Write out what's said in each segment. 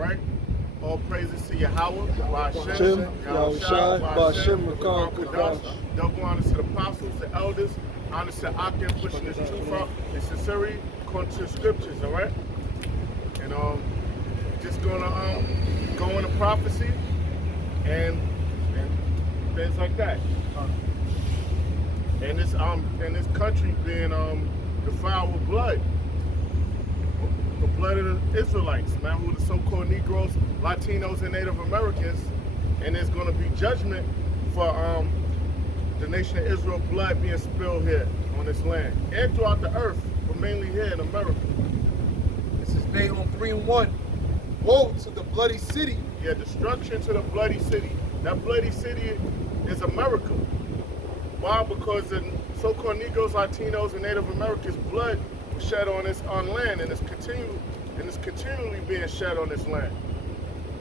right? All praises to Yahweh, Ba'ashem, Shem, Yahushua, Yahushai, Ba'ashem, Ba'ashem, Rakam, Kadosh. Kadash. Double honors to the apostles, the elders. Honors to Akim pushing this truth out in sincerity according to the scriptures, all right? And just gonna go into prophecy and things like that. And this country being defiled with blood. The blood of the Israelites, man, who are the so-called Negroes, Latinos, and Native Americans. And there's gonna be judgment for the nation of Israel blood being spilled here on this land and throughout the earth, but mainly here in America. This is Nahum 3:1. Woe to the bloody city. Yeah, destruction to the bloody city. That bloody city is America. Why? Because the so-called Negroes, Latinos, and Native Americans' blood was shed on land, and it's continually being shed on this land.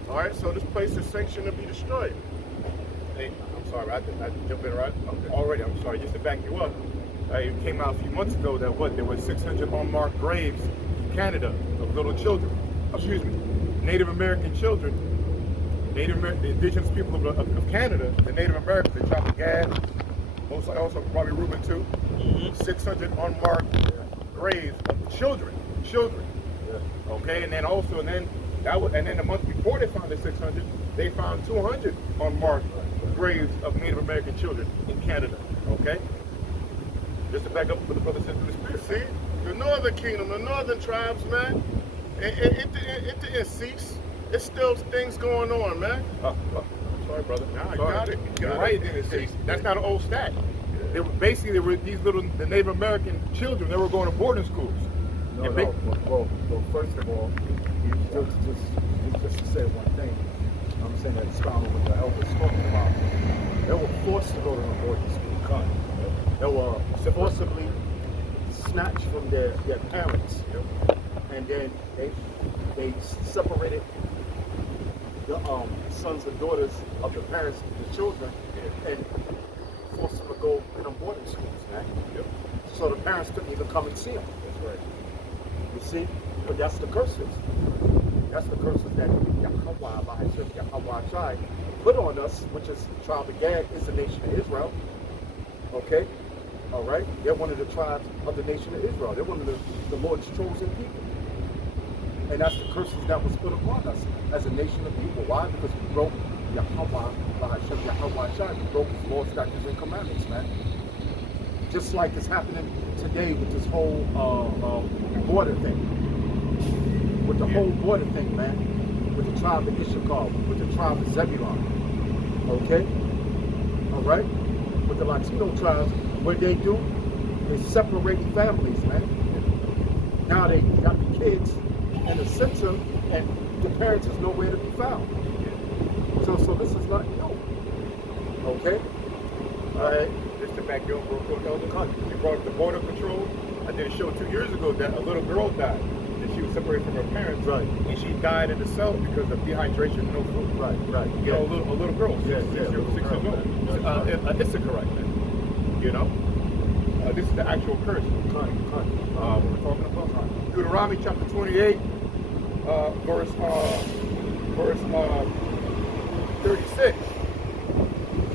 All right, so this place is sanctioned to be destroyed. Hey, I'm sorry, I jumped in right already. I'm sorry, just to back you up. It came out a few months ago that there were 600 unmarked graves in Canada of little children. Excuse me, Native American children. The indigenous people of Canada, the Native Americans, they chopped the gas. Also probably Reuben too. 600 unmarked graves of children. Yeah. Okay, and then the month before they found the 600, they found 200 unmarked graves of Native American children in Canada. Okay, just to back up for the brothers and sisters. See, the northern kingdom, the northern tribes, man, it didn't cease. It's still things going on, man. Sorry, brother. Nah, got it. You're right, it didn't cease. That's not an old stat. They were the Native American children. They were going to boarding schools. Well, first of all, just to say one thing, I'm saying that expound on what the elders talking about. They were forced to go to the boarding school. They were forcibly snatched from their parents, and then they separated the sons and daughters of the parents, the children, and forced them to go in them boarding schools, man. So the parents couldn't even come and see them. That's right. You see? But that's the curses. That's the curses that Yahweh put on us, which is the tribe of Gad, is the nation of Israel. Okay? All right? They're one of the tribes of the nation of Israel. They're one of the Lord's chosen people. And that's the curses that was put upon us as a nation of people. Why? Because we broke Yahweh, we broke his laws, statutes, and commandments, man. Just like it's happening today with this whole border thing. With the whole border thing, man. With the tribe of Issachar, with the tribe of Zebulon. Okay? All right? With the Latino tribes, what they do is separate families, man. Now they got the kids in the center, and the parents is nowhere to be found. So this is not new. Okay? All right. Just to back you up real quick, Elder, you brought up the border patrol. I did a show 2 years ago that a little girl died. And she was separated from her parents. Right. And she died in the cell because of dehydration and no food. Right. You know, a little girl, 6 years old. Issachar, man. You know? This is the actual curse. We're talking about Deuteronomy chapter 28, verse 36.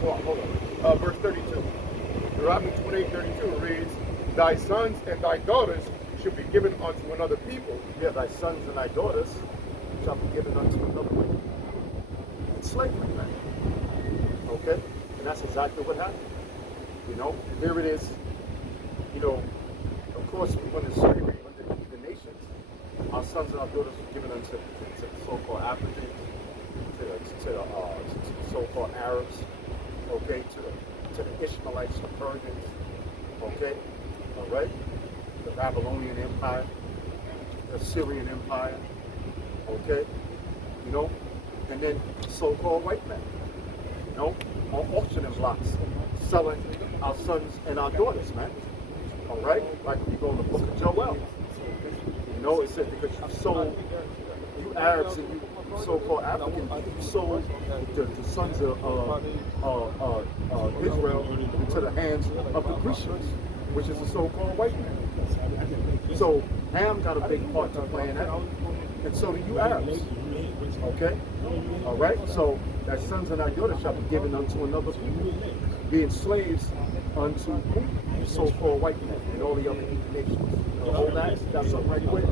Hold on. Verse 32. Deuteronomy 28:32 reads, "Thy sons and thy daughters should be given unto another people." Yeah, thy sons and thy daughters shall be given unto another people. It's slavery, man. Okay? And that's exactly what happened. You know, here it is. You know, of course, we went in slavery under the nations. Our sons and our daughters were given unto the so-called Africans, to the so-called Arabs, okay, to the Ishmaelites, the Persians, okay, all right, the Babylonian Empire, the Syrian Empire, okay, you know, and then so-called white men, you know, on auction blocks, selling our sons and our daughters, man. All right, like we go in the book of Joel. You know, it says because you sold, you Arabs and you so-called Africans, you sold the sons of Israel into the hands of the Grecians, which is the so-called white man. So Ham got a big part to play in that. and so do you Arabs. Okay? All right? So that sons and our daughters shall be given unto another people, being slaves unto who? The so-called white men and all the other heathen nations. Hold that? Got something right quick?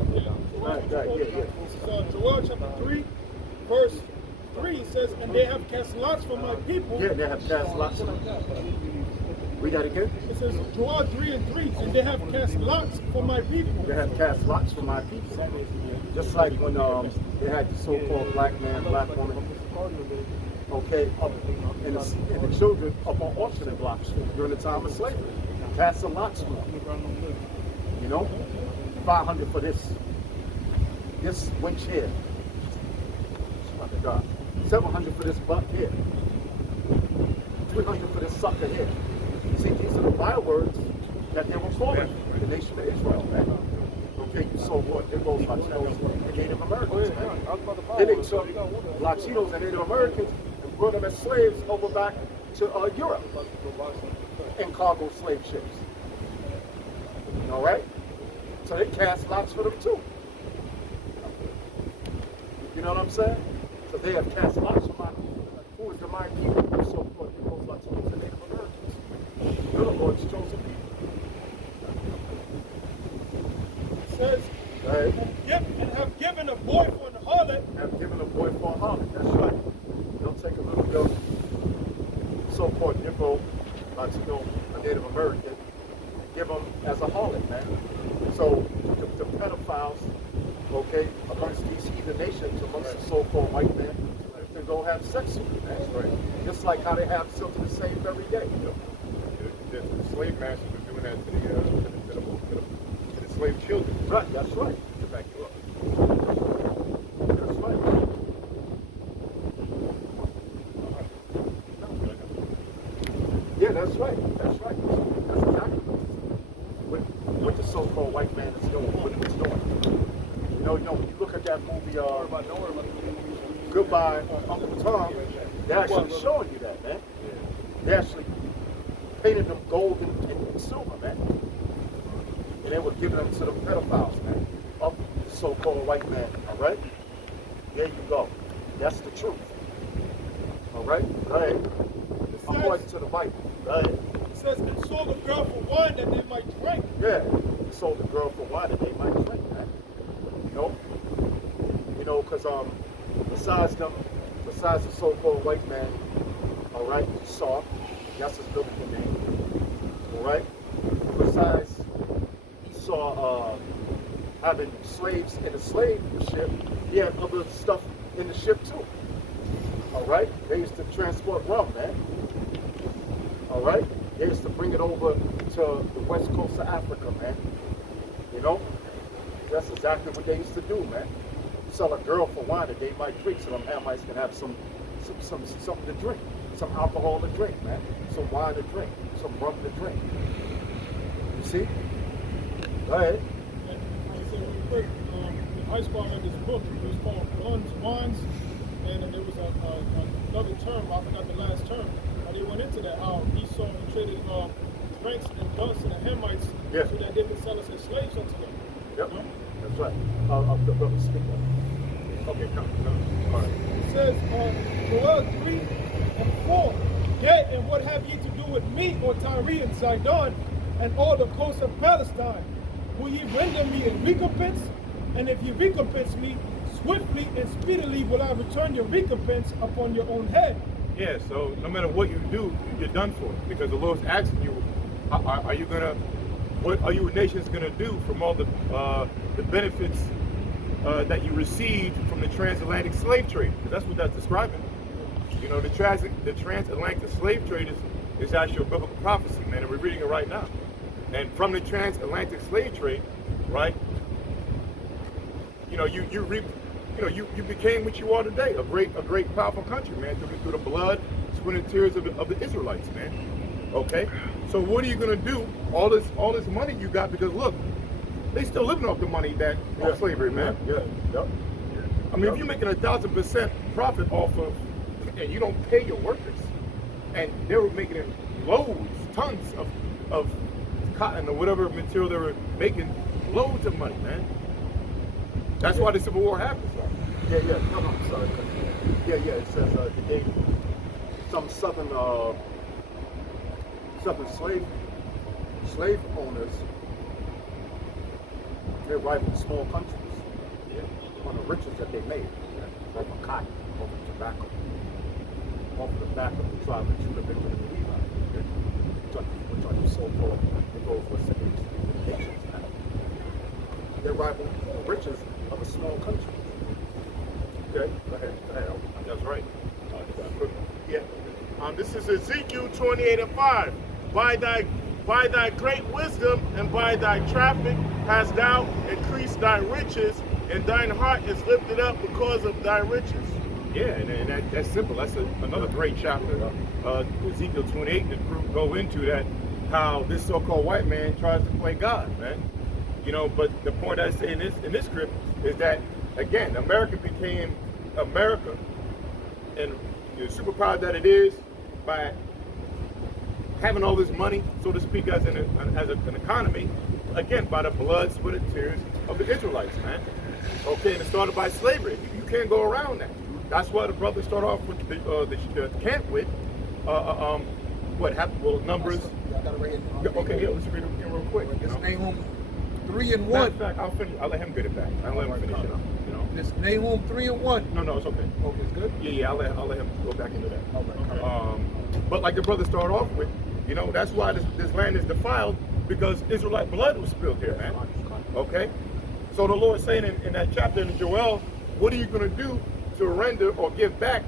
Right, yeah. This is Joel chapter 3, verse 3 says, and they have cast lots for my people. Yeah, they have cast lots. Read that again. It says Joel 3:3, and they have cast lots for my people. They have cast lots for my people. Just like when they had the so-called black man, black woman, okay, up and the children up on auction blocks during the time of slavery. Cast the lots for them. You know, 500 for this winch here. Oh my God. 700 for this buck here. 300 for this sucker here. See, these are the bywords that they were calling the nation of Israel, man. Okay, so what? There goes Latinos and Native Americans, man. Then they took Latinos and Native Americans and brought them as slaves over back to Europe in cargo slave ships. All right? So they cast lots for them too. You know what I'm saying? So they have cast lots for my people. Who is the my people? So forth. It goes Latinos and Native Americans. You're the Lord's chosen people. It says, and have given a boy for an harlot. Have given a boy for a harlot. That's right. They'll take a little young so-called Negro, Latino, a Native American, give them as a harlot, man. So the pedophiles, okay, amongst these heathen nations, amongst the so-called white men, they go have sex with them, man. That's right. Just like how they have sex with the same every day. The slave masters were doing that to the slave children. Right, that's right. To back you up. That's right. Yeah, that's right. That's right. That's exactly what the so-called white man is doing, what he's doing. You know, when you look at that movie, Goodbye, Uncle Tom, they're actually showing you that, man. They actually painted them gold and silver, man. And they were giving them to the pedophiles, man, of the so-called white man, all right? There you go. That's the truth. All right? Go ahead. According to the Bible. Go ahead. It says, and sold the girl for wine that they might drink. Yeah, sold the girl for wine that they might drink, man. You know, because besides the so-called white man, all right, Esau, that's his biblical name, all right. Besides Esau having slaves in the slave ship, he had other stuff in the ship too. All right, they used to transport rum, man. All right, they used to bring it over to the west coast of Africa, man. You know, that's exactly what they used to do, man. Sell a girl for wine that they might drink, so them Hamites can have something to drink, some alcohol to drink, man, some wine to drink, some rum to drink. You see? Go ahead. In high school, I read this book. It was called Guns, Wines, and there was another term. I forgot the last term. But they went into that. How Esau traded drinks and guns to the Hamites, Yeah. so that they could sell us as slaves unto them. Yep. You know? That's right. Let me speak up. Okay, come. All right. It says, Joel 3:4. Yea, and what have ye to do with me, O Tyre and Sidon, and all the coast of Palestine? Will ye render me in recompense? And if ye recompense me, swiftly and speedily will I return your recompense upon your own head. Yeah, so no matter what you do, you're done for. Because the Lord's asking you, what are you nations gonna do from all the benefits that you received from the transatlantic slave trade? That's what that's describing. You know, the transatlantic slave trade is actually a biblical prophecy, man, and we're reading it right now. And from the transatlantic slave trade, right? You know, you became what you are today, a great, powerful country, man, through the blood, sweat, and tears of the Israelites, man. Okay, so what are you gonna do? All this money you got, because look, they still living off the money off slavery, man. Yeah. Yep. I mean, if you're making 1,000% profit off of, and you don't pay your workers, and they were making loads, tons of cotton or whatever material they were making, loads of money, man. That's why the Civil War happened. Yeah, yeah. No, no, I'm sorry. Yeah, yeah. It says they gave some southern slave owners their rival small countries. Yeah. On the riches that they made, off of cotton, off of tobacco, off of the back of the tribe of Judah, Benjamin, and Levi. Which are the so-called those were nations. Their rival riches of a small country. Okay, go ahead. That's right. Yeah. This is Ezekiel 28:5. By thy great wisdom and by thy traffic hast thou increased thy riches, and thine heart is lifted up because of thy riches. Yeah, and that's simple. That's another great chapter. Ezekiel 28 that go into that, how this so-called white man tries to play God, man. You know, but the point I say in this script is that, again, America became America, and the superpower that it is by having all this money, so to speak, as an economy, again, by the blood, sweat, and tears of the Israelites, man. Okay, and it started by slavery. You can't go around that. That's why the brothers start off with the camp with what happened. Well, Numbers. I got it right here. Okay, yeah, let's read it again real quick. It's Nahum 3 and Matter 1. of fact, I'll finish. I'll let him get it back. I'll let him finish it up. You know. It's Nahum 3 and 1. No, it's okay. Okay, it's good. Yeah, I'll let him go back into that. Okay. But like the brother started off with, you know, that's why this land is defiled, because Israelite blood was spilled here, man. Okay? So the Lord's saying in that chapter in Joel, what are you going to do to render or give back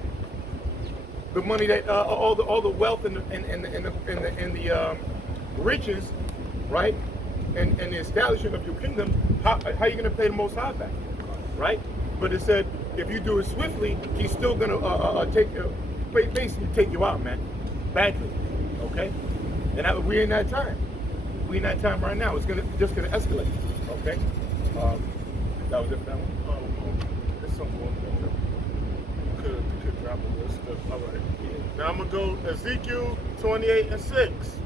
the money that all the wealth and the riches, right? And the establishment of your kingdom? How are you going to pay the Most High back, right? But it said if you do it swiftly, He's still going to basically take you out, man, badly. Okay, and we're in that time. We're in that time right now. It's just gonna escalate. Okay. That was it for that one. There's some more things you could drop a list of. All right. Now I'm gonna go Ezekiel 28:6.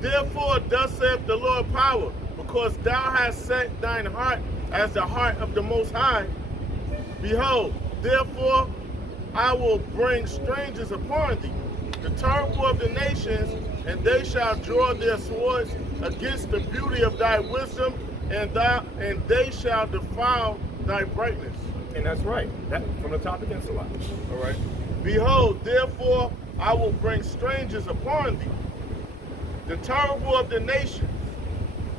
Therefore, thus saith the Lord power, because thou hast set thine heart as the heart of the Most High. Behold, therefore I will bring strangers upon thee, the terrible of the nations, and they shall draw their swords against the beauty of thy wisdom, and they shall defile thy brightness. And that's right. That from the top against the lot. All right. Behold, therefore I will bring strangers upon thee, the terrible of the nations,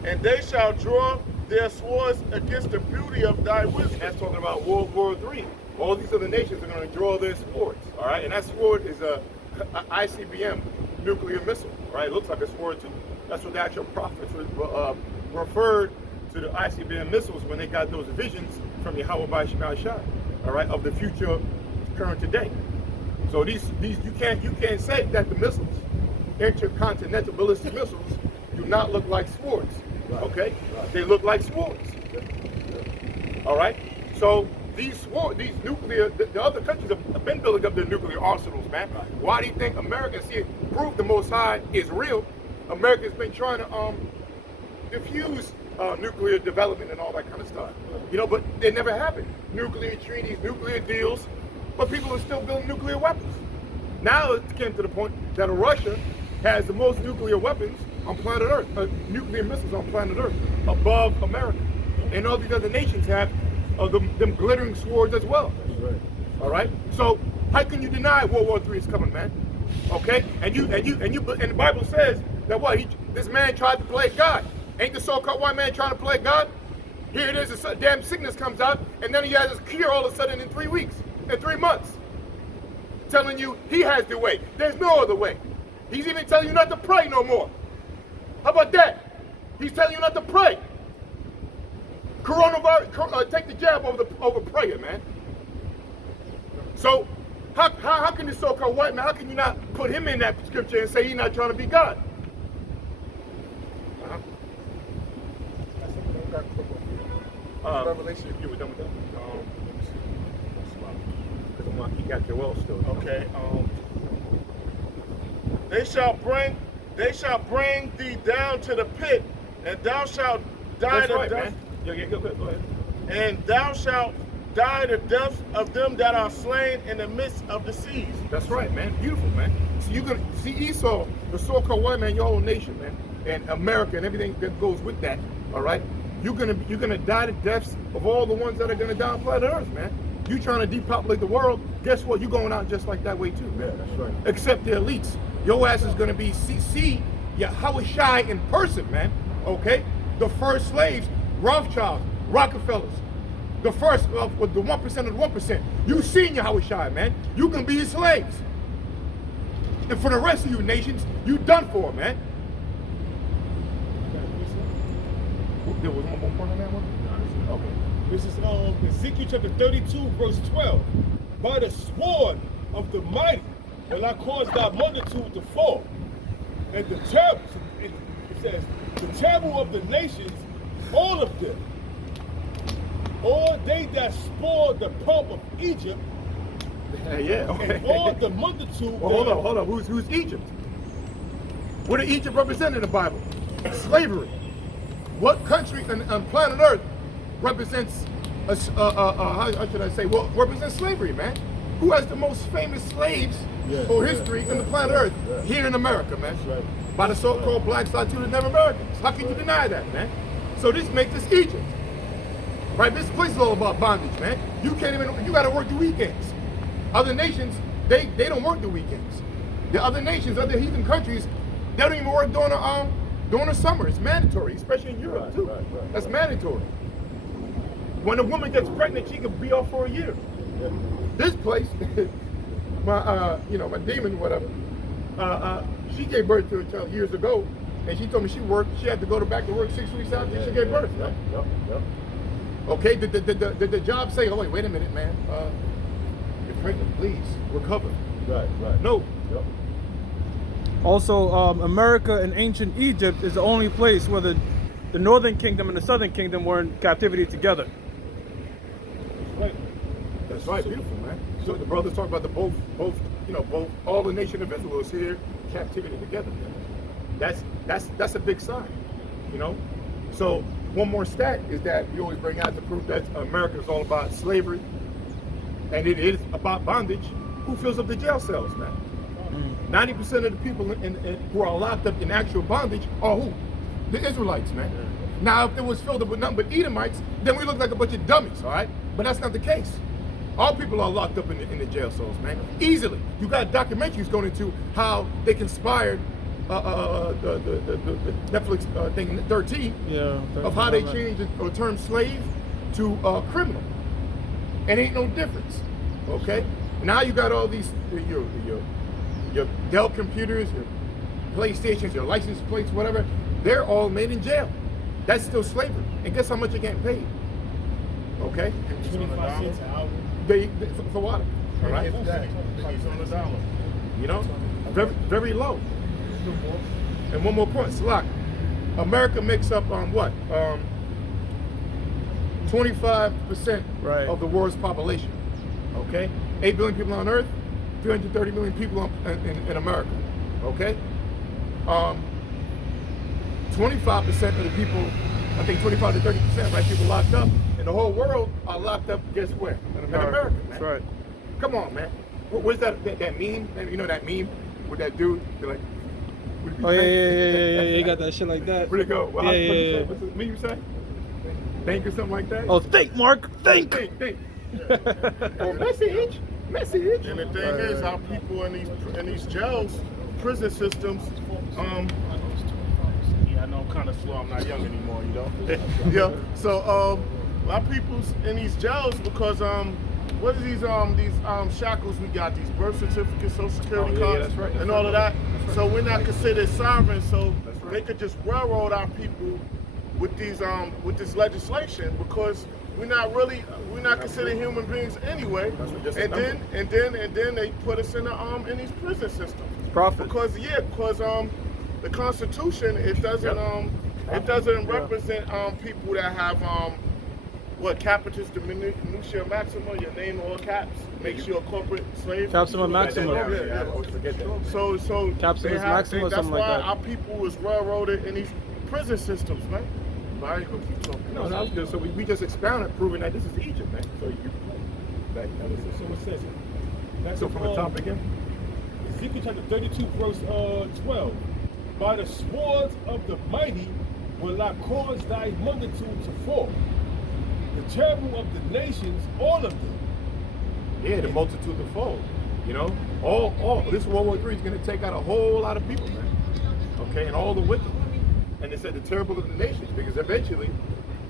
and they shall draw their swords against the beauty of thy wisdom. That's talking about World War III. All these other nations are going to draw their swords. All right, and that sword is a ICBM nuclear missile. Right, it looks like a sword too. That's what the actual prophets referred to the ICBM missiles when they got those visions from Yahweh by Shemai Shai. All right, of the future, current today. So these you can't say that the missiles, intercontinental ballistic missiles, do not look like swords. Okay, they look like swords. All right, so these nuclear, the other countries have been building up their nuclear arsenals, man. Why do you think America, prove the Most High is real? America's been trying to diffuse nuclear development and all that kind of stuff. You know, but it never happened. Nuclear treaties, nuclear deals, but people are still building nuclear weapons. Now it came to the point that Russia has the most nuclear weapons on planet Earth, nuclear missiles on planet Earth, above America. And all these other nations have them glittering swords as well. Right. All right. So how can you deny World War III is coming, man? Okay. And the Bible says that this man tried to play God. Ain't the so-called white man trying to play God? Here it is. A damn sickness comes out, and then he has his cure all of a sudden in 3 weeks, in 3 months, telling you he has the way. There's no other way. He's even telling you not to pray no more. How about that? He's telling you not to pray. Coronavirus, take the jab over prayer, man. So how can this so-called white man, how can you not put him in that scripture and say he's not trying to be God? Revelation. You were done with that? Because he got Joel still. Okay. They shall bring thee down to the pit, and thou shalt die That's right, to death. man. Yeah, go ahead. and thou shalt die the death of them that are slain in the midst of the seas. That's right, man. Beautiful, man. So you're gonna see Esau, the so-called white man, your whole nation, man, and America and everything that goes with that. All right, you're gonna die the deaths of all the ones that are gonna die on planet Earth, man. You trying to depopulate the world? Guess what? You're going out just like that way too, man. Yeah, that's right. Except the elites. Your ass is gonna be see Hawashai in person, man. Okay, the first slaves, Rothschilds, Rockefellers. The first with the 1% of the 1%. You seen your Hawashai, man. You can be his slaves. And for the rest of you nations, you done for, man. There was one more point on that one? Okay. This is Ezekiel chapter 32, verse 12. By the sword of the mighty will I cause thy multitude to fall. And the terrible, it says, the terrible of the nations, all of them, all they that spoiled the pomp of Egypt, Yeah, okay. and all the multitude. Well, hold on. Who's Egypt? What did Egypt represent in the Bible? Slavery. What country on planet Earth represents, how should I say, well, represents slavery, man? Who has the most famous slaves for history in the planet Earth? Here in America, man. Right. By the so-called blacks, Latinos, and Native Americans. How can you deny that, man? So this makes us Egypt. Right? This place is all about bondage, man. You can't even, you gotta work the weekends. Other nations, they don't work the weekends. The other nations, other heathen countries, they don't even work during the summer. It's mandatory, especially in Europe too. Right. That's mandatory. When a woman gets pregnant, she can be off for a year. Yeah. This place, my demon, whatever, she gave birth to a child years ago, and she told me she had to go back to work 6 weeks after she gave birth. Right? Yep. Okay, did the job say, oh wait a minute, man, you're pregnant, please recover? Right. No. Yep. Also, America and ancient Egypt is the only place where the northern kingdom and the southern kingdom were in captivity together. Right. That's right, beautiful, man. So the brothers talk about both, all the nation of Israel is here, captivity together, man. That's a big sign, you know. So one more stat is that you always bring out to prove that America is all about slavery, and it is about bondage. Who fills up the jail cells, man? 90% of the people who are locked up in actual bondage are who? The Israelites, man. Now, if it was filled up with nothing but Edomites, then we look like a bunch of dummies, all right? But that's not the case. All people are locked up in the jail cells, man. Easily. You got documentaries going into how they conspired the Netflix thing 13 of how they changed the term slave to criminal. And ain't no difference, okay? Now you got all these your Dell computers, your PlayStations, your license plates, whatever. They're all made in jail. That's still slavery. And guess how much you're getting paid? Okay? 25 cents an hour. For what? All right? Pennies on the dollar. You know? Very, very low. And one more point, Salak. America makes up on what? 25% of the world's population. Okay? 8 billion people on Earth, 330 million people in America. Okay? 25% of the people, I think 25 to 30%, right, people locked up in the whole world are locked up, guess where? In America, man. That's right. Come on, man. What's that meme? You know that meme with that dude? They're like, Oh yeah, you got that shit like that. where'd it go? Well, Yeah. What's the meme you say? Think or something like that? Oh, think, Mark, think. Think. Oh, message. And the thing is, how people in these jails, prison systems, yeah, I know I'm kind of slow. I'm not young anymore, you know. Yeah. So a lot of people's in these jails because what are these shackles we got? These birth certificates, social security cards, that's right, and all of that. That's right. So we're not considered sovereign. So right. they could just railroad our people with these with this legislation because we're not considered human beings anyway. That's what just And then they put us in these prison systems. Profit. Because the Constitution it doesn't represent people that have capitis diminutia maxima, your name all caps, makes you a corporate slave. Capsima maxima. Yeah, I always forget that. So Capsimus maxima or that's something why like that. our people was railroaded in these prison systems, man. But I ain't gonna keep talking. No, that was good. So we just expounded, proving that this is Egypt, man. So So it says it. That's so from the top again. Ezekiel chapter 32, verse 12. By the swords of the mighty will I cause thy multitude to fall. The terrible of the nations, all of them. Yeah, the multitude to fold. You know, all this World War III is going to take out a whole lot of people, man. Okay, and all the wicked. And they said the terrible of the nations, because eventually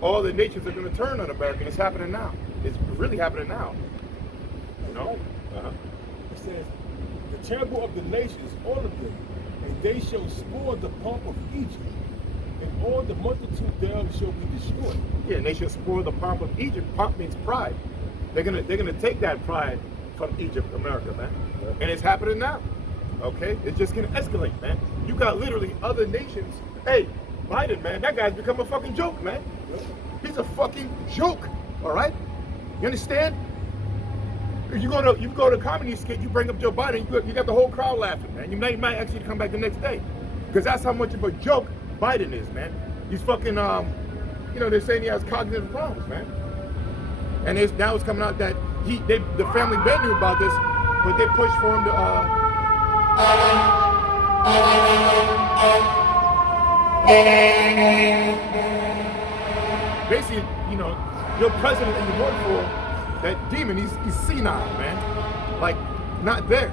all the nations are going to turn on America. And it's happening now. It's really happening now. You know? Uh-huh. It says, the terrible of the nations, all of them, and they shall spoil the pomp of Egypt, and all the multitude thereof shall be destroyed. Yeah, and they shall spoil the pomp of Egypt. Pomp means pride. They're gonna take that pride from Egypt, America, man. And it's happening now. Okay? It's just gonna escalate, man. You got literally other nations. Hey, Biden, man, that guy's become a fucking joke, man. He's a fucking joke. All right? You understand? If you go to a comedy skit, you bring up Joe Biden, you got the whole crowd laughing, man. You might actually come back the next day. Because that's how much of a joke Biden is, man. He's fucking they're saying he has cognitive problems, man. And now it's coming out that the family Ben knew about this, but they pushed for him to basically, your president that you vote for, that demon, he's senile, man. Like, not there.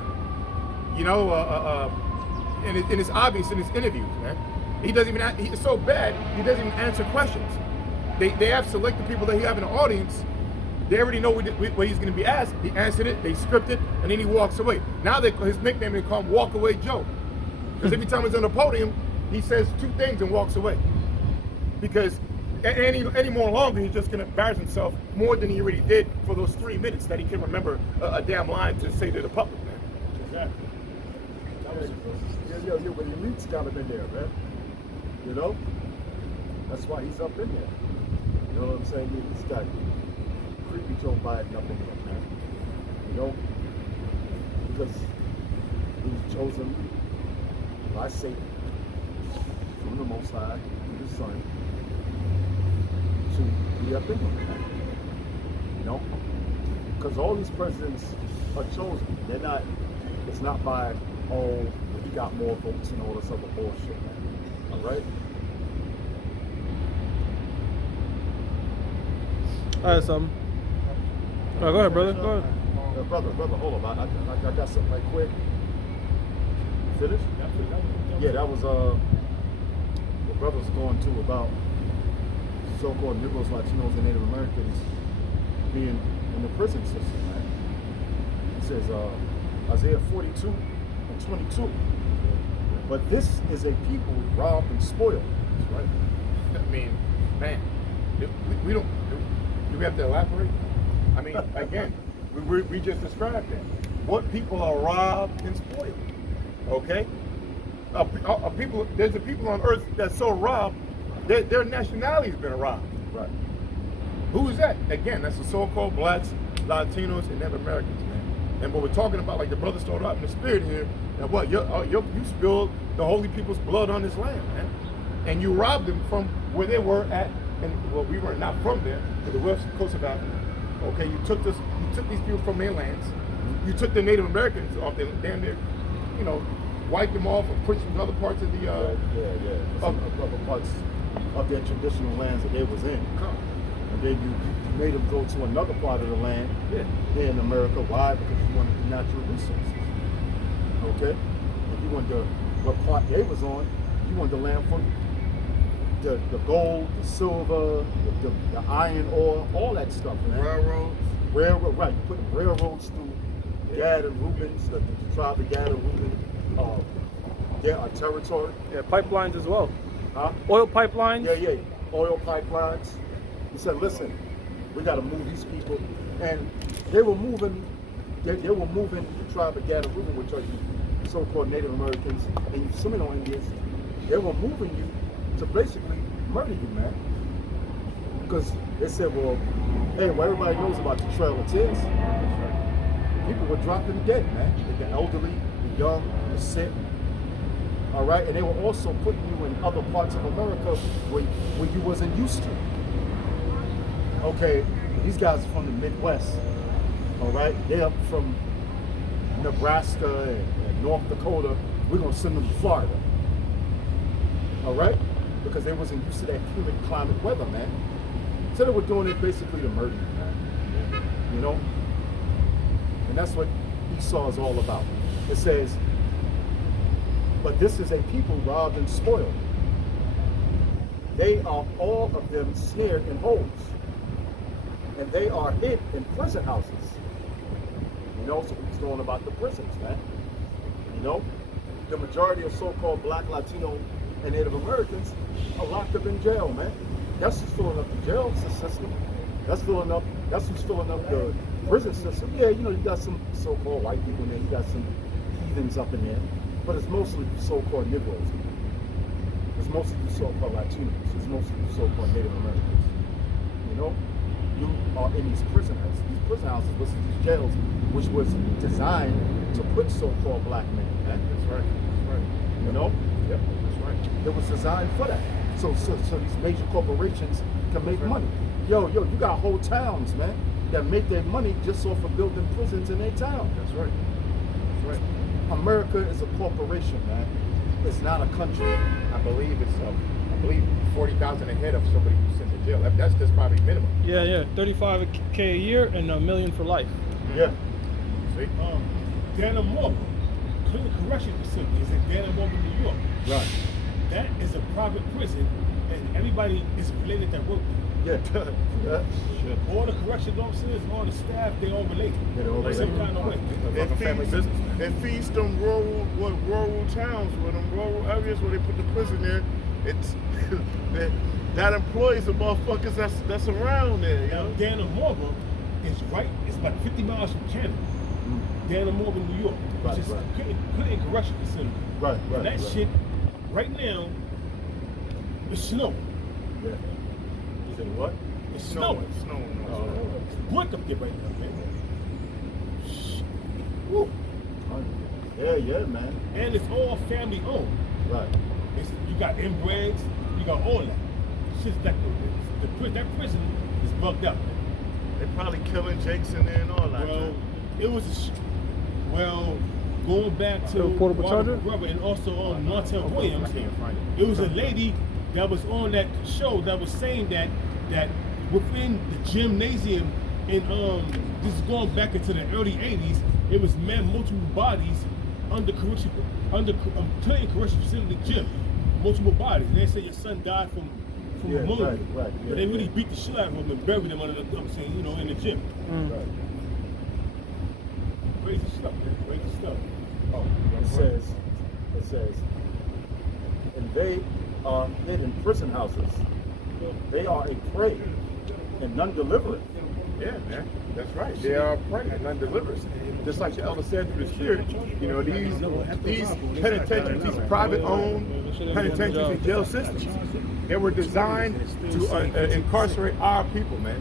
And it's obvious in his interviews, man. He doesn't even, he's so bad, he doesn't even answer questions. They have selected people that he have in the audience. They already know what he's going to be asked. He answered it, they script it, and then he walks away. Now his nickname, they call him Walk Away Joe. Because every time he's on the podium, he says two things and walks away. Because any more longer, he's just going to embarrass himself more than he already did for those 3 minutes that he can remember a damn line to say to the public, man. Exactly. Yeah, but the elite's got him in there, man. You know? That's why he's up in there. You know what I'm saying? He's got creepy Joe Biden up in there, man. You know? Because he was chosen by Satan from the Most High, through the Son, to be up in there, man. You know? Because all these presidents are chosen. They're not, it's not by, oh, he got more votes and all this other bullshit, man. All right? All right, go ahead, brother. Go ahead. Brother, hold on. I got something right quick. Finish? Yeah, that was what brother's going to about so-called Negroes, Latinos, and Native Americans being in the prison system, man. It says Isaiah 42 and 22. But this is a people robbed and spoiled. That's right. I mean, man, we don't. Do we have to elaborate? I mean, again, we just described that. What people are robbed and spoiled. Okay? There's a people on earth that's so robbed, their nationality's been robbed. Right. Who is that? Again, that's the so-called blacks, Latinos, and Native Americans, man. And what we're talking about, like the brother started out in the spirit here, that what you spilled the holy people's blood on this land, man, and you robbed them from where they were at. And well, we were not from there, to the west coast of Africa. Okay, you took these people from their lands. You took the Native Americans off their damn near, wiped them off and pushed them to other parts of the other parts of their traditional lands that they was in. And then you made them go to another part of the land here in America. Why? Because you wanted the natural resources. Okay? And you wanted what part they was on, you wanted the land for the gold, the silver, the iron ore, all that stuff, man. Railroad, right. You put railroads through Gad and Reubens, the tribe of Gad and Reuben, their territory. Yeah, pipelines as well. Huh? Oil pipelines. Yeah. Oil pipelines. He said, listen, we got to move these people. And they were moving the tribe of Gad and Reuben, which are you so-called Native Americans and you Seminole Indians. They were moving you to basically murder you, man. Because they said, well, hey, well, everybody knows about the Trail of Tears. People were dropping dead, man. The elderly, the young, the sick. All right, and they were also putting you in other parts of America where you wasn't used to. Okay, these guys are from the Midwest. All right, they're up from Nebraska and North Dakota. We're gonna send them to Florida. All right, because they wasn't used to that humid climate weather, man. So they were doing it basically to murder you, man. You know, and that's what Esau is all about. It says, but this is a people robbed and spoiled. They are all of them snared in holes, and they are hid in prison houses. You know, so he's going about the prisons, man. You know, the majority of so-called Black, Latino, and Native Americans are locked up in jail, man. That's who's filling up the jail system. That's who's filling up the prison system. Yeah, you know, you got some so-called white people in there, you got some heathens up in there, but it's mostly so-called Negroes. It's mostly the so-called Latinos. It's mostly the so-called Native Americans. You know, you are in these prison houses. These prison houses was these jails, which was designed to put so-called black men. Man. That's right. That's right. You know, Yep. That's right. it was designed for that. So these major corporations can make money. Yo, you got whole towns, man, that make their money just off of building prisons in their town. That's right. That's right. America is a corporation, man. It's not a country. I believe it's 40,000 a head of somebody who's sent to jail. That's just probably minimum. Yeah, 35K a year and $1 million for life. Yeah. See? Dannemora, Clinton Correction Facility is in Dannemora, New York. Right. That is a private prison, and everybody is related that work there. Yeah. Yeah. All the correction officers, all the staff, they all related. Yeah, they're all in some related. kind of way. Like a family business, man. It feeds them rural towns, where them rural areas where they put the prison there. It's that employs the motherfuckers that's around there. You Now, know? Dannemora is right. It's about 50 miles from Canada. Dannemora, New York, Right, which is right. Clinton Correction Facility. Right. And that shit, right now, it's snowing. Yeah. You said what? It's snowing. Snowing. It's brick up there right now, man. Woo. Yeah, man. And it's all family owned. Right. You got inbreds, you got all that. It's just like that prison is bugged up. They probably killing Jakes in there and all that. Well, it was going back to Portable Robert charger? Rubber and also on Martell Williams. I can't find it. It was a lady that was on that show that was saying that within the gymnasium in this is going back into the early 80s, it was multiple bodies under Clinton Correction Facility gym, multiple bodies. And they say your son died from pneumonia, right, but they really beat the shit out of him and buried him under the in the gym. Right. Crazy stuff, man. Crazy stuff. Oh, It says, and they are hid in prison houses. They are a prey, and none deliver it. Yeah, man. That's right. They are pregnant, none delivers. Just like the elder said through the spirit, you know, these penitentiaries, these private-owned penitentiaries and jail systems, they were designed to incarcerate our people, man.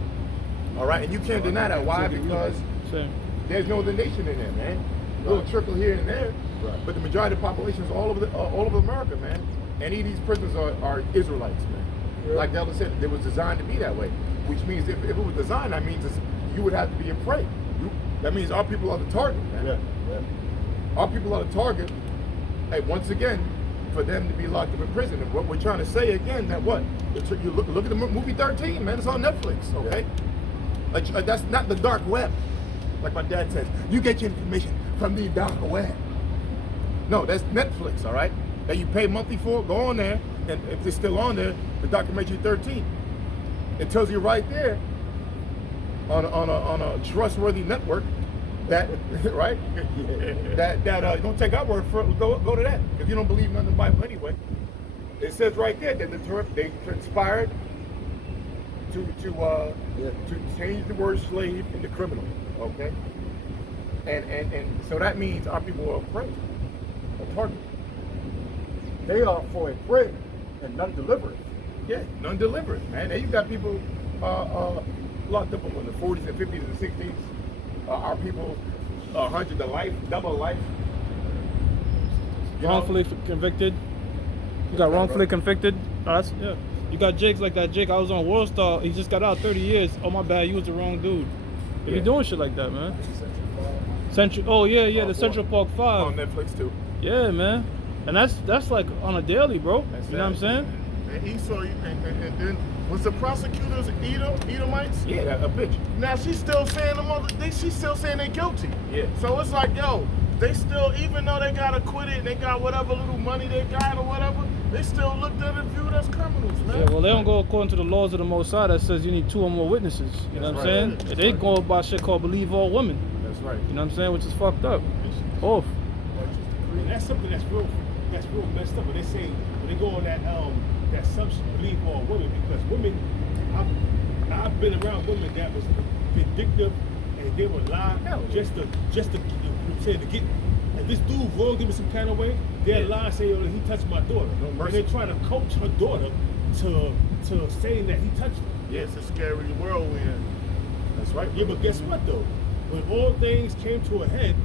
All right, and you can't deny that. Why? Because Same. there's no other nation in there, man. A little trickle here and there, Right. but the majority of the population is all over America, man. And these prisons are Israelites, man. Yeah. Like the elder said, it was designed to be that way. Which means if it was designed, that means you would have to be a prey. That means our people are the target, man. Yeah. Our people are the target. Hey, once again, for them to be locked up in prison. And what we're trying to say again, that what? You look at the movie 13, man. It's on Netflix, okay? Like, that's not the dark web. Like my dad says, you get your information from the dark web. No, that's Netflix, all right? That you pay monthly for, go on there, and if it's still on there, the documentary 13. It tells you right there on a trustworthy network that right that don't take our word for it. Go to that if you don't believe nothing in the Bible anyway. It says right there that they conspired to change the word slave into criminal. Okay, and so that means our people are prey, a target. They are for a prey, and none deliver it. Yeah, none delivered, man. And you got people locked up in the 40s and 50s and 60s. Our people 100 to life, double life. You know? Wrongfully convicted. You got wrongfully convicted. Oh, that's, yeah. You got Jakes like that. Jake, I was on World Star. He just got out 30 years. Oh my bad, you was the wrong dude. They be Yeah. doing shit like that, man. Central. Oh yeah, yeah. Oh, The boy. Central Park 5. On Netflix too. Yeah, man. And that's like on a daily, bro. That's You know what I'm sad. saying? And Esau, and then was the prosecutors Edomites? Yeah, a bitch. Now she's still saying she's still saying they're guilty. Yeah. So it's like, yo, they still, even though they got acquitted and they got whatever little money they got or whatever, they still looked at and viewed as criminals, man. Yeah, well, they don't go according to the laws of the Most High that says you need 2 or more witnesses. You know what I'm saying? That's They right. go by shit called believe all women. That's right. You know what I'm saying? Which is fucked up. Off. And that's something that's real messed up. When they say, when they go on that assumption, believe all women, because women, I've been around women that was vindictive and they would lie just to say to get. If this dude wronged him in some kind of way, they'll lie and say, "Oh, he touched my daughter," and they're trying to coach her daughter to saying that he touched her. Yeah, it's a scary world we're in. That's right. Yeah, but guess what though? When all things came to a head,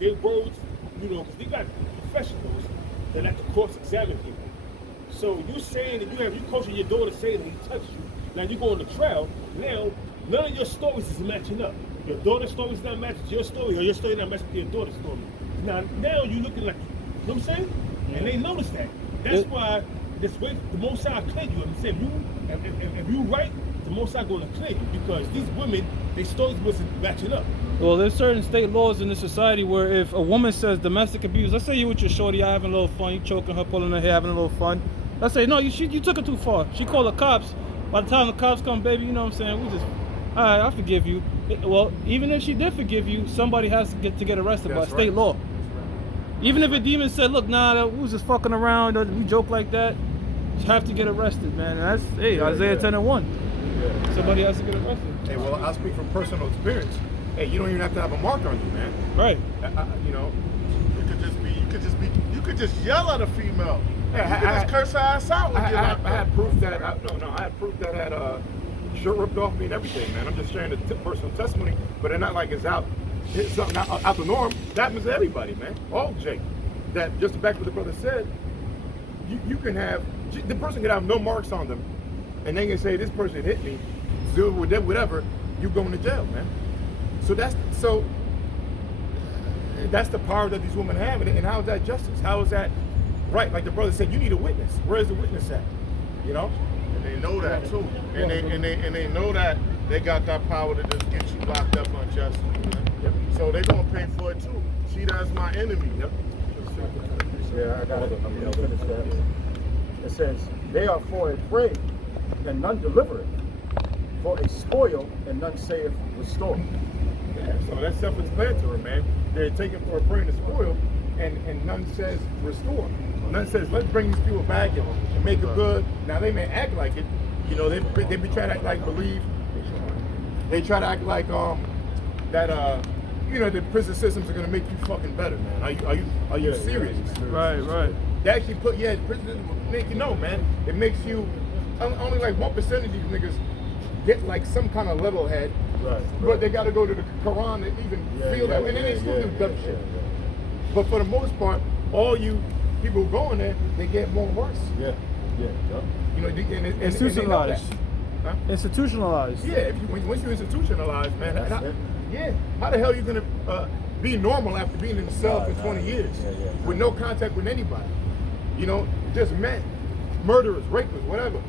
their words, because they got professionals that like to cross-examine people. So you saying that you coaching your daughter saying that he touched you. Now you go on the trial. Now none of your stories is matching up. Your daughter's story is not matching your story, or your story not matching your daughter's story. Now you looking like, you know what I'm saying? And they notice that. That's why this way the Most High clear you. I'm saying if you right, the Most High going to clear you, because these women, their stories wasn't matching up. Well, there's certain state laws in this society where if a woman says domestic abuse, let's say you with your shorty, y'all having a little fun, you choking her, pulling her hair, having a little fun. Let's say, no, you took it too far. She called the cops. By the time the cops come, baby, you know what I'm saying? We just, all right, I forgive you. Well, even if she did forgive you, somebody has to get arrested by That's state right. law. Even if a demon said, look, nah, we was just fucking around, or we joke like that, you have to get arrested, man. And that's, Isaiah 10:1. Yeah. Somebody has to get arrested. Hey, well, I speak from personal experience. Hey, you don't even have to have a mark on you, man. Right. You know. You could just yell at a female. Yeah, You could just curse her ass out. I had proof that I had proof that had shirt ripped off me and everything, man. I'm just sharing the personal testimony, but it's not like it's something out the norm. That happens to everybody, man. All Jake. That just to back what the brother said, you can have the person can have no marks on them, and they can say this person hit me, do whatever. You going to jail, man. So that's the power that these women have, and how is that justice? How is that right? Like the brother said, you need a witness. Where's the witness at? You know. And they know that too. And they know that they got that power to just get you locked up unjustly. Yep. So they gonna pay for it too. See, that's my enemy. Yep. Yeah, I got it. I'm gonna finish that. It says, they are for a prey, and none deliver it. For a spoil, and none saith restore. Yeah, so that's self-explanatory, man. They're taken for a prey and a spoil, and none says restore. None says let's bring these people back and make it good. Now they may act like it, they be trying to act like believe. They try to act like that the prison systems are gonna make you fucking better, man. Are you serious? Right. They actually prison will make you know, man. It makes you only like 1% of these niggas get like some kind of level head. Right. But they got to go to the Quran to even feel that way. And then they still do dumb shit. But for the most part, all you people who go in there, they get more worse. Yeah. And Institutionalized. Huh? Institutionalized. Yeah, once you institutionalize, man, how the hell are you going to be normal after being in the cell for 20 years with no contact with anybody? Just men, murderers, rapists, whatever.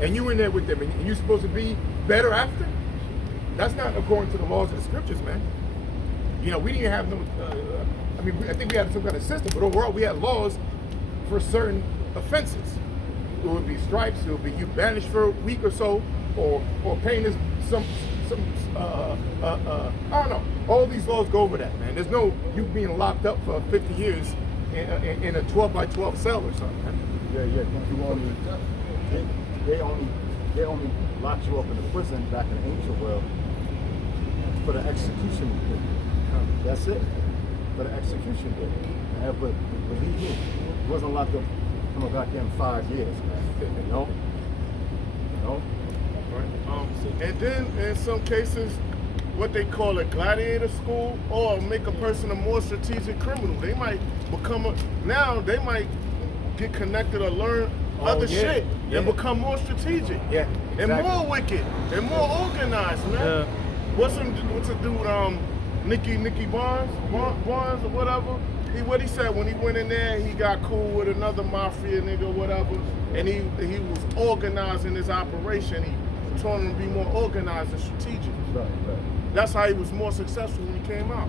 And you in there with them, and you're supposed to be better after? That's not according to the laws of the scriptures, man. We didn't have no, I think we had some kind of system, but overall we had laws for certain offenses. It would be stripes, it would be you banished for a week or so, or paying us some I don't know. All these laws go over that, man. There's no you being locked up for 50 years in a 12 by 12 cell or something, man. They only locked you up in the prison back in the ancient world for the execution day. That's it. For the execution day. But believe me, it wasn't locked up for goddamn 5 years, man. You know? And then in some cases, what they call a gladiator school, or make a person a more strategic criminal. They might now they might get connected or learn other yeah, shit yeah. and become more strategic. Yeah, And exactly. more wicked and more organized, man. Yeah. What's the dude, Nicky Barnes or whatever? What he said when he went in there, he got cool with another mafia nigga or whatever, and he was organizing his operation. He told him to be more organized and strategic. Right. That's how he was more successful when he came out.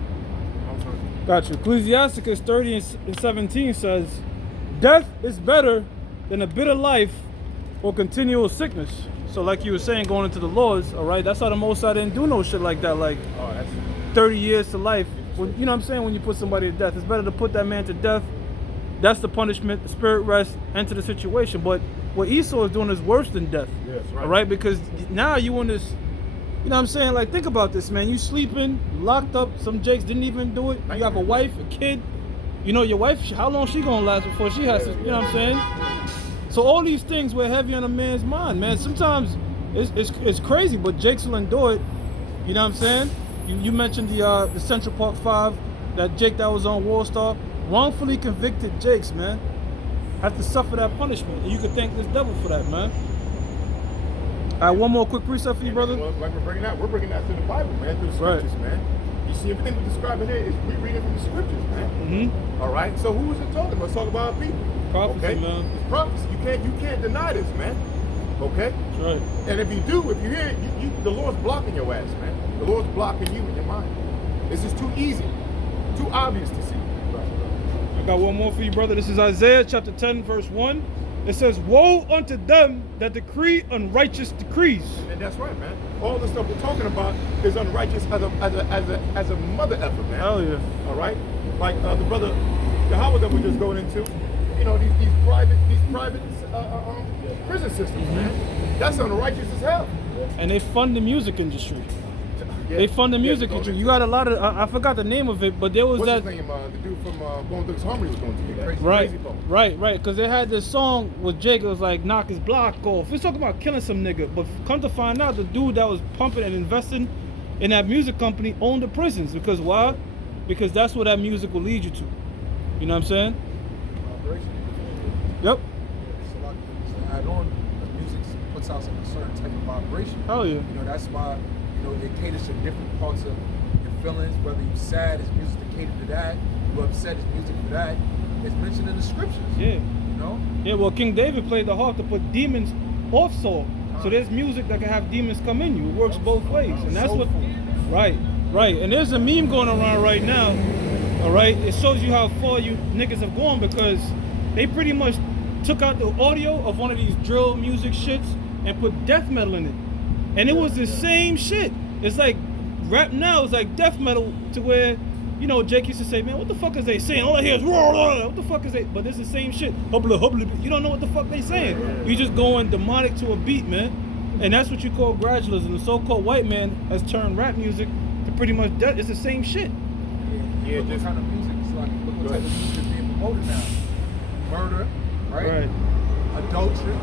Got you. Ecclesiasticus 30 and 17 says, death is better than a bitter life or continual sickness. So like you were saying, going into the laws, all right, that's how the Most High didn't do no shit like that, like Oh, that's 30 years to life. When, you know what I'm saying? When you put somebody to death, it's better to put that man to death. That's the punishment, the spirit rest, enter the situation. But what Esau is doing is worse than death. Yes, right. All right, because now you in this, you know what I'm saying? Like, think about this, man. You sleeping, locked up. Some Jakes didn't even do it. You have a wife, a kid. You know, your wife, how long she gonna last before she has to, you know what I'm saying? So all these things were heavy on a man's mind, man. Sometimes it's crazy, but Jakes will endure it. You know what I'm saying? You mentioned the Central Park 5, that Jake that was on Wall Star. Wrongfully convicted Jakes, man, have to suffer that punishment. And you can thank this devil for that, man. All right, one more quick precept for you, brother. Well, like we're bringing that to the Bible, man, through the scriptures, man. You see, everything we're describing here is we reading from the scriptures, man. Mm-hmm. All right. So who is it talking about? It's talking about people. Prophecy, okay? man. It's prophecy. You can't deny this, man. Okay. That's right. And if you hear it, the Lord's blocking your ass, man. The Lord's blocking you in your mind. This is too easy, too obvious to see. I got one more for you, brother. This is Isaiah chapter 10, verse 1. It says, woe unto them that decree unrighteous decrees. And that's right, man. All the stuff we're talking about is unrighteous as a mother effer, man. Hell yeah. All right, like the brother Yahweh that we're just going into. You know, these private prison systems, man. That's unrighteous as hell. And they fund the music industry. Yeah. They fund the music Yeah, industry. You got a lot of, I forgot the name of it, but there was What's that. his name? The dude from Bone Thugs Harmony was going to do that. Right, Crazy Bone. right, because they had this song with Jake. It was like knock his block off. It's talking about killing some nigga, but come to find out, the dude that was pumping and investing in that music company owned the prisons. Because why? Because that's where that music will lead you to. You know what I'm saying? Yep. So like, to add on, the music puts out a certain type of vibration. Hell yeah. You know, that's why, you know, it caters to different parts of your feelings. Whether you're sad, it's music to cater to that. You're upset, it's music for that. It's mentioned in the scriptures. Yeah. You know? Yeah, well, King David played the harp to put demons off Saul. So there's music that can have demons come in you. It works both ways. And that's what, right. And there's a meme going around right now, all right? It shows you how far you niggas have gone because they pretty much took out the audio of one of these drill music shits and put death metal in it. And it was the same shit. It's like rap now is like death metal to where, you know, Jake used to say, man, what the fuck is they saying? All I hear is, what the fuck is they? But it's the same shit. Hubble, hubble. You don't know what the fuck they saying. You just going demonic to a beat, man. And that's what you call gradualism. The so-called white man has turned rap music to pretty much death. It's the same shit. Yeah, look what kind of music. It's like, look what type of music is being promoted now. Murder, right? Adultery,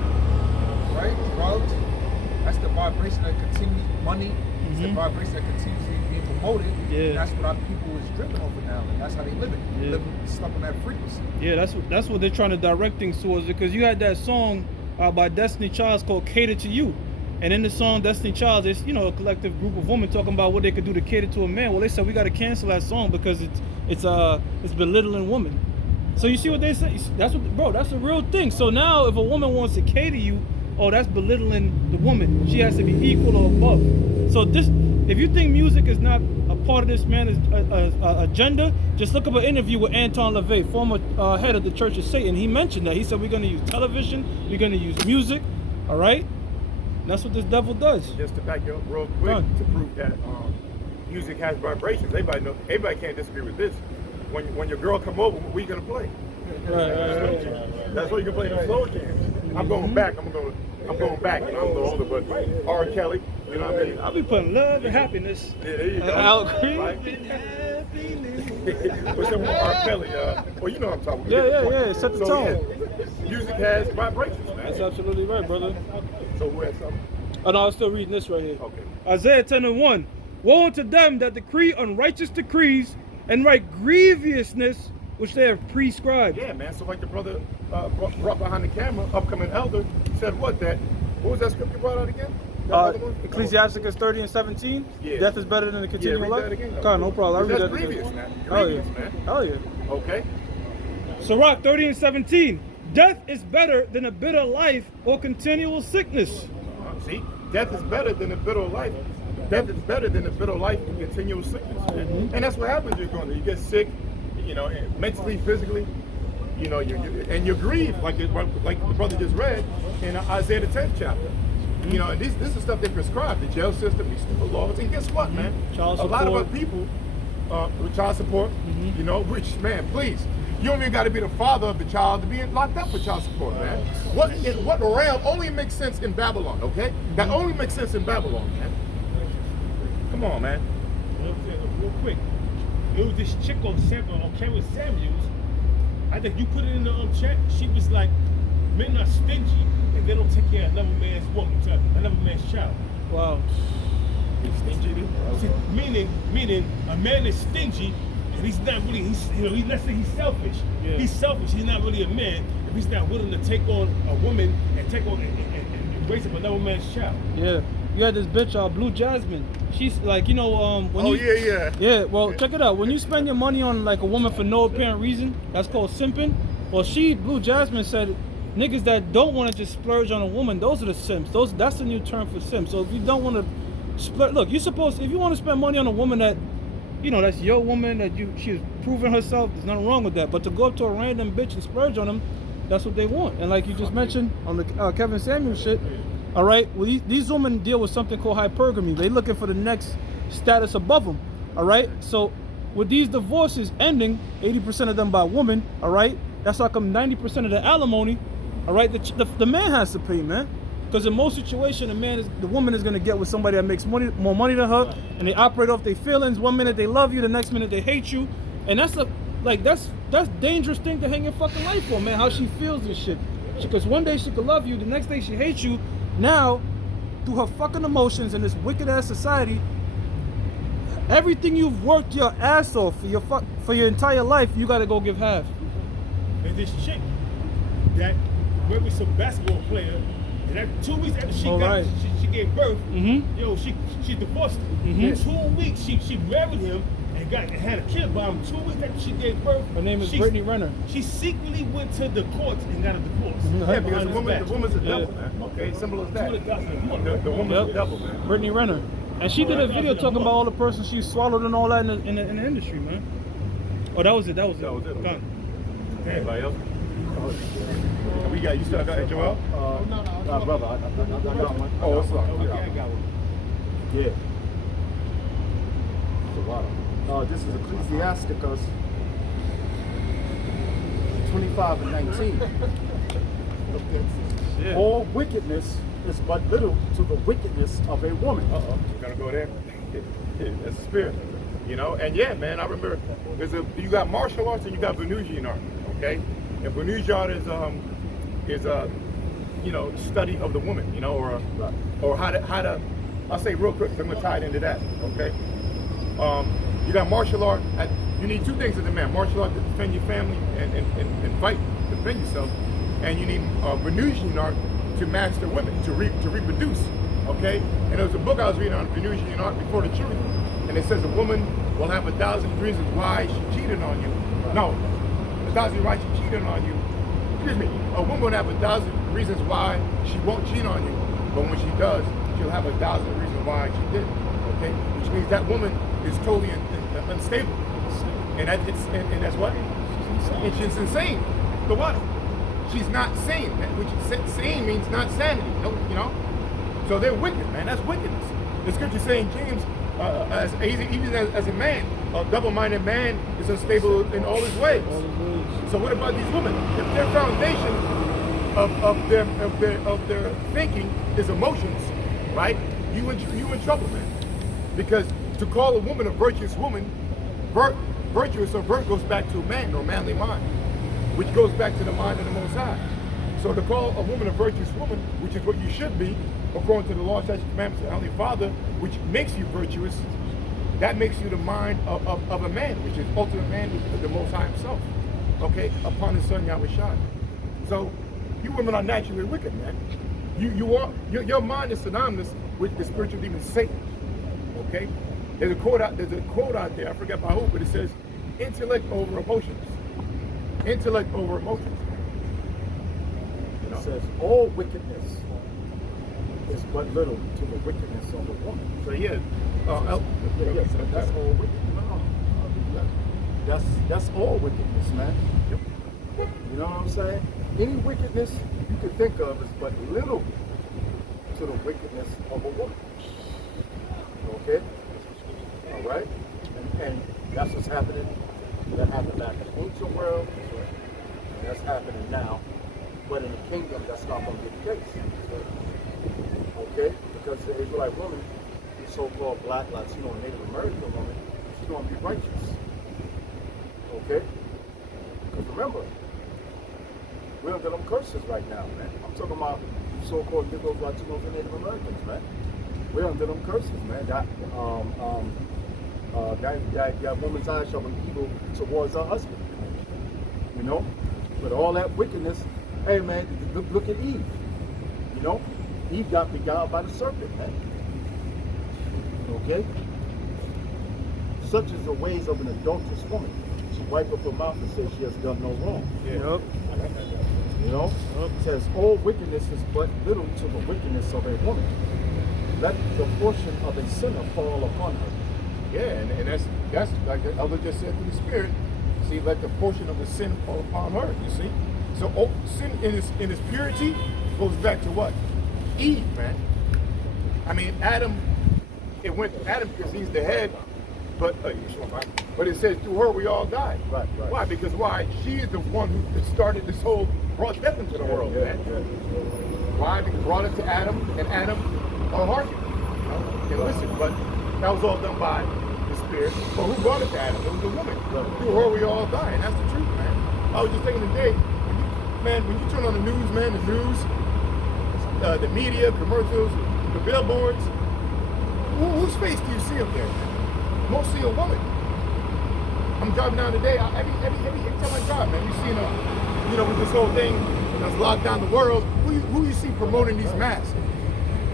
right? Drugs. That's the vibration that continues. Money. It's the vibration that continues being promoted. Yeah. And that's what our people is driven over now. And that's how they live it. They Yeah. live stuck on that frequency. Yeah, that's what they're trying to direct things towards. Because you had that song by Destiny Childs called "Cater to You," and in the song Destiny Childs, it's, you know, a collective group of women talking about what they could do to cater to a man. Well, they said we got to cancel that song because it's belittling women. So you see what they say? That's what, bro. That's a real thing. So now, if a woman wants to cater you, oh, that's belittling the woman. She has to be equal or above. So this, if you think music is not a part of this man's agenda, just look up an interview with Anton LaVey, former head of the Church of Satan. He mentioned that. He said we're going to use television, we're going to use music, all right? And that's what this devil does. Just to back you up real quick to prove that music has vibrations. Everybody can't disagree with this. When your girl come over, what are you gonna play? Right. That's what you can play the slow jams. I'm going back. I'm going back. You know, I'm a little older, but R. Kelly. You know what I mean? I'll be putting love and happiness. Yeah, there you go. Al Green. Right? What's up with R. Kelly? Well, you know what I'm talking about. Yeah. Set the tone. Yeah, music has vibrations, man. That's absolutely right, brother. So who has something? Oh no, I'm still reading this right here. Okay. Isaiah 10:1. Woe unto them that decree unrighteous decrees and write grievousness which they have prescribed. Yeah, man. So like the brother brought behind the camera, upcoming elder, said what was that scripture brought out again? That other one? Ecclesiasticus 30 and 17. Yeah. Death is better than the continual read life. that again. God, no problem. I'll read That's that again. grievous, man. Hell Grievous, yeah. man. Hell yeah. Okay. Sirach 30 and 17. Death is better than a bitter life or continual sickness. See, death is better than a bitter life. Death is better than a bitter life and continual sickness, man. And that's what happens. You're going to, you get sick, you know, mentally, physically, you know, and you grieve like the brother just read in Isaiah the 10th chapter. You know, and this is stuff they prescribe, the jail system, these stupid laws. And guess what, man? Child A lot of support. our people, with child support, you know, which, man, please, you don't even got to be the father of the child to be locked up for child support, man. What realm only makes sense in Babylon, okay? That only makes sense in Babylon, man. Come on, man. Real quick, it was this chick on Karen Samuels. I think you put it in the chat. She was like, men are stingy and they don't take care of another man's woman, another man's child. Wow. Stingy, See, meaning a man is stingy and he's not really, let's say he's selfish. Yeah. He's selfish. He's not really a man if he's not willing to take on a woman and take on and raise up another man's child. Yeah. You had this bitch, Blue Jasmine. She's like, you know, when Oh, you, yeah. Yeah, well, check it out. When you spend your money on like a woman for no apparent reason, that's called simping. Well, Blue Jasmine said, niggas that don't want to just splurge on a woman, those are the simps. That's the new term for simp. So if you don't want to splurge, look, if you want to spend money on a woman that, you know, that's your woman, that she's proven herself, there's nothing wrong with that. But to go up to a random bitch and splurge on them, that's what they want. And like you just mentioned on the Kevin Samuel shit, all right, well, these women deal with something called hypergamy. They looking for the next status above them, all right? So with these divorces ending, 80% of them by women, all right? That's how come 90% of the alimony, all right, the man has to pay, man. Because in most situations, the woman is gonna get with somebody that makes more money than her, and they operate off their feelings. 1 minute they love you, the next minute they hate you, and that's dangerous thing to hang your fucking life on, man. How she feels and shit. Because one day she could love you, the next day she hates you. Now, through her fucking emotions in this wicked ass society, everything you've worked your ass off for your entire life, you gotta go give half. And this chick that went with some basketball player, and that 2 weeks after she gave birth, yo, she divorced him. 2 weeks she married him and had a kid by him. 2 weeks after she gave birth. Her name is Brittany Renner. She secretly went to the courts and got a divorce. Yeah, because the Behind his woman's a back. devil, man. Okay, simple as that. Come on. The woman's a devil, man. Brittany Renner. And she did a video talking about all the persons she swallowed and all that in the industry, man. Oh, that was it. That was it. Done. Anybody else? You still got it, Joel? No, brother, I got one. Oh, what's up? I got one. Yeah. It's a lot. This is Ecclesiasticus 25 and 19. Yeah. All wickedness is but little to the wickedness of a woman. Uh-oh, we're gonna go there. That's the spirit. You know, and yeah, man, I remember you got martial arts and you got Venusian art, okay? And Venusian art is you know, study of the woman, you know, or how to I'll say real quick, I'm gonna tie it into that, okay? You got martial art, you need two things as a man, martial art to defend your family and fight, defend yourself, and you need Venusian art to master women, to reproduce, okay? And there was a book I was reading on Venusian art before the truth, and it says a woman will have 1,000 reasons why she cheated on you. No, 1,000 why she cheated on you. Excuse me, a woman will have 1,000 reasons why she won't cheat on you, but when she does, she'll have 1,000 reasons why she did, okay? Which means that woman is totally unstable, and that's what? And she's insane. But what? She's not sane, which sane means not sanity, you know? So they're wicked, man. That's wickedness. The scripture saying James, even as a man, a double-minded man is unstable in all his ways. So what about these women? If their foundation of their thinking is emotions, right? You in trouble, man. Because to call a woman a virtuous woman, virtuous or vert goes back to a man or manly mind, which goes back to the mind of the Most High. So to call a woman a virtuous woman, which is what you should be, according to the law, statutes, commandments of the Heavenly Father, which makes you virtuous, that makes you the mind of a man, which is ultimate man, the Most High Himself. Okay, upon His Son Yahweh Shai. So you women are naturally wicked, man. Your mind is synonymous with the spiritual demon Satan. Okay, there's a quote out there. I forget by who, but it says, "Intellect over emotions." Intellect over emotions. It says all wickedness is but little to the wickedness of a woman. So yeah, So that's all wickedness. That's all wickedness, man. Yep. You know what I'm saying? Any wickedness you can think of is but little to the wickedness of a woman. Okay? All right? And that's what's happening. That happened back in the ancient world. And that's happening now. But in the kingdom, that's not going to be the case. Okay? Because the Israelite woman, the so-called Black, Latino, and Native American woman, she's going to be righteous. Okay? Because remember, we're under them curses right now, man. I'm talking about so-called Negroes, Latinos, and Native Americans, man. We're under them curses, man. That woman's eyes shall be evil towards her husband. You know? With all that wickedness, hey, man, look at Eve. You know? Eve got beguiled by the serpent, man. Okay? Such is the ways of an adulterous woman. She wiped up her mouth and says she has done no wrong. Yep. You know? It says all wickedness is but little to the wickedness of a woman. Let the portion of a sinner fall upon her. yeah, and that's like the elder just said through the Spirit. See, let the portion of the sin fall upon her. You see, so sin in its purity goes back to what? Eve, man. I mean, Adam. It went to Adam because he's the head, but it says through her we all died. Right. Why? Because why? She is the one who started this whole, brought death into the world, man. Why? Because brought it to Adam, and Adam hearkened and listened. But that was all done by the Spirit. But who brought it to Adam? It was the woman. Through her we all die, and that's the truth, man. I was just thinking today, when you turn on the news, man, the media, commercials, the billboards, whose face do you see up there? Mostly a woman. I'm driving down today. Every time I drive, man, you see, with this whole thing that's locked down the world, who you see promoting these masks?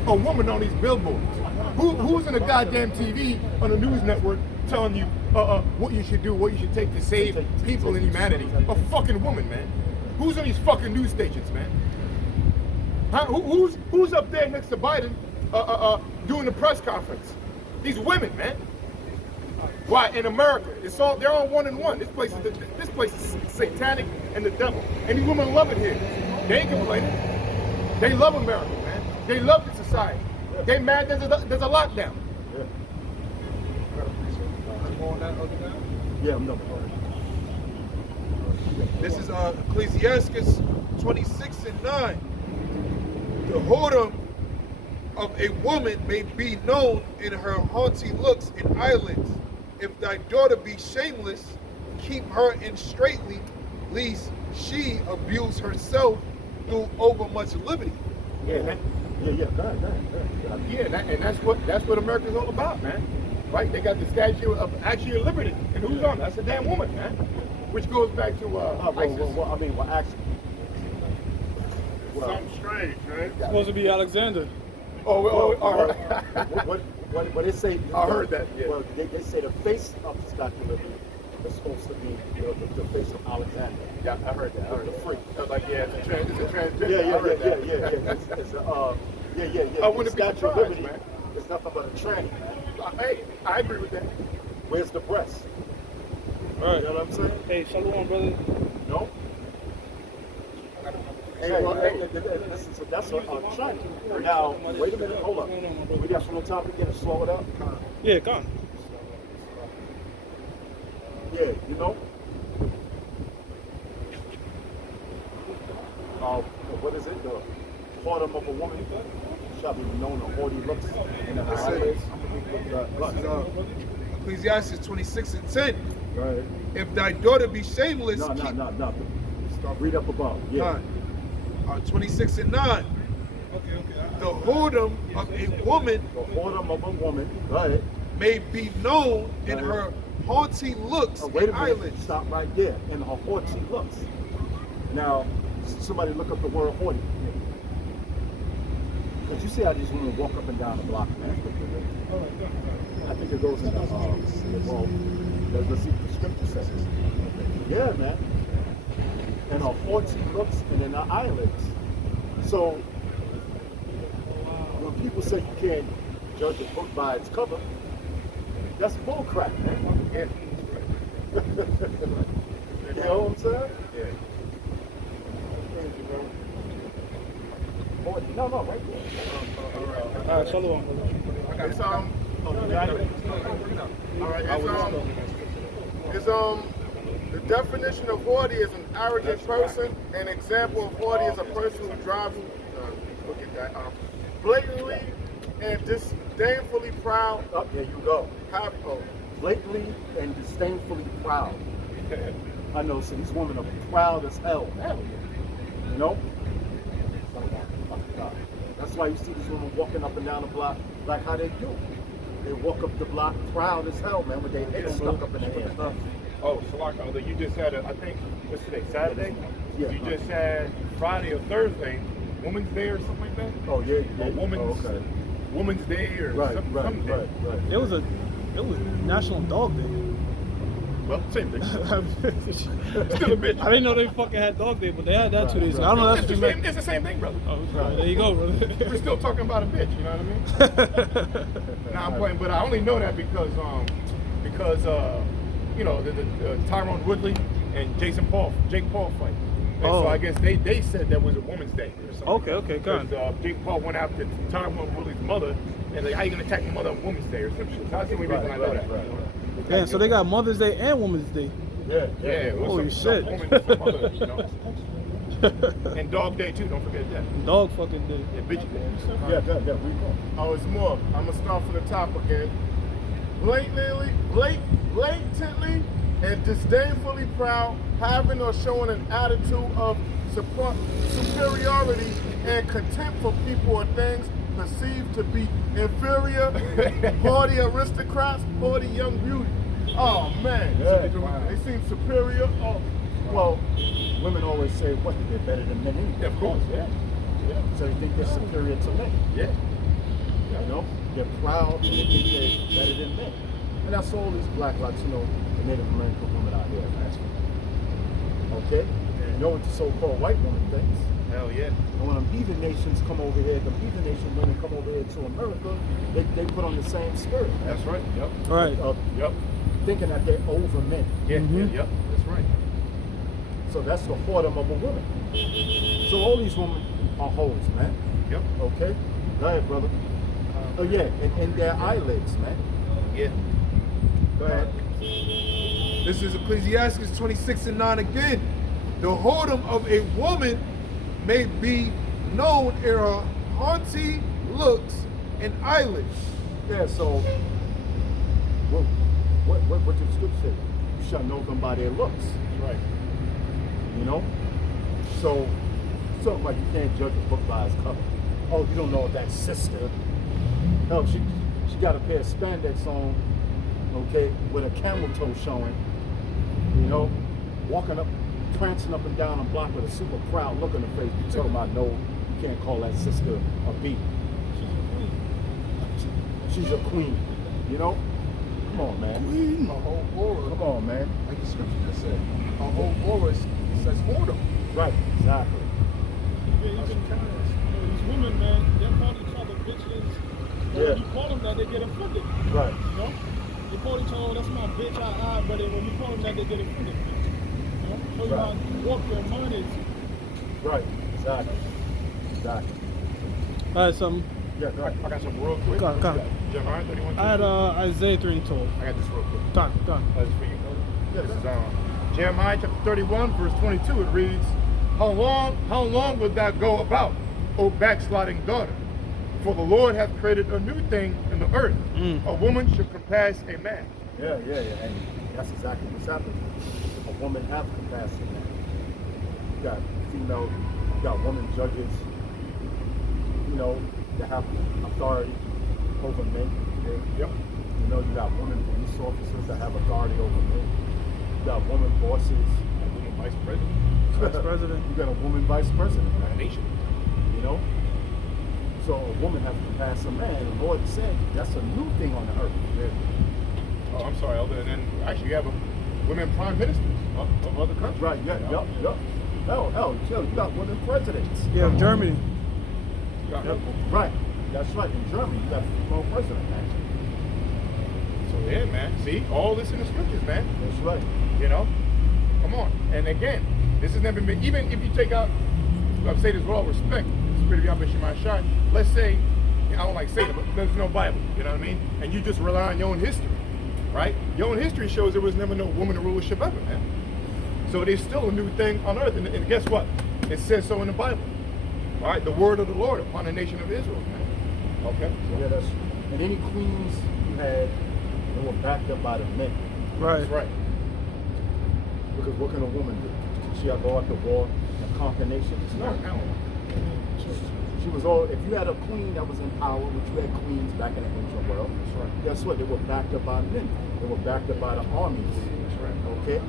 A woman on these billboards. Who's in a goddamn TV on a news network telling you what you should do, what you should take to save people and humanity? A fucking woman, man. Who's on these fucking news stations, man? Huh? Who's up there next to Biden doing the press conference? These women, man. Why? In America, they're all one and one. This place is satanic and the devil. And these women love it here. They ain't complaining. They love America, man. They love the society. They mad there's a lockdown. Yeah, I'm done. This is Ecclesiastes 26:9. The whoredom of a woman may be known in her haughty looks and eyelids. If thy daughter be shameless, keep her in straitly, lest she abuse herself through overmuch liberty. Yeah. Go ahead. Yeah, and that's what America's all about, man. Right? They got the Statue of Actual Liberty, and who's on? That's a damn woman, man. Which goes back to ISIS. Actually. Something strange, right? It's supposed to be Alexander. What they say? I heard that. Yeah. Well, they say the face of the Statue of Liberty is supposed to be the face of Alexander. Yeah, I heard that. The freak. It's a transgender. Yeah. I wouldn't be Statue of surprised, Liberty man. is nothing but a tranny, man. Hey, I agree with that. Where's the breast? All right. You know what I'm saying? Hey, shalom, brother. No. Hey, listen, so that's a tranny. Now, wait a minute, hold up. We got from the top again, slow it up. Yeah, come on. Yeah, you know. What is it? The bottom of a woman shall be known on haughty looks and her eyelids. This is Ecclesiastes 26:10. Go ahead. If thy daughter be shameless, No. Read up above. Yeah. 26:9. Okay. The whoredom of a woman The whoredom of a woman. Go ahead. may be known in her haughty looks Wait and a minute, eyelids. stop right there. In her haughty looks. Now, somebody look up the word haughty. Because you see how these women walk up and down the block, man. I think it goes in the, well, let's see what the scripture says. Yeah, man. And her haughty looks and in her eyelids. So, when people say you can't judge a book by its cover, that's bullcrap, man. Yeah. You know what I'm saying? Yeah. No, right there. All right, shalom. It's all right. It's the definition of haughty is an arrogant person. An example of haughty is a person who drives, look at that, blatantly and disdainfully proud. Oh, there you go. Oh, Blatantly and disdainfully proud. I know, so these women are proud as hell. You know? That's why you see these women walking up and down the block like how they do. They walk up the block proud as hell, man, with their head stuck up in the air. Oh, Salak, although you just had, I think, what's today, Saturday? Yeah. You just had Friday or Thursday, Women's Day or something like that? Oh, yeah. Or Women's, okay. Women's Day or something day. Right. It was National Dog Day. Well, same thing. Still a bitch. I didn't know they fucking had Dog Day, but they had that 2 days ago. I don't know that's It's what the you same, meant. it's the same thing, brother. Oh, there you go, brother. We're still talking about a bitch, you know what I mean? Nah, I'm playing, but I only know that because you know, the Tyrone Woodley and Jake Paul fight. And so I guess they said that was a Woman's Day or something. Okay, go on. Jake Paul went after Tyrone Woodley's mother, and like, how you gonna attack your mother on Women's Day or something? So that's the only reason I know that. Yeah, so they got Mother's Day and Women's Day. Yeah. Holy shit. Some mother, you know? And Dog Day too. Don't forget that. Dog fucking day. Yeah, bitch day. Yeah, where you going? Oh, it's more. I'm gonna start from the top again. Blatantly and disdainfully proud, having or showing an attitude of superiority and contempt for people or things perceived to be inferior, haughty aristocrats, haughty young beauty. Oh man, they seem superior. Oh, Well, women always say, what, they're better than men anyway. Yeah, of course. Yeah. So they think they're superior to men. Yeah. You know? They're proud and they think they're better than men. And that's all these black, Latino, and Native American women out here, man. Okay? You know what the so-called white woman thinks? Hell yeah. And when them heathen nations come over here, the heathen nation women come over here to America, they put on the same spirit. Man. That's right. Yep. Right. Yep. Thinking that they're over men. Yeah. Yep. That's right. So that's the whoredom of a woman. So all these women are hoes, man. Yep. Okay? Go ahead, brother. Oh yeah, and their eyelids, man. Yeah. Go ahead. This is Ecclesiastes 26:9 again. The whoredom of a woman may be known in her haughty looks and eyelids. Yeah, so what did the scripture say? You shall know them by their looks. Right. You know? So something like you can't judge a book by its cover. Oh, you don't know that sister. No, she got a pair of spandex on, okay, with a camel toe showing, you know, walking up, prancing up and down a block with a super proud look on her face. You talking about no, you can't call that sister a B. She's a queen, you know? Come on, man. A whole aura, Come on, man. like the scripture just said, a whole aura says whoredom. Right, exactly. Yeah, you can kind of, these women, man, they're calling each other bitches. But when you call them that, they get offended. Right. You know? They call each other, oh, that's my bitch, but then when you call them that, they get offended. You know? So you Right. want to walk your mind is. Right, exactly. All right, so Yeah, go ahead. I got something real quick. Go on. Jeremiah 31. I had Isaiah 3 and 12. I got this real quick. Done. This is for you, brother. This is Jeremiah chapter 31, verse 22. It reads, How long wilt thou go about, O backsliding daughter? For the Lord hath created a new thing in the earth. A woman should compass a man. Yeah. And that's exactly what's happening. A woman have capacity now. You got female, you got women judges, you know, that have authority over men. Yep. You know, you got women police officers that have authority over men. You got women bosses, A woman vice president. Vice president. You got a woman vice president, A man. nation. You know? So a woman has to pass a man. The Lord said that's a new thing on the earth. Oh, I'm sorry, Elder. And then actually you have women prime ministers of other countries. Right, yup. Hell, chill. You got women presidents. Yeah, Germany. You got- Right. That's right. In Germany, you got a female president, man. So yeah, man. See, all this in the scriptures, man. That's right. You know? Come on. And again, this has never been, even if you take out, I say this with all respect, it's pretty obvious my shot. Let's say, I don't like saying it, but there's no Bible, you know what I mean? And you just rely on your own history, right? Your own history shows there was never no woman rulership ever, man. So there's still a new thing on earth. And guess what? It says so in the Bible. All right? The word of the Lord upon the nation of Israel, man. Okay? Yeah, that's. And any queens you had, they were backed up by the men. Right. That's right. Because what can a woman do? Can she go out to war and conquer nations? No. She was all. If you had a queen that was in power, which you had queens back in the ancient world, That's right. guess what? They were backed up by men. They were backed up by the armies. That's right. Okay?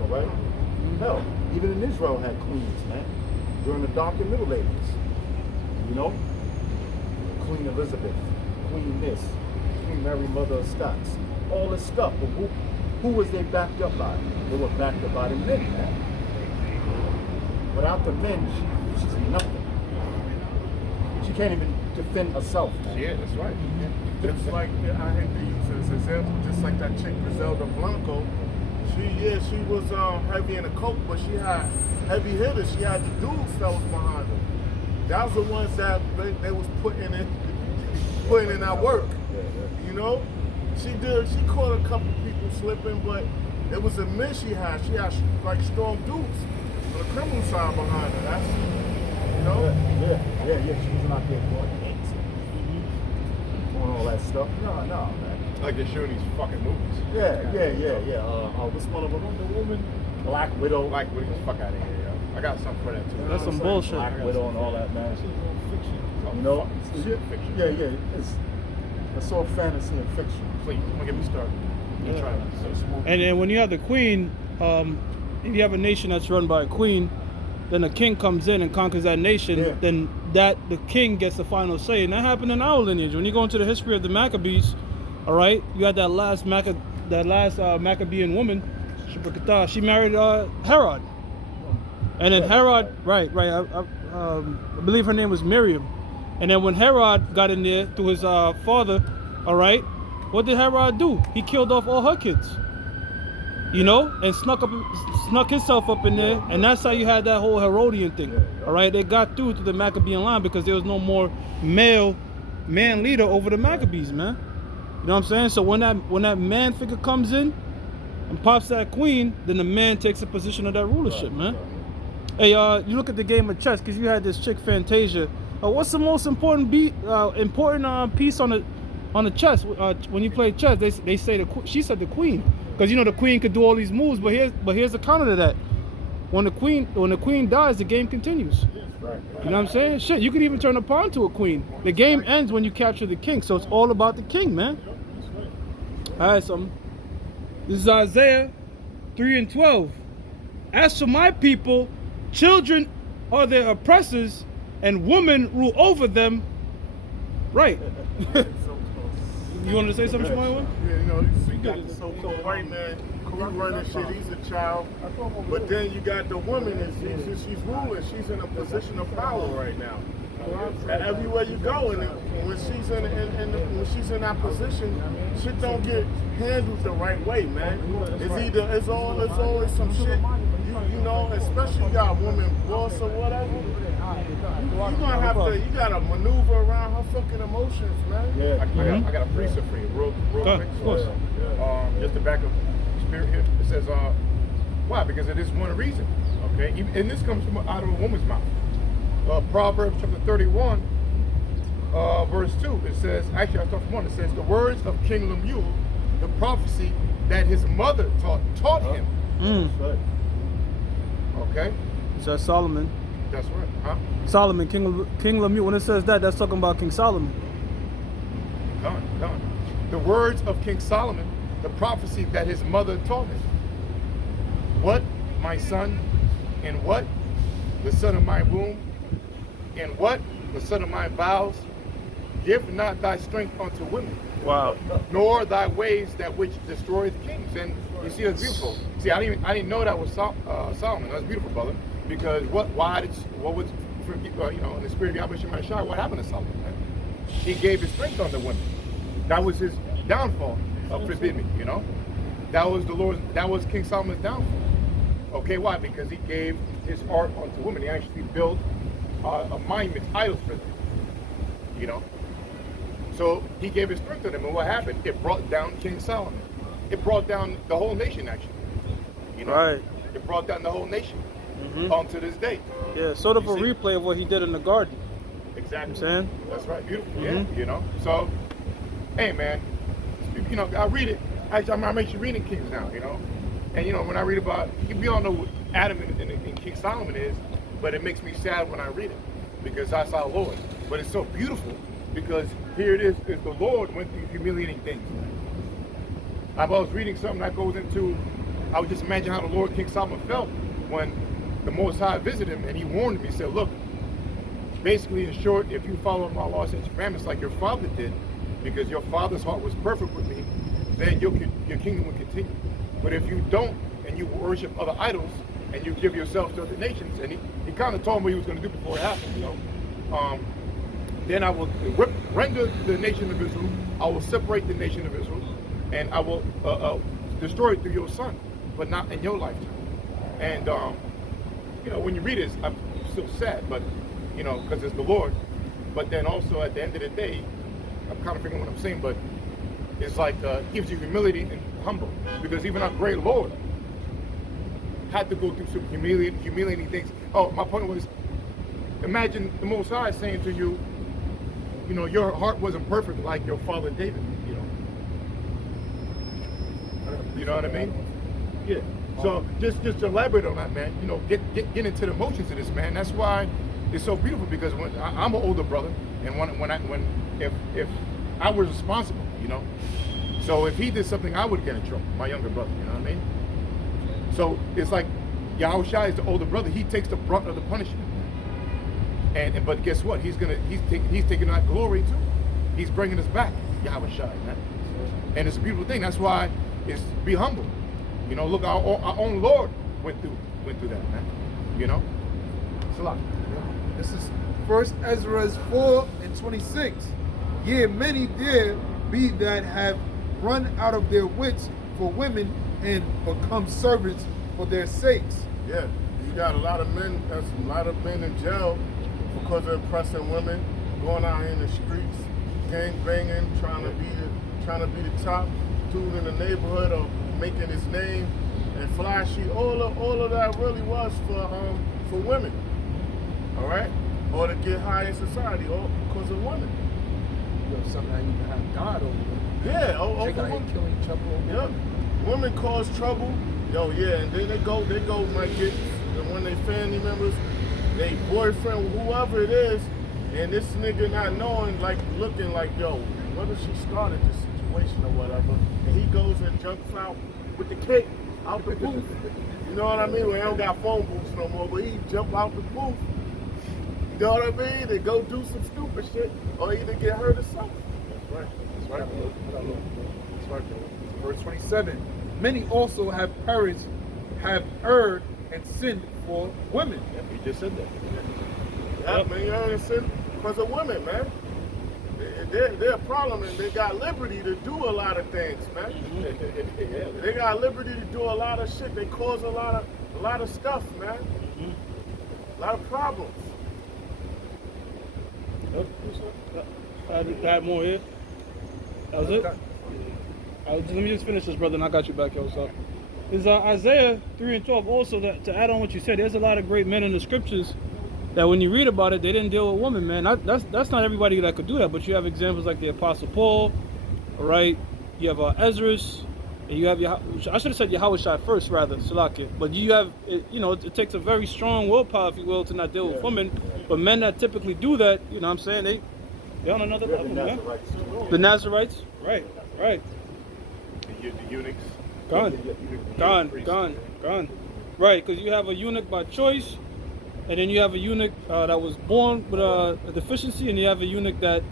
All right? Hell, even in Israel had queens, man. During the Dark and Middle Ages. You know? Queen Elizabeth, Queen this, Queen Mary, Mother of Scots. All this stuff. But who was they backed up by? They were backed up by the men, man. Without the men, she's nothing. She can't even defend herself, man. Yeah, that's right. Just like I hate to use as an example, just like that chick Griselda Blanco. She was heavy in the coke, but she had heavy hitters. She had the dudes that was behind her. That was the ones that they was putting in that work. You know, she caught a couple people slipping, but it was a men she had. She had like strong dudes on the criminal side behind her. That's, you know. Yeah. She wasn't out there doing hits, doing all that stuff. No, man. Like they're showing these fucking movies. Yeah. What's one of them? Wonder Woman, Black Widow. Like, what the fuck out of here, yo. I got something for that too. That's some bullshit. Black Widow and all that, man. You know? Fiction. Yeah. It's all fantasy and fiction. Please, don't get me started. Yeah. Try that. And then when you have the queen, if you have a nation that's run by a queen, then the king comes in and conquers that nation. Yeah. Then the king gets the final say, and that happened in our lineage. When you go into the history of the Maccabees, all right, you had that last Maccabean woman, she married Herod, and then Herod, right. I believe her name was Miriam, and then when Herod got in there through his father, all right, what did Herod do? He killed off all her kids. You know, and snuck himself up in there, and that's how you had that whole Herodian thing. All right, they got through to the Maccabean line because there was no more man leader over the Maccabees, man. You know what I'm saying? So when that man figure comes in and pops that queen, then the man takes a position of that rulership, man. Hey, you look at the game of chess because you had this chick Fantasia. What's the most important piece on the chess when you play chess? They say she said the queen. Because you know the queen could do all these moves, but here's the counter to that. When the queen dies, the game continues. You know what I'm saying? Shit, you could even turn a pawn to a queen. The game ends when you capture the king, so it's all about the king, man. All right, so this is Isaiah 3:12. As for my people, children are their oppressors, and women rule over them. Right. You want to say something, Shemaiah? Yeah, you know, you got the so-called white man, he running shit, he's a child. But then you got the woman, and she's ruling. She's in a position of power right now. Everywhere you go, and when she's in that position, shit don't get handled the right way, man. It's always some shit. You know, especially you got a woman boss or whatever. You gotta maneuver around her fucking emotions, man. I got a precept for you, real quick. Of course. Just to back up spirit here. It says, why? Because it is one reason. Okay, and this comes from out of a woman's mouth. Proverbs chapter 31, verse 2. It says, actually, I start from 1. It says, the words of King Lemuel, the prophecy that his mother taught him. That's right. Okay, So that's Solomon. that's right. Huh? Solomon, King Lemuel. When it says that, that's talking about King Solomon. Done. the words of King Solomon, the prophecy that his mother taught him. What, my son, and what, the son of my womb, and what, the son of my vows, give not thy strength unto women. Wow. Nor thy ways that which destroyeth kings. And you see, that's beautiful. See, I didn't know that was Solomon. That's beautiful, brother. Because what was, in the spirit of Yahweh Shemai Shai, what happened to Solomon? Man? He gave his strength unto women. That was his downfall. Forgive me, That was King Solomon's downfall. Okay, why? Because he gave his art unto women. He actually built a monument, idols for them. So he gave his strength to them, and what happened? It brought down King Solomon. It brought down the whole nation, actually. Right. It brought down the whole nation to this day. Yeah, sort of a replay of what he did in the garden. Exactly. You know what I'm saying? That's right. Beautiful. Yeah. So, hey, man. I read it. Actually, I'm actually reading Kings now. And when I read about, we all know what Adam and King Solomon is, but it makes me sad when I read it because that's our Lord. But it's so beautiful because here it is the Lord went through humiliating things. I was reading something that goes into, I would just imagine how the Lord King Solomon felt when the Most High visited him and he warned him. He said, look, basically in short, if you follow my laws and commandments like your father did, because your father's heart was perfect with me, then your kingdom will continue. But if you don't, and you worship other idols, and you give yourself to other nations, and he kind of told him what he was going to do before it happened, then I will render the nation of Israel, I will separate the nation of Israel, and I will destroy it through your son, but not in your lifetime. And, when you read this, I'm still sad, but, because it's the Lord. But then also at the end of the day, I'm kind of forgetting what I'm saying, but it's like gives you humility and humble, because even our great Lord had to go through some humiliating things. Oh, my point was, imagine the Most High saying to you, your heart wasn't perfect like your father David. You know what I mean? Yeah. So just to elaborate on that, man. Get into the emotions of this, man. That's why it's so beautiful, because when I'm an older brother, and if I was responsible, so if he did something, I would get in trouble. My younger brother, you know what I mean? So it's like Yahushua is the older brother. He takes the brunt of the punishment. But guess what? He's taking that glory too. He's bringing us back, Yahushua, man. And it's a beautiful thing. That's why it's be humble. Look, our own Lord went through that, man. It's a lot. This is 1 Ezra 4:26. Yea, many there be that have run out of their wits for women and become servants for their sakes. Yeah, you got a lot of men. There's a lot of men in jail because of oppressing women, going out here in the streets, gang banging, trying to be the top dude in the neighborhood or making his name and flashy. All of that really was for women. All right, or to get high in society, all because of women. Sometimes you can have God over them. Yeah, They got him killing each other over women. Women cause trouble. And then they go might get one of their family members, their boyfriend, whoever it is, and this nigga not knowing, like looking like, what if she started this situation or whatever, and he goes and jumps out with the cake out the booth. You know what I mean? We don't got phone booths no more, but he jump out the booth. You know what I mean? They go do some stupid shit or either get hurt or something. That's right. That's right. Verse 27. Many also have perished, have erred and sinned for women. Yeah, he just said that. Yeah, man, you understand? Because of women, man. They're a problem, and they got liberty to do a lot of things, man. They got liberty to do a lot of shit. They cause a lot of stuff, man. A lot of problems. I got more here. That was it? Let me just finish this, brother, and I got you back, yo. So, is Isaiah 3:12 also, that to add on what you said, there's a lot of great men in the scriptures that when you read about it, they didn't deal with women, man. That's not everybody that could do that, but you have examples like the Apostle Paul, all right? You have Ezra, and you have I should have said Yahushua first, rather, Salakia. But you have, it takes a very strong willpower, if you will, to not deal with women. But men that typically do that, you know what I'm saying, they're on another level, man. The Nazarites, right. Right. The eunuchs. Gone. Right, because you have a eunuch by choice, and then you have a eunuch that was born with a deficiency, and you have a eunuch that,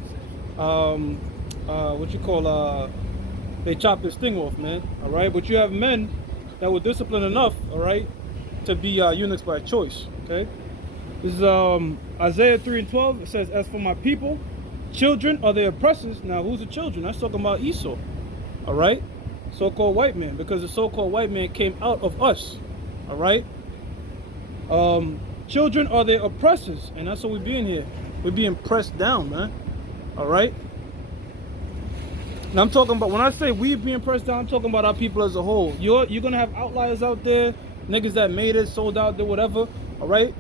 they chop his thing off, man. All right, but you have men that were disciplined enough, all right, to be eunuchs by choice. Okay. This is Isaiah 3:12. It says, "As for my people, children are their oppressors." Now, who's the children? That's talking about Esau. All right, so-called white man, because the so-called white man came out of us. All right. Children are their oppressors, and that's what we're being here. We're being pressed down, man. All right. And I'm talking about, when I say we being pressed down, I'm talking about our people as a whole. You're gonna have outliers out there, niggas that made it, sold out, did whatever. All right.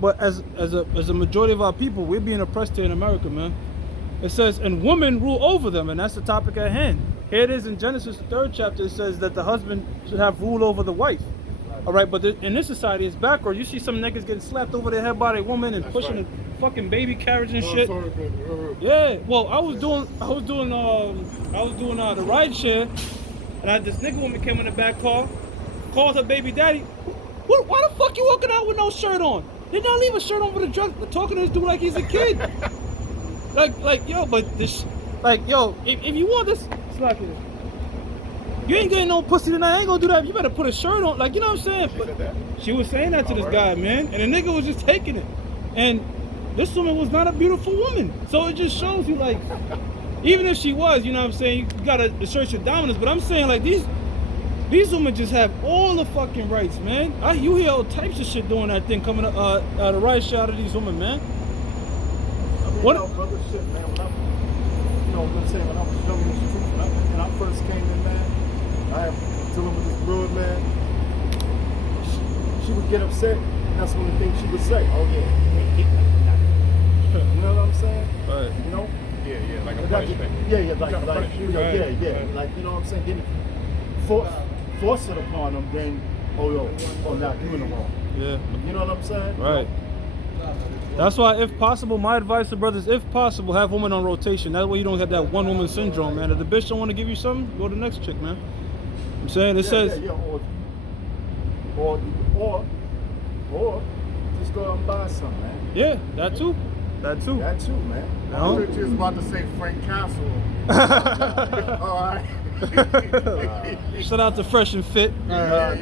But as a majority of our people, we're being oppressed here in America, man. It says, "And women rule over them," and that's the topic at hand. Here it is in Genesis, the 3rd chapter. It says that the husband should have rule over the wife. All right, but in this society, it's backward. You see some niggas getting slapped over their head by their woman and pushing a fucking baby carriage and shit. Yeah. Well, I was doing the ride share, and this nigga woman came in the back car, called her baby daddy. Why the fuck you walking out with no shirt on? Did not leave a shirt on with a dress. Talking to this dude like he's a kid. like yo, but this, like yo, if you want this, it's like it. You ain't getting no pussy tonight. I ain't gonna do that. You better put a shirt on. Like, you know what I'm saying? But she was saying that to this guy, man. And the nigga was just taking it. And this woman was not a beautiful woman. So it just shows you, like, even if she was, you know what I'm saying? You gotta assert your dominance. But I'm saying, like, these women just have all the fucking rights, man. You hear all types of shit doing that thing coming out of right shot of these women, man. I mean, what? Brother, shit, man. When I was young in the street, when I first came in, man, I am dealing with this broad, man. She would get upset, and that's one of the things she would say. Oh, yeah, you know what I'm saying? Right. You know? Yeah, like a punishment. Yeah, like, like, you know what I'm saying? Then force it upon them, then, oh, now you're in the wrong. Yeah. You know what I'm saying? Right. That's why, if possible, my advice to brothers, if possible, have women on rotation. That way you don't have that one woman syndrome, man. If the bitch don't want to give you something, go to the next chick, man. I'm saying, it says... Or just go out and buy something, man. Yeah, that too, That too, man. I thought you was about to say Frank Castle. All right. Shout out to Fresh and Fit. Brother,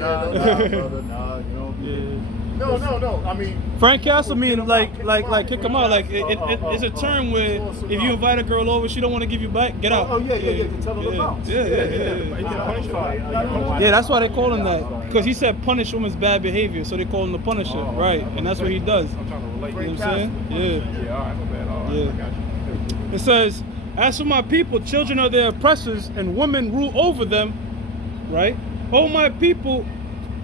No. I mean, Frank Castle mean like kick him out. Like it's a term where if you invite a girl over, she don't want to give you back, get out. Oh yeah. To tell her to bounce. Yeah, that's why they call him that. Because he said punish women's bad behavior, so they call him the Punisher, right? And that's what he does. I'm trying to relate. You know what I'm saying? Yeah, all right, my bad. All right, Yeah. I got you. It says, "As for my people, children are their oppressors, and women rule over them." Right? "O my people,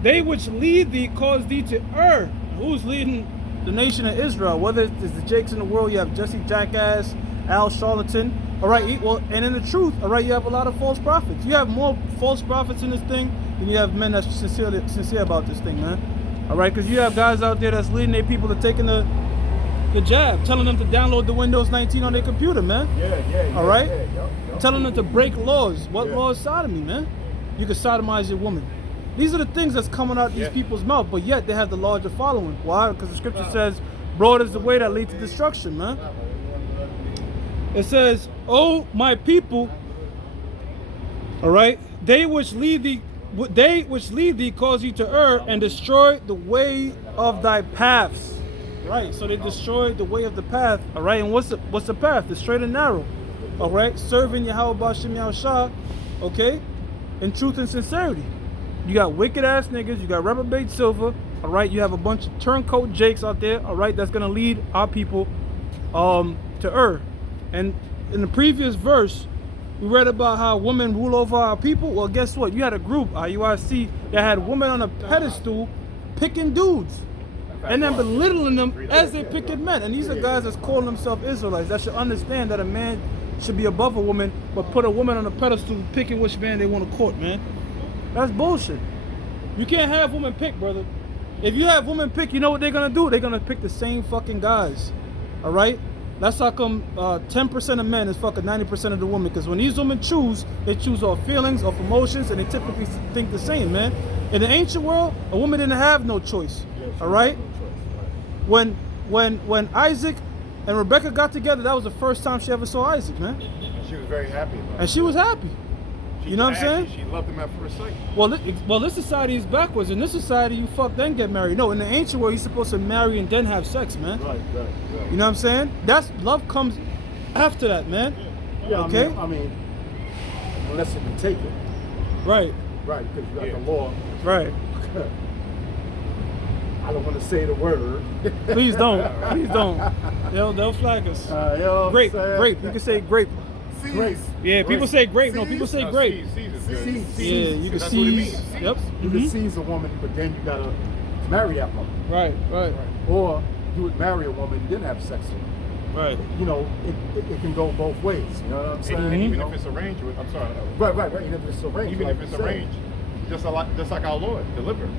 they which lead thee cause thee to err." Who's leading the nation of Israel? Whether it's the Jakes in the world, you have Jesse Jackass, Al Charlatan. All right, well, and in the truth, all right, you have a lot of false prophets. You have more false prophets in this thing than you have men that's sincere about this thing, man. All right, because you have guys out there that's leading their people to taking the jab, telling them to download the Windows 19 on their computer, man. Yeah. All right? Yep. Telling them to break laws. What law is sodomy, man? You can sodomize your woman. These are the things that's coming out these people's mouth, but yet they have the larger following. Why? Because the scripture says, broad is the way that leads to destruction, man. It says, "Oh, my people," all right, they which lead thee cause you to err and destroy the way of thy paths. Right, so they destroy the way of the path, all right, and what's the path? The straight and narrow, all right, serving Yahweh B'Shem Yahushua, okay, in truth and sincerity. You got wicked ass niggas, you got reprobate silver, all right, you have a bunch of turncoat jakes out there, all right, that's gonna lead our people to err. And in the previous verse, we read about how women rule over our people. Well, guess what? You had a group, IUIC, that had women on a pedestal picking dudes and then belittling them as they picking men. And these are guys that's calling themselves Israelites that should understand that a man should be above a woman, but put a woman on a pedestal picking which man they want to court, man. That's bullshit. You can't have women pick, brother. If you have women pick, you know what they're gonna do? They're gonna pick the same fucking guys. All right? That's how come 10% of men is fucking 90% of the women. Because when these women choose, they choose off feelings, off emotions, and they typically think the same, man. In the ancient world, a woman didn't have no choice. All right? When Isaac and Rebecca got together, that was the first time she ever saw Isaac, man. And she was very happy about it. And she was happy. You know what I'm saying? She loved him at first sight. Well, this society is backwards. In this society, you fuck then get married. No, in the ancient world, he's supposed to marry and then have sex, man. Right. You know what I'm saying? That's love comes after that, man. Yeah, Okay. I mean, unless you can take it. Right. Right, because you got the law. Right. I don't want to say the word. Please don't. Please don't. They'll flag us. You know Grape. what I'm saying? Grape. You can say grape. Grape. Yeah, people say grape. No, people say grape. Seeds. Yeah, you can That's what it means. seize. Yep. You can seize a woman, but then you gotta marry that woman. Right. Or you would marry a woman and then have sex with her. Right. You know, it can go both ways. You know what I'm saying? And You even know? if it's arranged, I'm sorry. Right. Even if it's arranged. Even like if it's you said. arranged, just like our Lord delivered.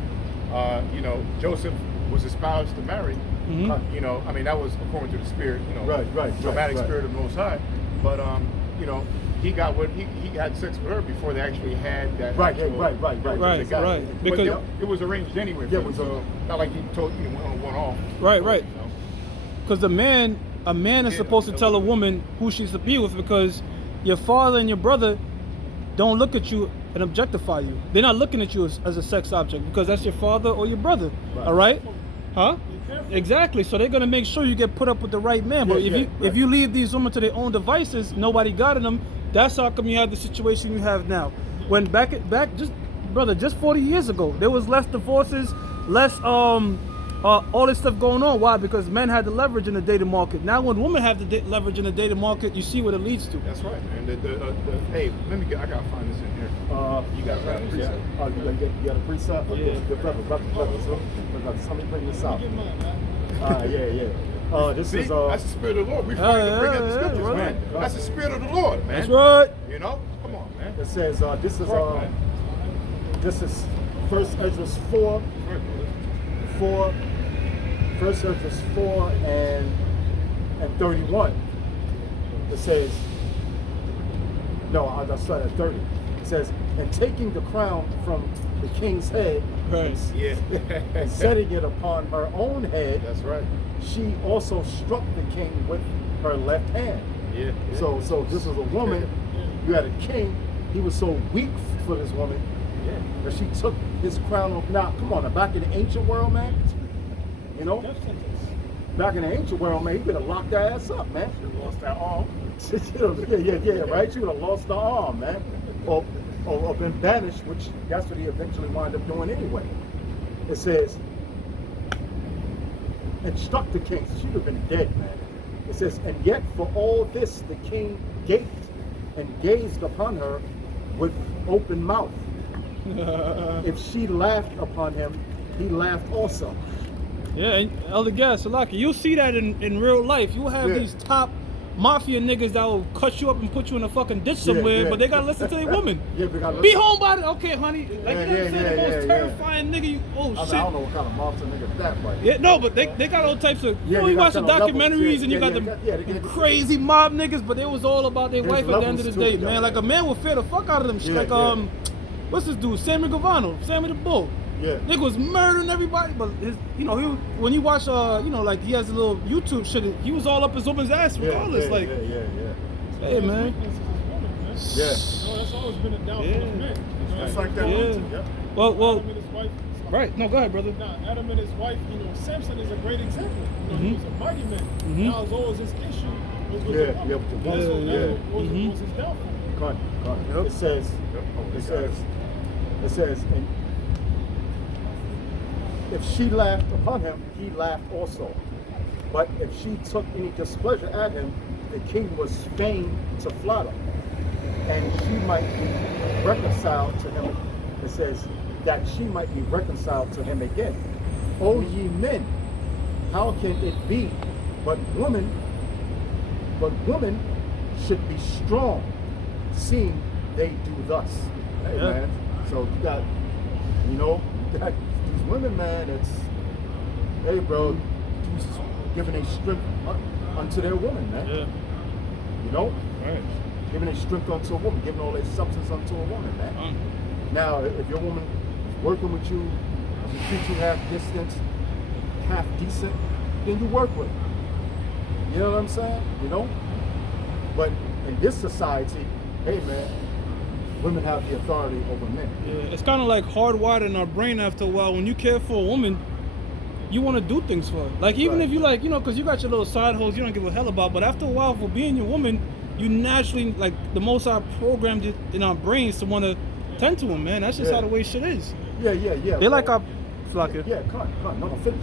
You know, Joseph was espoused to Mary. You know, I mean that was according to the spirit. You know, dramatic spirit of the Most High. But you know, he got what he had sex with her before they actually had that. Right. But Because it was arranged anyway. Yeah, So not like he told you one off. right. You know? Because a man is supposed to tell a woman who she's to be with, because your father and your brother don't look at you and objectify you. They're not looking at you as a sex object, because that's your father or your brother. Right. All right? Huh? Exactly. So they're gonna make sure you get put up with the right man. But if you leave these women to their own devices, nobody guiding them. That's how come you have the situation you have now. When back just 40 years ago, there was less divorces, less all this stuff going on. Why? Because men had the leverage in the dating market. Now when women have the leverage in the dating market, you see what it leads to. That's right, man. Hey, I gotta find this in here. You guys got a preset. Oh, you got a preset? Okay. Yeah. Good brother. So let me bring this out. This is that's the spirit of the Lord. We find to bring up the scriptures, right. man. That's the spirit of the Lord, man. That's right. You know, come on, man. It says this is First Ezra 4. First Ezra 4 and 31. It says, no, I'll start at 30. It says, and taking the crown from the king's head, Right. Yeah. and setting it upon her own head, That's right. she also struck the king with her left hand. Yeah. So this was a woman. You had a king. He was so weak for this woman that she took his crown off. Now, come on, back in the ancient world, man. You know, back in the ancient world, man, he could have locked her ass up, man. She lost that arm. yeah, right. She would have lost the arm, man, or been banished, which that's what he eventually wound up doing anyway. It says, and struck the king. So she would have been dead, man. It says, and yet for all this the king gaped and gazed upon her with open mouth. If she laughed upon him, he laughed also. Yeah, and Elder Gas, Salaki, you'll see that in real life. You'll have these top mafia niggas that will cut you up and put you in a fucking ditch somewhere, but they gotta listen to their woman. Be home by the, okay, honey. Like, you know what I'm saying? The most terrifying nigga you, shit. I don't know what kind of monster nigga that way. Yeah, no, but they got all types of, you know, you watch the documentaries and you got them crazy mob niggas, but they was all about their wife at the end of the day, man. Like, a man would fear the fuck out of them shit. Like, what's this dude? Sammy Gavano, Sammy the Bull. Yeah. Nigga was murdering everybody, but when you watch, like he has a little YouTube shit, he was all up his woman's ass regardless. Hey man. That's always been a downfall of men. That's like that. Yeah. Well, Adam and his wife. right. No, go ahead, brother. Now, Adam and his wife, Samson is a great example. He was a mighty man. Now, as always, his issue was with the woman. Was his downfall. It says, and if she laughed upon him, he laughed also. But if she took any displeasure at him, the king was fain to flatter, and she might be reconciled to him. It says that she might be reconciled to him again. O ye men, how can it be? But women should be strong, seeing they do thus. Hey man, so you got these women, man. It's, hey bro, giving a strength unto their woman, man. Yeah. You know, Right. giving a strength unto a woman, giving all their substance unto a woman, man. Now, if your woman is working with you, and she treats you half distance, half decent, then you work with her. You know what I'm saying? You know? But in this society, hey man, women have the authority over men. Yeah, it's kind of like hardwired in our brain after a while. When you care for a woman, you want to do things for her. Like, even Right. if you like, you know, because you got your little side hoes you don't give a hell about, but after a while, for being your woman, you naturally, like, the most I programmed it in our brains to want to tend to them, man. That's just how the way shit is. Yeah. They like our flocker. Yeah, come on. No, finish.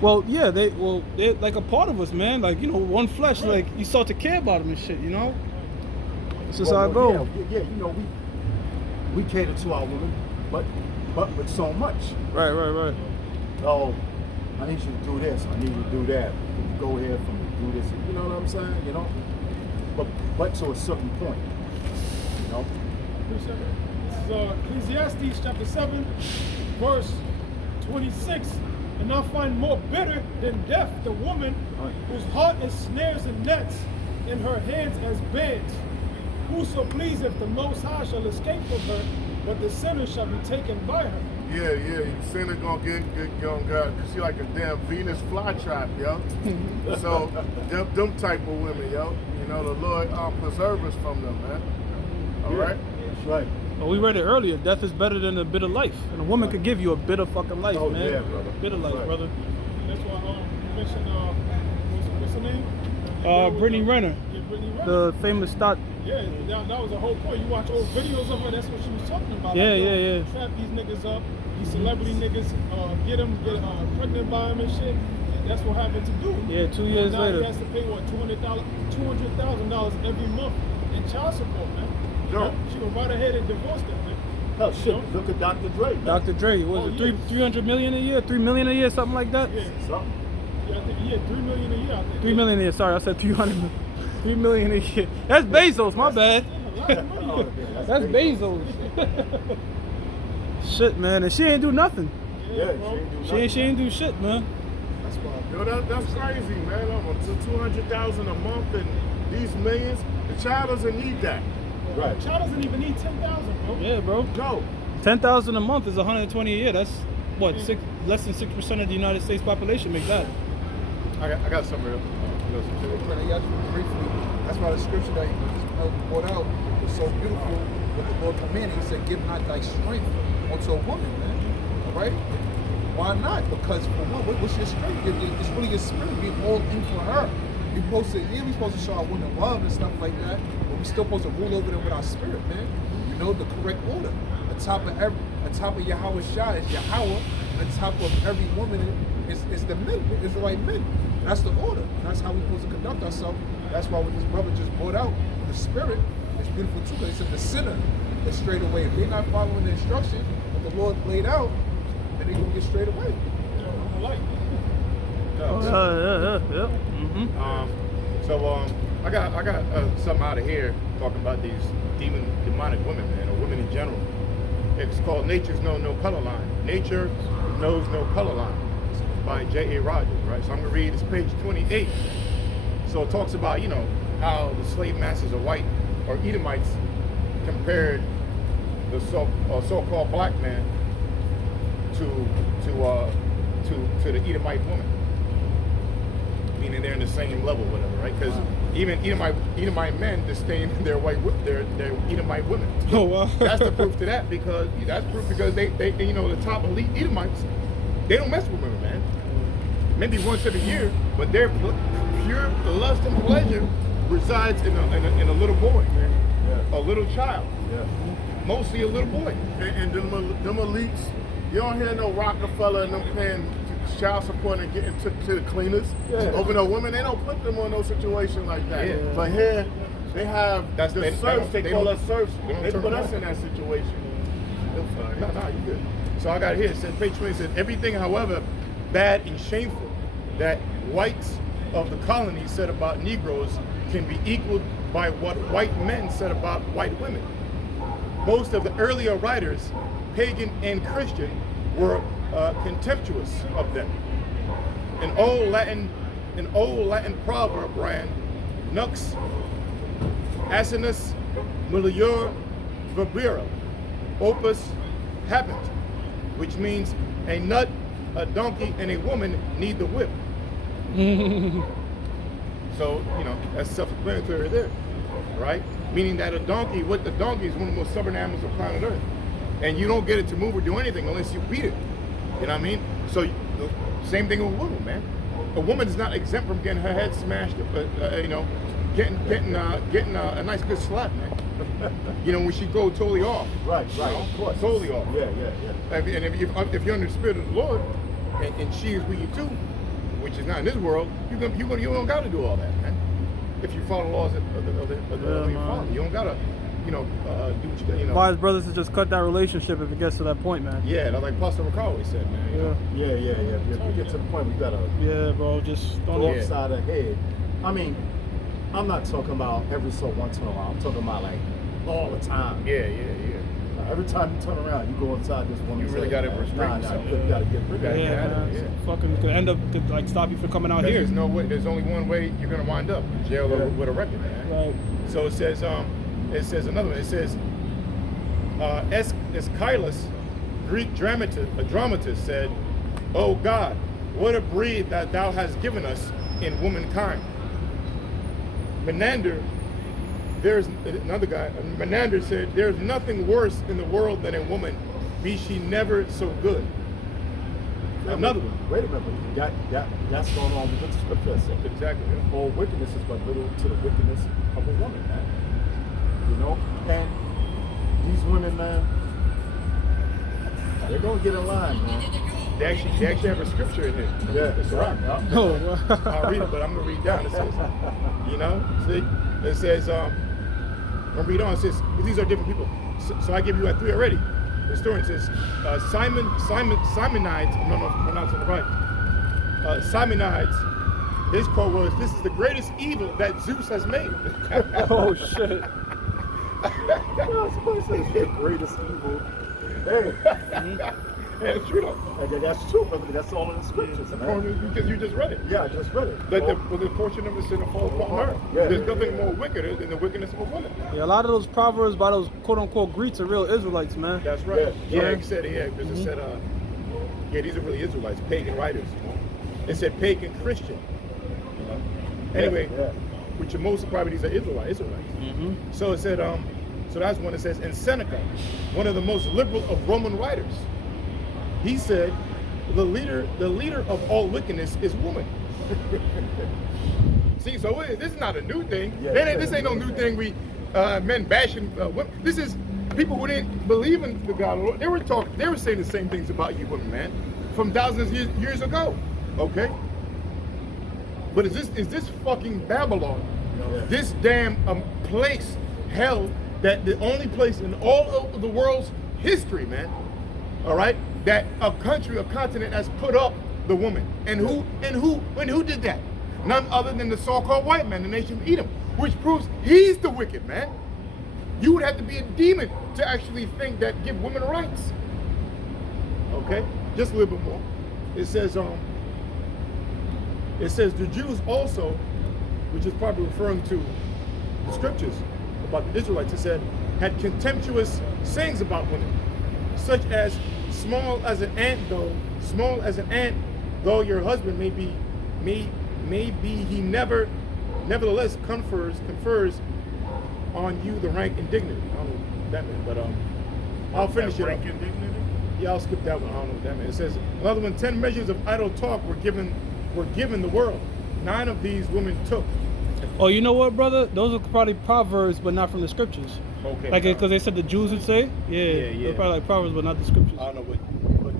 Well, yeah, they're like a part of us, man. Like, you know, one flesh. Like, you start to care about them and shit, you know. It's just how it goes. Yeah, you know, we cater to our women, but with so much. Right. Oh, I need you to do this. I need you to do that. Go ahead from do this. You know what I'm saying? You know, but to a certain point. You know. This is Ecclesiastes chapter 7, verse 26. And I find more bitter than death the woman whose heart is snares and nets, in her hands as beds. Whoso pleaseth the Most High shall escape from her, but the sinner shall be taken by her. Yeah, you sinner gonna get cause she like a damn Venus flytrap, yo. So them type of women, yo. You know, the Lord preserve us from them, man. All right. That's right. Well, we read it earlier. Death is better than a bitter life, and a woman could give you a bitter fucking life, Oh, man. yeah, brother. Bitter life, Right. brother. That's why you mentioned, what's her name? Brittany Renner, Yeah, Brittany Renner. the famous thought. Yeah, that was the whole point. You watch old videos of her, that's what she was talking about. Yeah, Like, yo, yeah. Trap these niggas up, these celebrity niggas, get pregnant by them and shit. And that's what happened to do. Yeah, 2 years now later. He has to pay, what, $200,000 every month in child support, man. Yo. She gonna right ahead and divorce them, man. Hell, shit. Look at Dr. Dre. Man. Dr. Dre, was Oh, it yeah. 300 million a year, 3 million a year, something like that? Yeah, Something. I think he had $3 million a year, I think. 3 million a year. Sorry, I said 300. 3 million a year. That's Bezos. My bad. A lot of money. That's Bezos. Shit, man, and she ain't do nothing. Yeah, bro. She ain't do shit, man. That's why. Yo, that's crazy, man. I'm 200,000 a month and these millions. The child doesn't need that. Right. Child doesn't even need 10,000, bro. Yeah, bro. No. 10,000 a month is 120 a year. That's what less than 6% of the United States population make that. I got something real. Briefly, that's why the scripture that he brought out was so beautiful. With the Lord commanded, he said, "Give not thy strength unto a woman, man." All right? Why not? Because for one, what's your strength? It's really your spirit being all in for her. We supposed to show our women love and stuff like that, but we still supposed to rule over them with our spirit, man. You know the correct order. On top of Yahweh Shah is Yahweh, and on top of every woman is the men, Israelite men. That's the order. That's how we're supposed to conduct ourselves. That's why what this brother just brought out, the spirit, is beautiful too, because he said the sinner is straight away. If they're not following the instruction that the Lord laid out, then they're going to get straight away. I'm like, Yeah. So I got something out of here talking about these demonic women, man, or women in general. It's called Nature's No Color Line. Nature Knows No Color Line. It's by J.A. Rogers, right? So I'm gonna read this page 28. So it talks about, you know, how the slave masters of white or Edomites compared the so-called black man to the Edomite woman, meaning they're in the same level, whatever, right? Because even Edomite men disdain their Edomite women. Oh wow. That's the proof to that, because they you know, the top elite Edomites, they don't mess with women, man. Maybe once every year, but their pure lust and pleasure resides in a little boy, man, a little child, mostly a little boy. And them elites, you don't hear no Rockefeller and them paying child support and getting took to the cleaners. Over no women, they don't put them on no situation like that. Yeah. But here, they have That's- the they serfs, they call don't- us serfs. they don't They turn put them us on. in that situation. I'm sorry. No, you good. So I got it here. It says, page 20 says, everything, however, bad and shameful that whites of the colony said about Negroes can be equaled by what white men said about white women. Most of the earlier writers, pagan and Christian, were contemptuous of them. In old Latin an old Latin proverb ran, nux asinus mulior verbera, opus habent, which means a nut, a donkey, and a woman need the whip. So, you know, that's self-explanatory there, right? Meaning that a donkey, what the donkey is one of the most stubborn animals on planet Earth. And you don't get it to move or do anything unless you beat it. You know what I mean? So, the same thing with a woman, man. A woman is not exempt from getting her head smashed, you know, getting a nice good slap, man. You know, when she go totally off. Right, You right, know? of course. Totally off. Yeah. And if you're under the spirit of the Lord, and she is with you too, which is not in this world, you don't got to do all that, man. If you follow the laws of the you follow, you don't got to, you know, do what you got, you know. Advise brothers to just cut that relationship if it gets to that point, man. Yeah, that's like Pastor McCall always said, man. You know? Yeah. If you get to the point where you gotta Yeah, bro, just don't go let upside the head. I mean, I'm not talking about every so once in a while. I'm talking about like all the time. Yeah. Every time you turn around, you go inside this woman's You really head, gotta man. restrain Nah, yourself. you gotta get rid of gotta it. get Yeah, out of man. it, It's fucking could end up could like stop you from coming out here. There's no way. There's only one way you're gonna wind up: jail or with a record, man. Right. So it says another one. It says, Aeschylus, Greek dramatist, said, "Oh God, what a breed that thou hast given us in womankind." Menander, there's another guy. Menander said, "There's nothing worse in the world than a woman, be she never so good." Another one. Wait a minute. That's going on with what the scripture said. Exactly. All wickedness is but little to the wickedness of a woman, man. You know? And these women, man, they're gonna get in line, man. They actually have a scripture in there. Yeah, It's right. Oh, I'll read it, but I'm gonna read down. It says, you know, see, it says, I'm gonna read on. It says, these are different people. So I give you 3 already. The story says, Simonides, I don't know if I'm pronouncing it right. Simonides, his quote was, "This is the greatest evil that Zeus has made." oh shit. Well, somebody said it's the greatest evil. Hey, Yeah, it's true though. okay, that's true, brother. That's all in the scriptures, man. Because you just read it. Yeah, I just read it. But the portion of the sin will fall upon her. Yeah. There's nothing more wicked than the wickedness of a woman. Yeah, a lot of those proverbs by those quote unquote Greeks are real Israelites, man. That's right. Yeah. It said, because it said, yeah, these are really Israelites, pagan writers. It said pagan Christian. You know? Anyway, Yeah. which are most probably these are Israelites. So it said, so that's when it says, and Seneca, one of the most liberal of Roman writers, he said, the leader of all wickedness is woman. See, so this is not a new thing. Yeah, This ain't no new thing. We men bashing women. This is people who didn't believe in the God of the Lord. They were saying the same things about you women, man, from thousands of years ago. Okay. But is this fucking Babylon? Yeah. This damn place, hell, that the only place in all of the world's history, man. All right, that a continent has put up the woman, and who did that? None other than the so-called white man, the nation of Edom, which proves he's the wicked man. You would have to be a demon to actually think that give women rights. Okay, just a little bit more. It says the Jews also, which is probably referring to the scriptures about the Israelites, it said, had contemptuous sayings about women, such as small as an ant, though your husband may be he nevertheless confers on you the rank and dignity. I don't know what that means, but I'll finish it up. Rank and dignity? Yeah, I'll skip that one. I don't know what that means. It says another one, 10 measures of idle talk were given the world. 9 of these women took. Oh, you know what, brother? Those are probably proverbs, but not from the scriptures. Okay. Like, because they said the Jews would say, Yeah. They're probably like proverbs, but not the scriptures. I don't know which Jew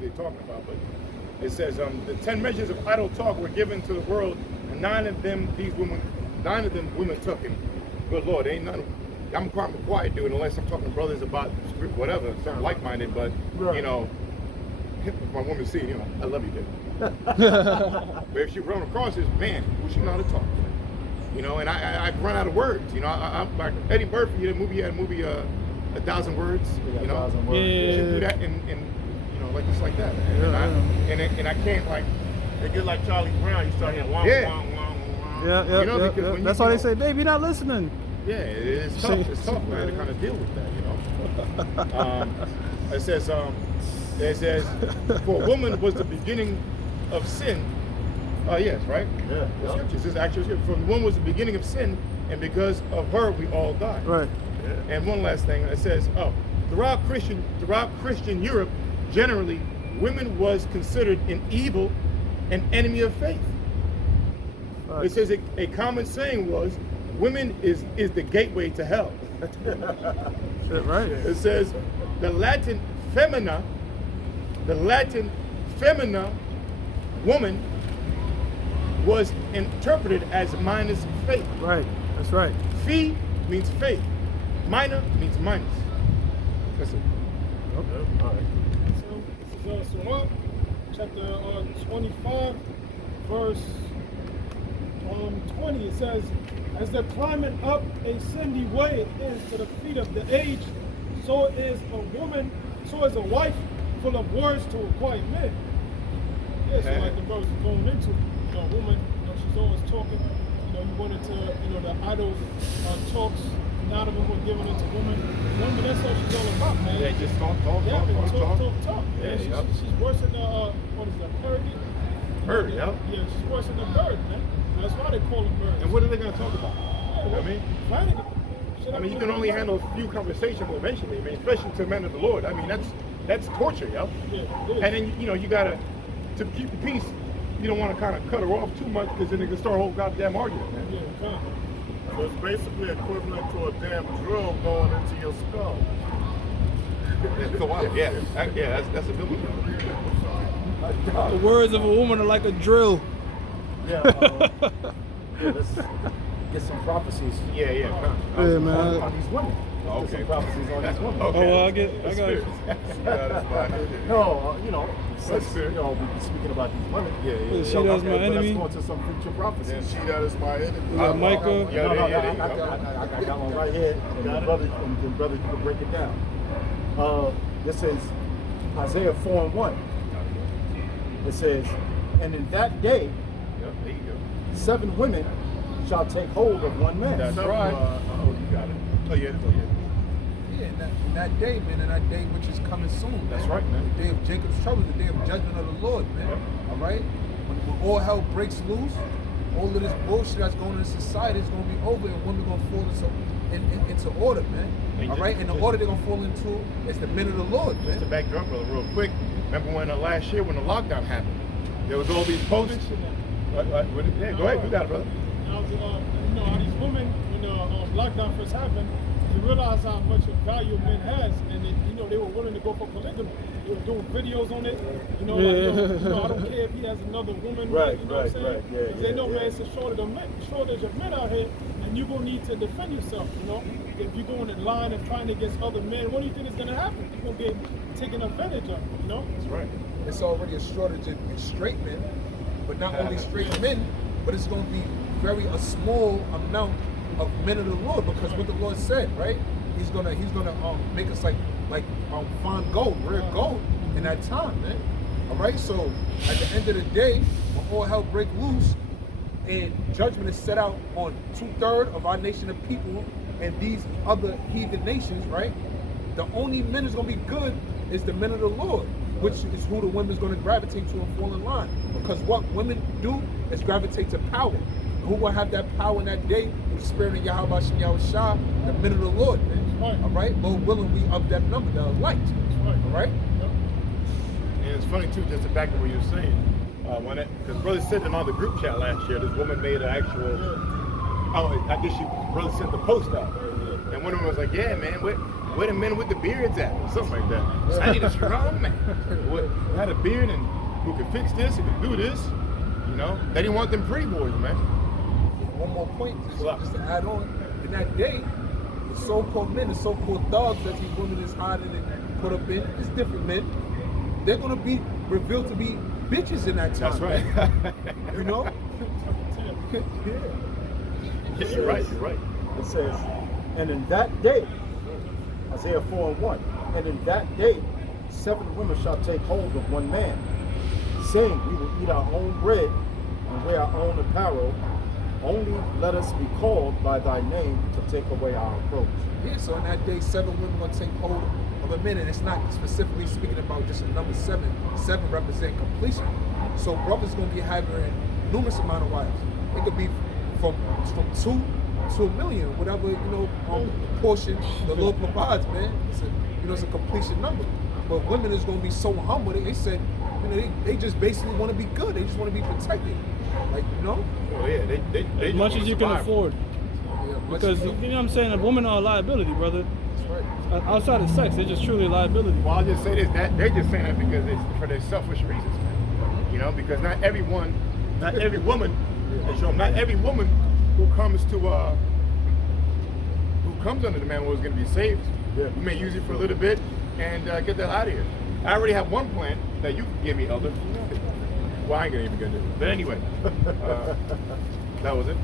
they're talking about, but it says the 10 measures of idle talk were given to the world, and 9 of them women took. And good Lord, ain't none. I'm quiet, dude, unless I'm talking to brothers about whatever, something like-minded. But you know, if my woman see, you know, I love you, dude. But if she run across this, man, she know how to talk. You know, and I run out of words. You know, I'm like Eddie Murphy. He had a movie, 1,000 words. You know, 1,000 words. she do that and you know, like just like that. And I can't like It get like Charlie Brown. You start hearing wah, Yeah. wah, wah, wah. Yeah, You know, because when you- that's why they say, baby, you're not listening. Yeah, it's tough. It's tough, man, to kind of deal with that, you know. It says, for a woman was the beginning of sin. Yes, right? Yeah. The scriptures, this is actual scripture. For the woman was the beginning of sin, and because of her, we all died. Right. And one last thing, it says, throughout Christian Europe, generally, women was considered an evil and enemy of faith. Right. It says a common saying was, women is the gateway to hell. Shit, right. It says the Latin femina, woman, was interpreted as minus faith. Right. That's right. Fee means faith. Minor means minus. That's it. So this is Surah, chapter 25, verse 20. It says, as the climbing up a sandy way is to the feet of the aged, so is a wife full of words to a quiet man. Yeah, so like the verse is going into, a woman, she's always talking. You wanted to, the idle talks. None of them were given it to women. Women, that's what she's all about, man. Yeah, just talk. Talk. Yeah, she's worse than what is that, parody? Bird, yeah. Yeah, she's worse than a bird, man. That's why they call them birds. And what are they going to talk about? Yeah, you can only handle a few conversations eventually. Especially to men of the Lord. That's torture, yo. Yeah, it is. And then you gotta, to keep the peace, you don't want to kind of cut her off too much because then they can start a whole goddamn argument, man. Yeah, kind of. So it's basically equivalent to a damn drill going into your skull. That's a good one. The words of a woman are like a drill. Yeah, let's get some prophecies. Yeah. Yeah, man. On these women. Get some prophecies on these women. Oh, well, I got it. No, since we've been speaking about these women. Yeah. She does my enemy. Let's go into some future prophecies. And she that is my enemy. We got Micah. I got one right here. And brother can break it down. This is Isaiah 4:1. It says, and in that day, There you go. 7 women shall take hold of one man. That's right. You got it. Oh yeah. Yeah, in that day, man, in that day which is coming soon. That's right, man. The day of Jacob's trouble, the day of judgment of the Lord, man. All right? When all hell breaks loose, all of this bullshit that's going on in society is going to be over and women going to fall into order, man. All right? And the order they're going to fall into is the men of the Lord, man. Just to back you up, brother, real quick. Remember when last year when the lockdown happened? There was all these posts. Go ahead, you got it, brother. All these women, when lockdown first happened, they realized how much of value men has, and they were willing to go for polygamy. They were doing videos on it. I don't care if he has another woman. Right, you know what I'm saying? right, yeah, Because they know, man, it's a shortage of men out here, and you're gonna need to defend yourself. If you go in the line and fight against other men, what do you think is gonna happen? You're gonna get taken advantage of. That's right. It's already a shortage in straight men, but not only straight men, but it's going to be a small amount of men of the Lord, because what the Lord said, right? He's gonna make us like find gold, rare gold in that time, man. All right. So at the end of the day, when all hell break loose and judgment is set out on 2/3 of our nation of people and these other heathen nations, right? The only men is gonna be good is the men of the Lord, which is who the women's gonna gravitate to and fall in line. Because what women do is gravitate to power. Who will have that power in that day? With the spirit of Yahweh Shem Yahushua, the men of the Lord, man. Right. All right? Lord willing, we of that number, the light. Right. All right? And it's funny too, just to back up what you were saying. Because brother said in on the group chat last year, this woman made an actual. I guess brother sent the post out, and one of them was like, "Yeah, man, where the men with the beards at?" Or something like that. I need a strong man who had a beard and who could fix this, who could do this. They didn't want them pretty boys, man. One more point, just to add on. In that day, the so-called men, the so-called dogs that these women is hiding and put up in, it's different men. They're going to be revealed to be bitches in that time. That's right. Yeah. You're right. It says, and in that day, Isaiah 4:1, and in that day, 7 women shall take hold of one man. saying we will eat our own bread and wear our own apparel. Only let us be called by thy name to take away our reproach. Yeah, so in that day, 7 women will take hold of a man, and it's not specifically speaking about just a number 7. 7 represent completion. So brothers gonna be having numerous amount of wives. It could be from 2 to 1 million, whatever portion the Lord provides, man. It's a completion number. But women is gonna be so humble. They said, they just basically want to be good. They just want to be protected, Well, yeah, they As much as you can afford. Yeah, Because you know what I'm saying, a woman are a liability, brother. That's right. Outside of sex, they're just truly a liability. Well, I'll just say this: that they're just saying that because it's for their selfish reasons, man. Because not every woman, not every woman who comes under the man was going to be saved. Yeah. You may use it for a little bit and get that out of here. I already have one plan that you can give me, Elder. Well, I ain't gonna even get it. But anyway, that was it.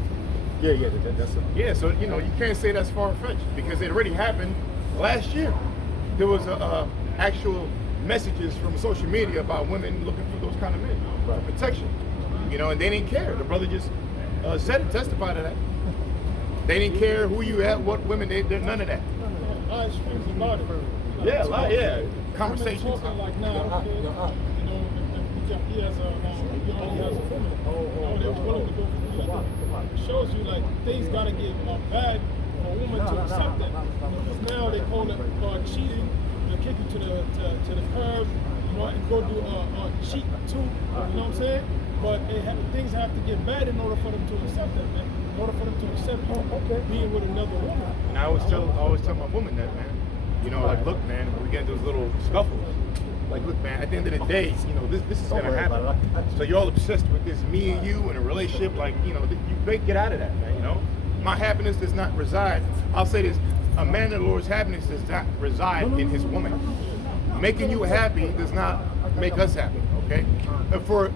Yeah, that's it. Yeah, so you can't say that's far-fetched because it already happened last year. There was actual messages from social media about women looking for those kind of men, Right. protection. And they didn't care. The brother just said it, testified to that. They didn't care who you had, what women. They're none of that. Live streams about it. Yeah, yeah. Conversations. Conversations. Talking like now, if he has a woman, they're willing to go for the other. It shows you like things gotta get bad for a woman to accept that. Because now they call it cheating. They kick you to the curb, and go do cheat too. You know what I'm saying? But things have to get bad in order for them to accept that, man. In order for them to accept being with another woman. And I always tell my woman that, man. Look, man, when we get into those little scuffles, look, man, at the end of the day, this is gonna happen. So you're all obsessed with this, me and you, in a relationship, you get out of that, man. My happiness does not reside. I'll say this: a man of the Lord's happiness does not reside in his woman. Making you happy does not make us happy. Okay? For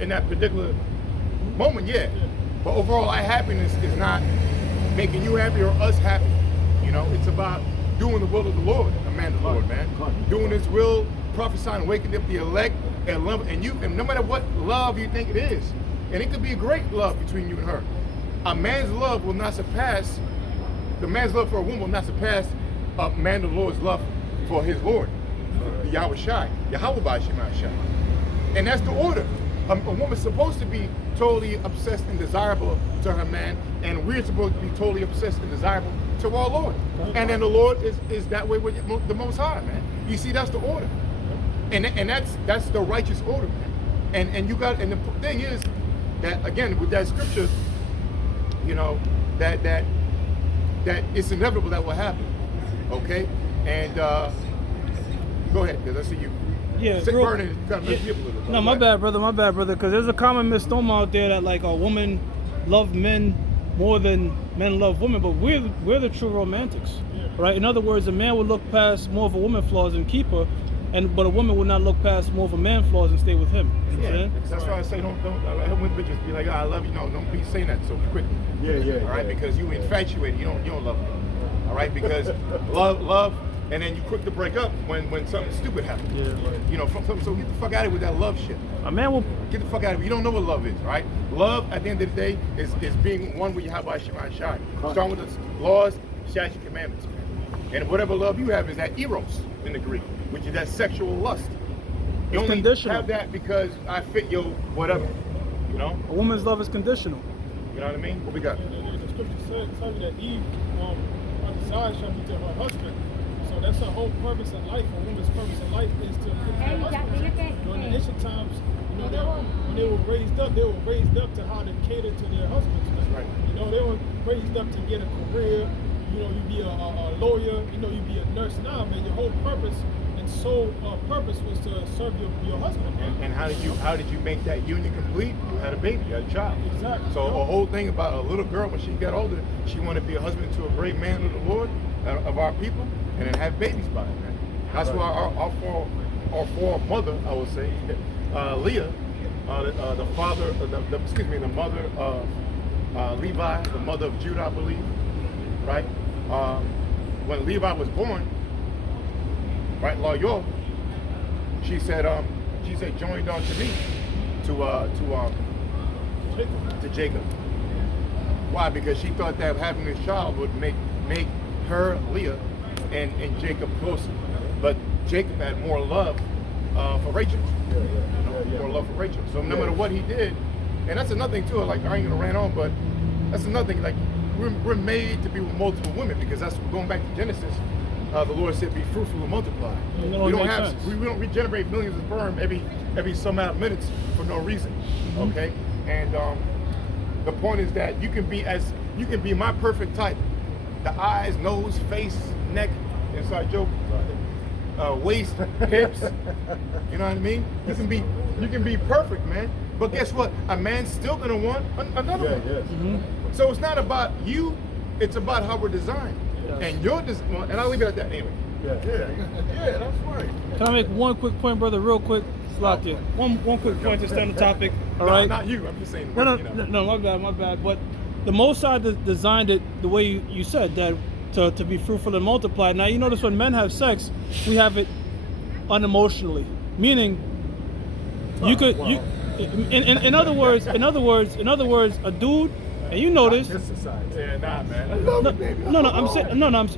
in that particular moment, yeah. But overall, our happiness is not making you happy or us happy. It's about doing the will of the Lord, a man of the Lord, man. Doing His will, prophesying, waking up the elect, and love, and no matter what love you think it is, and it could be a great love between you and her. A man's love will not surpass. The man's love for a woman will not surpass a man of the Lord's love for his Lord, the Yahweh Shai, Yahweh by Shemai Shai. And that's the order. A woman's supposed to be totally obsessed and desirable to her man, and we're supposed to be totally obsessed and desirable to our Lord. And then the Lord is that way with the Most High, man. You see, that's the order, and that's the righteous order, man. And the thing is that, again, with that scripture, that it's inevitable that will happen. Okay, and go ahead, because I see you. Yeah, burning kind of mess me up a little bit. No, my bad, brother. Because there's a common misnomer out there that a woman love men more than men love women, but we're the true romantics, right? In other words, a man will look past more of a woman's flaws and keep her, but a woman will not look past more of a man's flaws and stay with him. You know what I'm saying? That's why I say don't when bitches be like, I love you. No, don't be saying that so quickly. Yeah. All right, because you infatuated. You don't love me. All right, because love. And then you quick to break up when something stupid happens. Yeah, right. So get the fuck out of here with that love shit. A man will Get the fuck out of here. You don't know what love is, right? Love, at the end of the day, is being one with Yahweh Shemai Shai. Starting with the laws, statutes, commandments, man. And whatever love you have is that eros in the Greek, which is that sexual lust. You only conditional. have that because I fit your whatever, a woman's love is conditional. You know what I mean? What we got? The scripture tells you that Eve, her desire shall be to her husband. So that's her whole purpose in life. A woman's purpose in life is to put her husband. In the ancient times, when they were raised up to how to cater to their husbands. That's right. They were raised up to get a career. You be a lawyer. You be a nurse. Now, man, your whole purpose and sole purpose was to serve your husband. And how did you make that union complete? You had a baby, you had a child. Exactly. So a whole thing about a little girl when she got older, she wanted to be a husband to a great man of the Lord, of our people, and then have babies by it, man. That's why our foremother, I would say, Leah, the mother of Levi, the mother of Judah, I believe, right? When Levi was born, right, Loyal, she said she say, joined onto me to Jacob. Why? Because she thought that having this child would make her, Leah, and Jacob closer. But Jacob had more love for Rachel. More love for Rachel. So no matter what he did, and that's another thing too. Like I ain't gonna rant on, but that's another thing. Like we're made to be with multiple women because that's going back to Genesis. The Lord said, "Be fruitful and multiply." We don't regenerate millions of sperm every some odd minutes for no reason. Okay, and the point is that you can be my perfect type. The eyes, nose, face, neck, inside joke, waist, hips. You know what I mean? You can be perfect, man. But guess what? A man's still gonna want another one. Yes. So it's not about you; it's about how we're designed. Yes. And your and I'll leave it at that anyway. Yeah, that's right. Can I make one quick point, brother, real quick? Slovakia. One quick point to stay on the topic. All right. Not you. I'm just saying. No, my bad. But the Most High designed it the way you said, that to be fruitful and multiply. Now you notice when men have sex, we have it unemotionally, meaning you could in other words, a dude. And you notice, yeah, nah, man.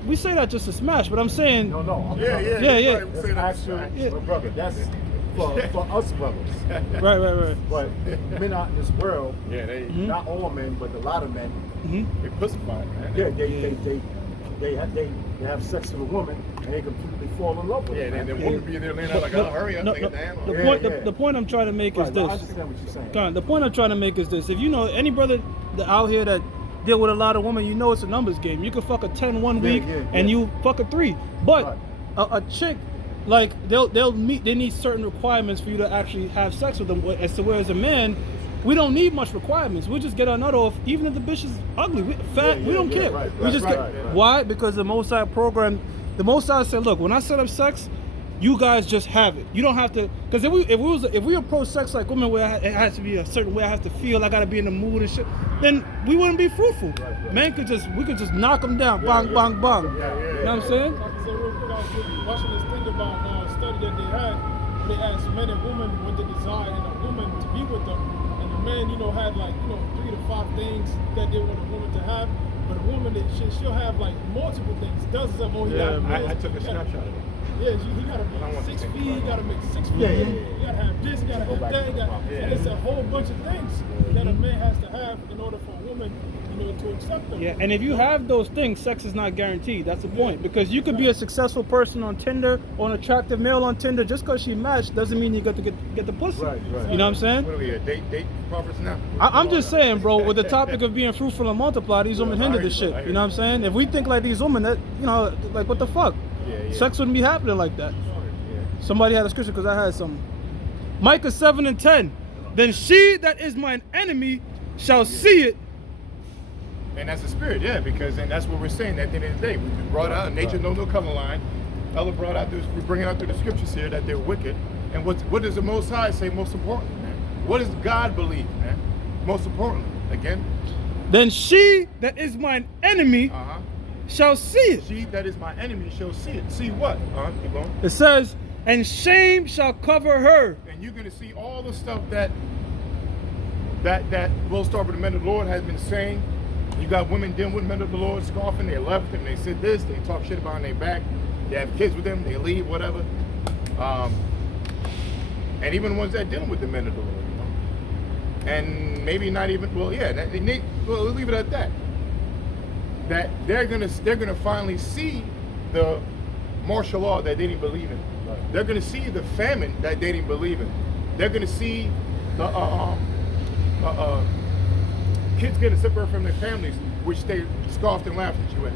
we say that just to smash, but I'm saying, No. Yeah. That's actually, brother. That's for us brothers. Right. But men out in this world, they not all men, but a lot of men, they pussified, man. Yeah, they have sex with a woman and they completely fall in love with her. Yeah, and the woman be there laying out like, oh, hurry up, nigga, damn. The point I'm trying to make is this. I understand what you're saying. God, the point I'm trying to make is this. If you know any brother out here that deal with a lot of women, you know it's a numbers game. You can fuck a 10 one week and you fuck a 3. But a chick, like they'll meet, they need certain requirements for you to actually have sex with them. As to whereas a man, we don't need much requirements. We'll just get our nut off, even if the bitch is ugly, fat. We don't care. We just get. Why? Because the Most High program, the Most High said, look, when I set up sex, you guys just have it. You don't have to. Because if we approach sex like women, where it has to be a certain way, I have to feel, I gotta be in the mood and shit, then we wouldn't be fruitful. Man we could just knock them down, bang, bang, bang. You know what I'm saying? Like I said real quick, I was watching this thing about a study that they had. They asked men and women what they desire in a woman to be with them. Men, had like 3 to 5 things that they want a woman to have, but a woman she'll have like multiple things, dozens of them. I took a snapshot of it. Yeah, he gotta make 6 feet, he gotta make 6 feet, you gotta have this, you gotta have that, and it's a whole bunch of things that a man has to have in order for a woman, to accept them. Yeah, and if you have those things, sex is not guaranteed. That's the point. Because you could be a successful person on Tinder or an attractive male on Tinder. Just because she matched doesn't mean you got to get the pussy. Right. You know what I'm saying? What are we at? Date prophets now? I'm just saying, bro, with the topic of being fruitful and multiply, these women hinder this shit. You know what I'm saying? If we think like these women, that like what the fuck? Sex wouldn't be happening like that. Somebody had a scripture because I had some. Micah 7:10. Then she that is mine enemy shall see it. And that's the spirit, and that's what we're saying at the end of the day. We brought out nature knows no color line. Ella brought out this, we're bringing out through the scriptures here that they're wicked. And what does the Most High say most importantly, man? What does God believe, man? Most importantly, again. Then she that is mine enemy shall see it. She that is my enemy shall see it. See what? Keep going. It says, and shame shall cover her. And you're going to see all the stuff that we'll start with the men of the Lord has been saying. You got women dealing with men of the Lord, scoffing, they left them, they said this, they talk shit behind their back, they have kids with them, they leave, whatever. And even the ones that dealing with the men of the Lord, And maybe not even, we'll leave it at that. That they're gonna finally see the martial law that they didn't believe in. Right. They're gonna see the famine that they didn't believe in. They're gonna see the kids getting separated from their families, which they scoffed and laughed at you at.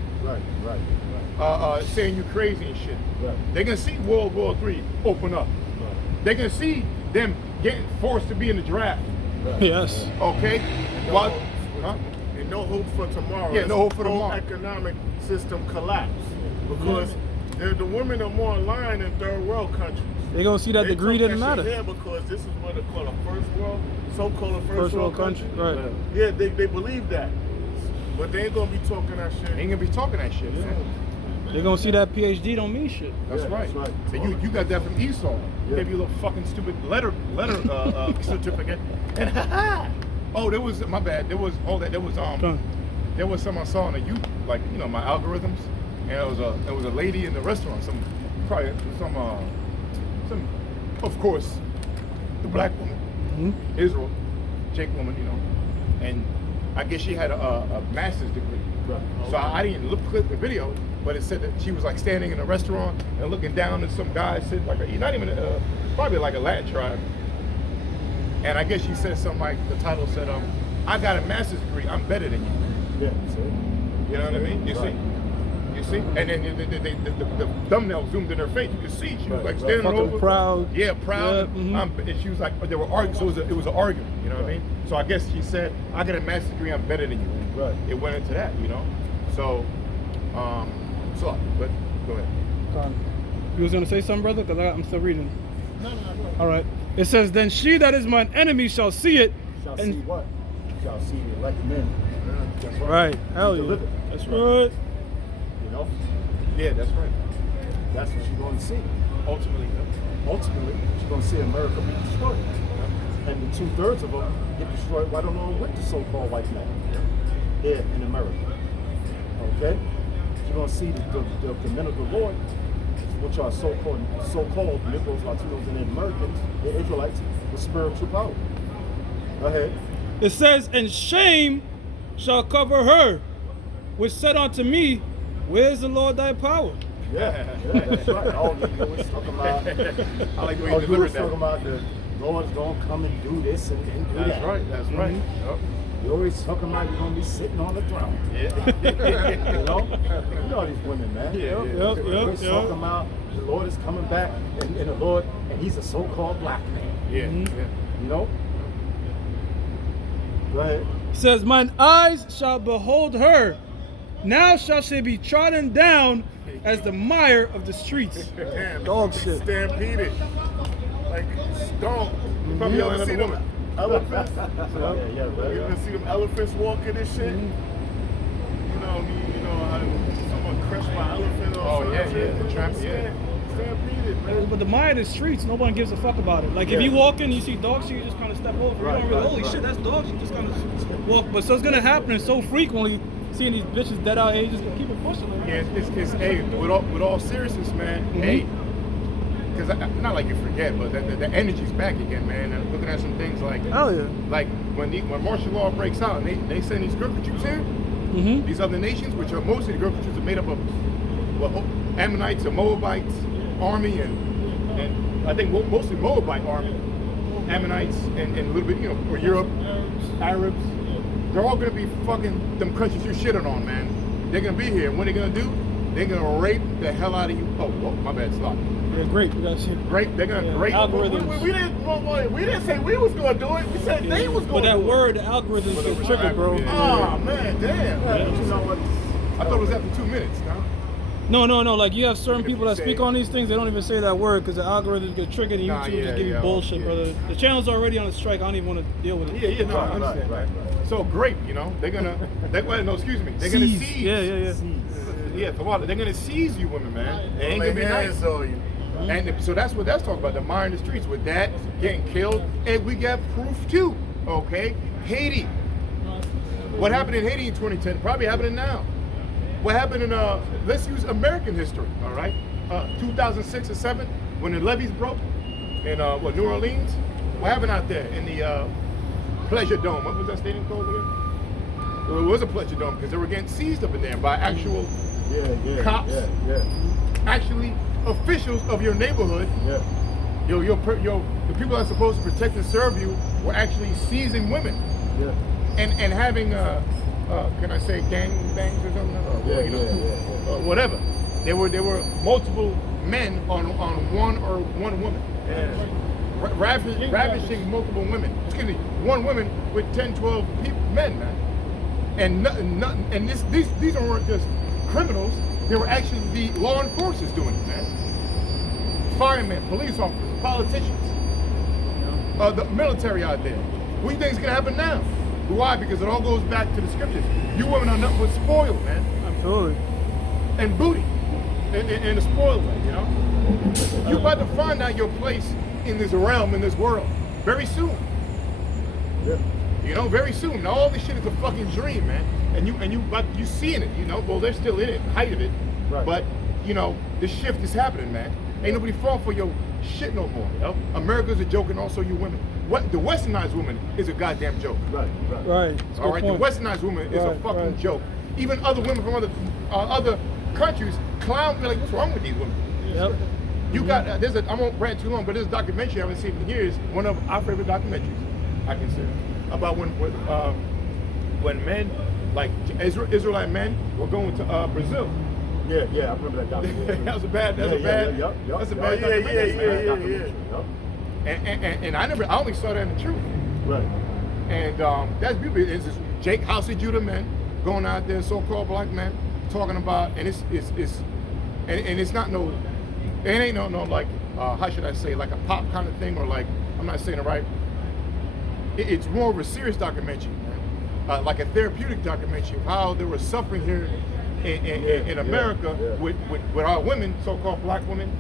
Right. Saying you crazy and shit. Right. They're gonna see World War III open up. Right. They're gonna see them getting forced to be in the draft. Right. Yes. Okay. And no hope for tomorrow. Yeah, no hope for tomorrow. The economic system collapse because the women are more aligned in third world countries. They're gonna see that the greed doesn't matter. Yeah, because this is what they call a so-called first world country. Right. Yeah, they believe that, but they ain't gonna be talking that shit. They ain't gonna be talking that shit. Man. They're gonna see that PhD don't mean shit. That's right. So you got that from Esau. Yeah. Gave you a little fucking stupid letter certificate. And oh, there was my bad. There was there was some I saw on the YouTube, like my algorithms, and there was a lady in the restaurant, some of course the black woman, Israel, Jake woman, and I guess she had a master's degree. Right. So I didn't click the video, but it said that she was like standing in a restaurant and looking down at some guy sitting like not even probably like a Latin tribe. And I guess she said something like, the title said, I got a master's degree, I'm better than you. Yeah. See? You know what I mean? You Right. see? You see? And then the thumbnail zoomed in her face. You could see she was like Right. standing Fucking over. proud. Yeah, proud. Yeah, And she was like, they were arguing. So it was an argument. You know what I mean? So I guess she said, I got a master's degree, I'm better than you. Right. It went into that, So, but go ahead. You was gonna say something, brother? Because I'm still reading. No. All right. It says, then she that is mine enemy shall see it. Shall and see what? Shall see the elect men. That's Right. Hell yeah. Delivered. That's right. Yeah, that's right. That's what she's going to see. Ultimately, Ultimately, she's going to see America be destroyed. And the 2/3 of them get destroyed right along with the so-called white man here in America. Okay? She's going to see the men of the Lord, which are so-called Negroes, Latinos, and Americans, the Israelites, with spiritual power. Go ahead. It says, and shame shall cover her, which said unto me, where's the Lord thy power? Yeah, that's right. All you always talking about. I like the way All you you always delivered that. talking about the Lord's gonna come and do this and do that. That's right. That's right. Yup. You always talking about you're gonna be sitting on the throne. Yeah. You know these women, man. Yeah, yeah. They're always talking about the Lord is coming back, and the Lord, and he's a so-called black man. Yeah. You know. Go ahead. It says, mine eyes shall behold her. Now shall she be trodden down as the mire of the streets. Damn, Dog shit. Stampeded. Like, stoned. You probably Yeah, ever another see them woman. elephants? Yeah, right. You ever see them elephants walking and shit? You know how someone crushed by an elephant or Oh, something? yeah, yeah, the tramp, yeah. Stampeded, man. But the mire of the streets, no one gives a fuck about it. Like if you walk in, you see dog shit, you just kind of step over. Right, you don't really, right, holy right. shit, that's dog shit. You just kind of walk. But so it's gonna happen so frequently, seeing these bitches dead out here, you just gonna keep it pushing. Like, Yeah, it's hey, with all seriousness, man. Hey, because not like you forget, but the energy's back again, man. And looking at some things like hell yeah. like when martial law breaks out and they send these girl troops here, these other nations, which are mostly the girl troops are made up of Ammonites or Moabites army and I think mostly Moabite army, Ammonites and a little bit or Europe, Arabs. They're all gonna be fucking them countries you're shitting on, man. They're gonna be here, and what they're gonna do? They're gonna rape the hell out of you. Oh, my bad, slot. Yeah, great. We got shit. Rape. They're gonna rape. Algorithms. We didn't say we was gonna do it. We said they was But gonna that do it. word, the algorithms get triggered, bro. Yeah. Oh man, damn. But you know what? I thought it was after 2 minutes, no? No. Like you have certain people that speak on these things, they don't even say that word because the algorithms get triggered and Nah, YouTube just give you yeah, bullshit, yeah. brother. The channel's already on a strike. I don't even want to deal with it. Yeah, no, I understand. Right. So great, they're gonna, no, excuse me, they're gonna seize. Yeah. Yeah, Tawala, they're gonna seize you women, man. They ain't Lay gonna be nice. hands on you. And so that's what that's talking about, the mire in the streets with that getting killed. And we got proof too, okay? Haiti. What happened in Haiti in 2010 probably happening now. What happened in, let's use American history, all right? 2006 or 7, when the levees broke in, New Orleans? What happened out there in the Pleasure Dome? What was that stadium called again? Well, it was a Pleasure Dome because they were getting seized up in there by actual Yeah. Cops. Yeah. actually officials of your neighborhood. Yeah. The people that are supposed to protect and serve you were actually seizing women Yeah. and having can I say gang bangs or something? Or, whatever. There were multiple men on one woman. Ravishing multiple women. Excuse me, one woman with 10, 12 men, man. And these weren't just criminals. They were actually the law enforcers doing it, man. Firemen, police officers, politicians, the military out there. What do you think is gonna happen now? Why? Because it all goes back to the scriptures. You women are nothing but spoiled, man. Absolutely. And booty. In a spoiled way, You about to find out your place in this realm, in this world, very soon. Yeah. You know, very soon. Now, all this shit is a fucking dream, man. And you seeing it. You know, well, they're still in it, height of it. Right. But you know, the shift is happening, man. Ain't nobody fall for your shit no more. You know? America's a joke, and also you women. What the westernized woman is a goddamn joke. Right. Right. All right, Point. the westernized woman is a Right, fucking right. joke. Even other women from other countries clown me like, what's wrong with these women? Yep. You got I won't rant too long, but there's a documentary I haven't seen in years. One of our favorite documentaries, I consider, about when men, like Israelite men, were going to Brazil. Yeah, I remember that documentary. That's a bad. That's a bad. documentary. And I only saw that in the truth. Right. And that's beautiful. It's this Jake House of Judah men going out there, so-called black men, talking about, and it's not no, it ain't no like, how should I say, like a pop kind of thing, or like, I'm not saying it right. It's more of a serious documentary, man. Like a therapeutic documentary of how they were suffering here in America with our women, so-called black women,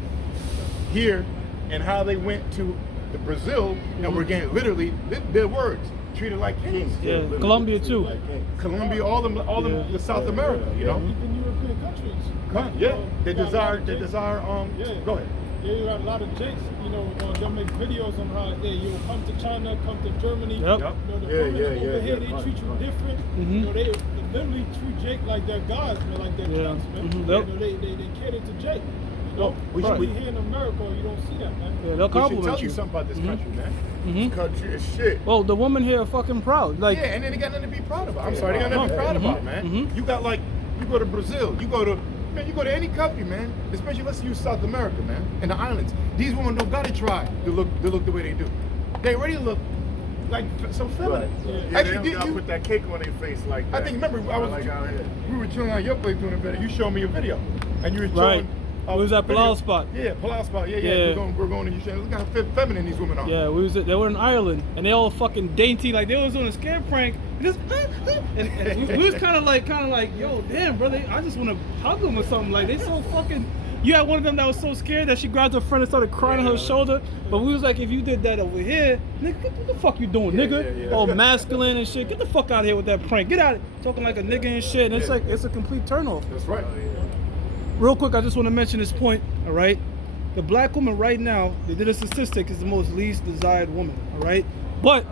here, and how they went to the Brazil and were getting literally their words treated like kings. Yeah, Colombia too. Colombia, all the South America, you know. Even European countries. Yeah, they desire. Yeah. Go ahead. Yeah, you got a lot of jakes, you know, they'll make videos on how, hey, you'll come to China, come to Germany. Yep. You know, the Yeah, women over here, they right. treat you different. You know, they literally treat Jake like they're gods, man, like they're kings, man. Mhm. You Yep. know, they cater to Jake. You know, we should- we here in America, you don't see that, man. Yeah, they'll We should compliment tell you. you something about this country, man. Mhm. This country is shit. Well, the women here are fucking proud. Like, Yeah, and then they got nothing to be proud about. I'm sorry, they got nothing to be proud about, man. You got like, you go to Brazil, you go to any country, man. Especially let's use South America, man, and the islands. These women don't gotta try to look the way they do. They already look like so feminine. Right. Yeah, Actually, they did don't gotta you? put that cake on their face like that. I think remember I was like out here. we were chilling at your place doing a video. You showed me a video, and you were Right. showing. We was at video. Palau spot. Yeah, Palau spot. Yeah. Yeah. We're going and you showing. Look how feminine these women are. yeah, they were in Ireland, and they all fucking dainty, like they was doing a scare prank. Just, and we was kind of like, yo, damn, brother, I just want to hug them or something. Like they so fucking. You had one of them that was so scared that she grabbed her friend and started crying on her shoulder. But we was like, if you did that over here, nigga, what the fuck you doing, nigga? All masculine and shit. Get the fuck out of here with that prank. Get out, talking like a nigga and shit. And it's like it's a complete turnoff. That's right. Real quick, I just want to mention this point, all right? The black woman right now, they did a statistic, is the most least desired woman, all right? But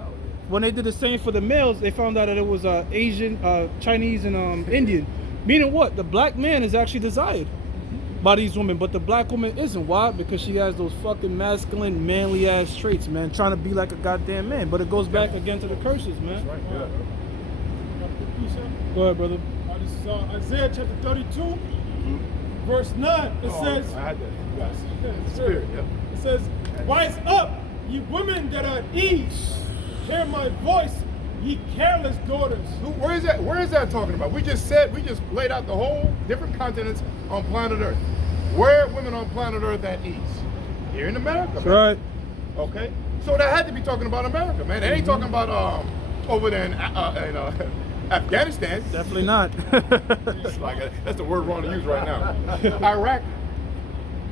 when they did the same for the males, they found out that it was Asian, Chinese, and Indian. Meaning what? The black man is actually desired by these women, but the black woman isn't. Why? Because she has those fucking masculine, manly ass traits, man, trying to be like a goddamn man. But it goes back again to the curses, man. Right. Yeah. Go ahead, brother. This is Isaiah chapter 32, verse 9. It says, I had that. Yes. Spirit. Yeah. It says, rise up, ye women that are at ease. Hear my voice, ye careless daughters. Where is that talking about? We just laid out the whole different continents on planet Earth. Where are women on planet Earth at ease? Here in America. That's man. right. Okay. So that had to be talking about America, man. It ain't talking about over there in Afghanistan. Definitely not. That's the word wrong to use right now. Iraq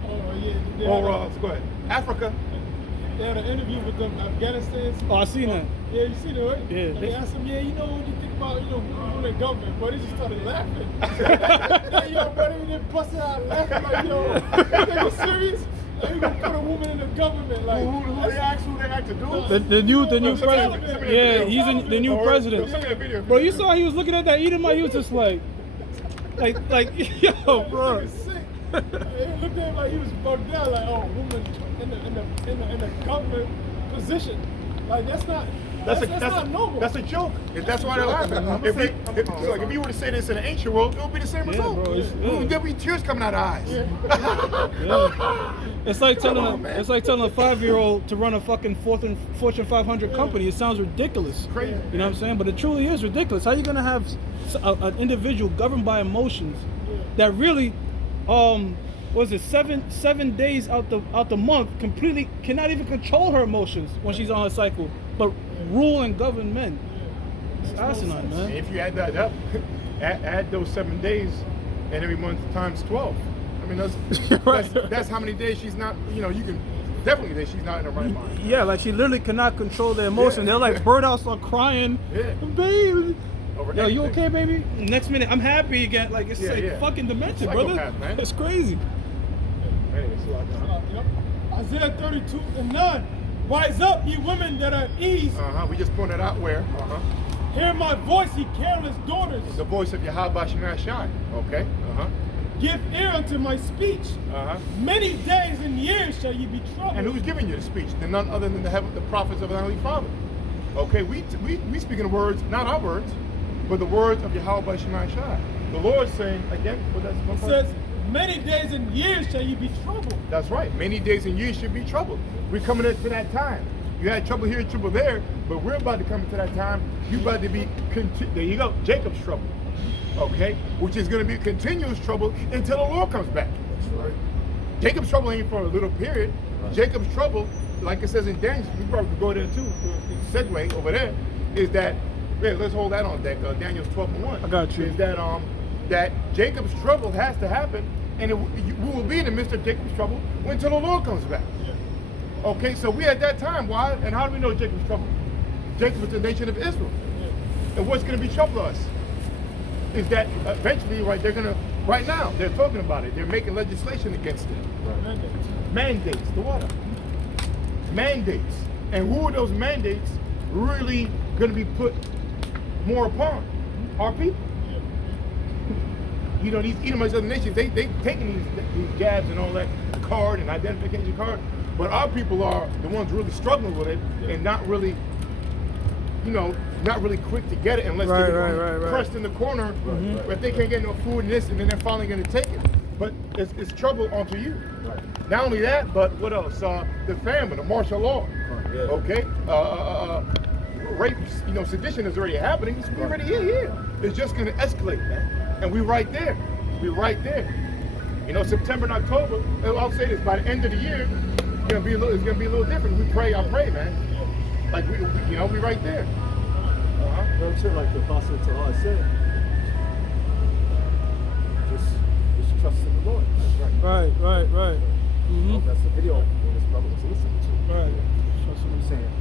Oh, yeah. or go ahead. Africa. They had an interview with them Afghanistan. Oh, I seen that. Yeah, you seen it, right? Yeah. And they asked him, yeah, you know what you think about, women in government, but they just started laughing. Yo, bro, they didn't bust out laughing like, yo, they were serious? Like, you gonna put a woman in the government, like, Who they asked to do? The new Look at president. that Yeah, video. he's the new president. Look at that video. Bro, you saw he was looking at that Edomite, he was just like, yo, bro. He was sick. He looked at him like he was bugged out, like, oh, woman in the government position. Like, that's not normal. That's a joke. That's why they're laughing. If you were to say this in the ancient world, it would be the same result. bro, There'd be tears coming out of eyes. Yeah. It's like telling a 5-year-old to run a fucking Fortune 500 company. It sounds ridiculous. Crazy. You know what I'm saying? But it truly is ridiculous. How are you gonna have an individual governed by emotions that really, was it 7 days out the month completely cannot even control her emotions when she's on her cycle, but rule and govern men? It's asinine, man. And if you add that up, add those 7 days and every month times 12. I mean, Right. that's how many days she's not, you can definitely say she's not in her right mind. Yeah, like she literally cannot control their emotion. Yeah. They're like bird out, start crying. Yeah. Babe. Over Yo, you anything. okay, baby? Next minute, I'm happy again. Like, it's Yeah, like yeah. fucking dementia, brother. Psychopath, man. It's crazy. Anyway, so Yep. Isaiah 32:9. Rise up, ye women that are at ease. we just pointed out where. Hear my voice, ye careless daughters. The voice of Yahweh Shema Shai. Okay. Give ear unto my speech. Many days and years shall ye be troubled. And who's giving you the speech? Then none other than the prophets of the Heavenly Father. Okay, we speaking the words, not our words, but the words of Yahweh Shema Shai. The Lord saying again, what that's one It part? says, many days and years shall ye be troubled. That's right. Many days and years should be troubled. We're coming into that time. You had trouble here, trouble there, but we're about to come into that time. You about to be, there you go, Jacob's trouble. Okay? Which is going to be continuous trouble until the Lord comes back. That's right. Jacob's trouble ain't for a little period. Right. Jacob's trouble, like it says in Daniel, we probably could go there too, segue over there, is that, let's hold that on deck, Daniel's 12:1. I got you. Is that that Jacob's trouble has to happen, and we will be in the midst of Jacob's trouble until the Lord comes back. Okay, so we at that time. Why? And how do we know Jacob's trouble? Jacob is the nation of Israel. And what's going to be trouble us is that eventually, right now, they're talking about it. They're making legislation against it. Right. Mandates, the water. Mandates. And who are those mandates really going to be put more upon? Our people. These Edomites, other nations, they taking these jabs and all that card and identification card, but our people are the ones really struggling with it and not really, not really quick to get it unless they're pressed in the corner. But if they can't get no food and this, and then they're finally going to take it. But it's trouble onto you. Right. Not only that, but what else? The famine, the martial law. Yeah. Okay. Rape, sedition is already happening. It's already here. It's just going to escalate, man. And we right there. September and October. I'll say this: by the end of the year, it's gonna be a little different. I pray, man. Like we right there. That's it, like the Apostle Tahar said. Just trust in the Lord. That's right. Right. That's the video when this brother was listening to. Right. Trust what I'm saying.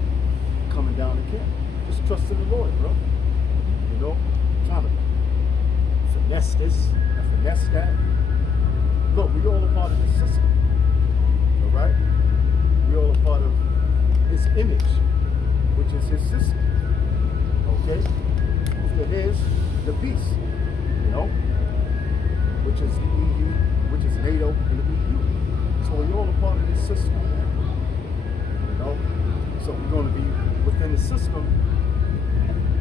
Coming down the camp. Just trust in the Lord, bro. Trying to finesse this and finesse that. Look, we all a part of this system. All right? We all a part of his image, which is his system. Okay? So here's the beast, which is the EU, which is NATO and the EU. So we're all a part of this system, man. So we're going to be within the system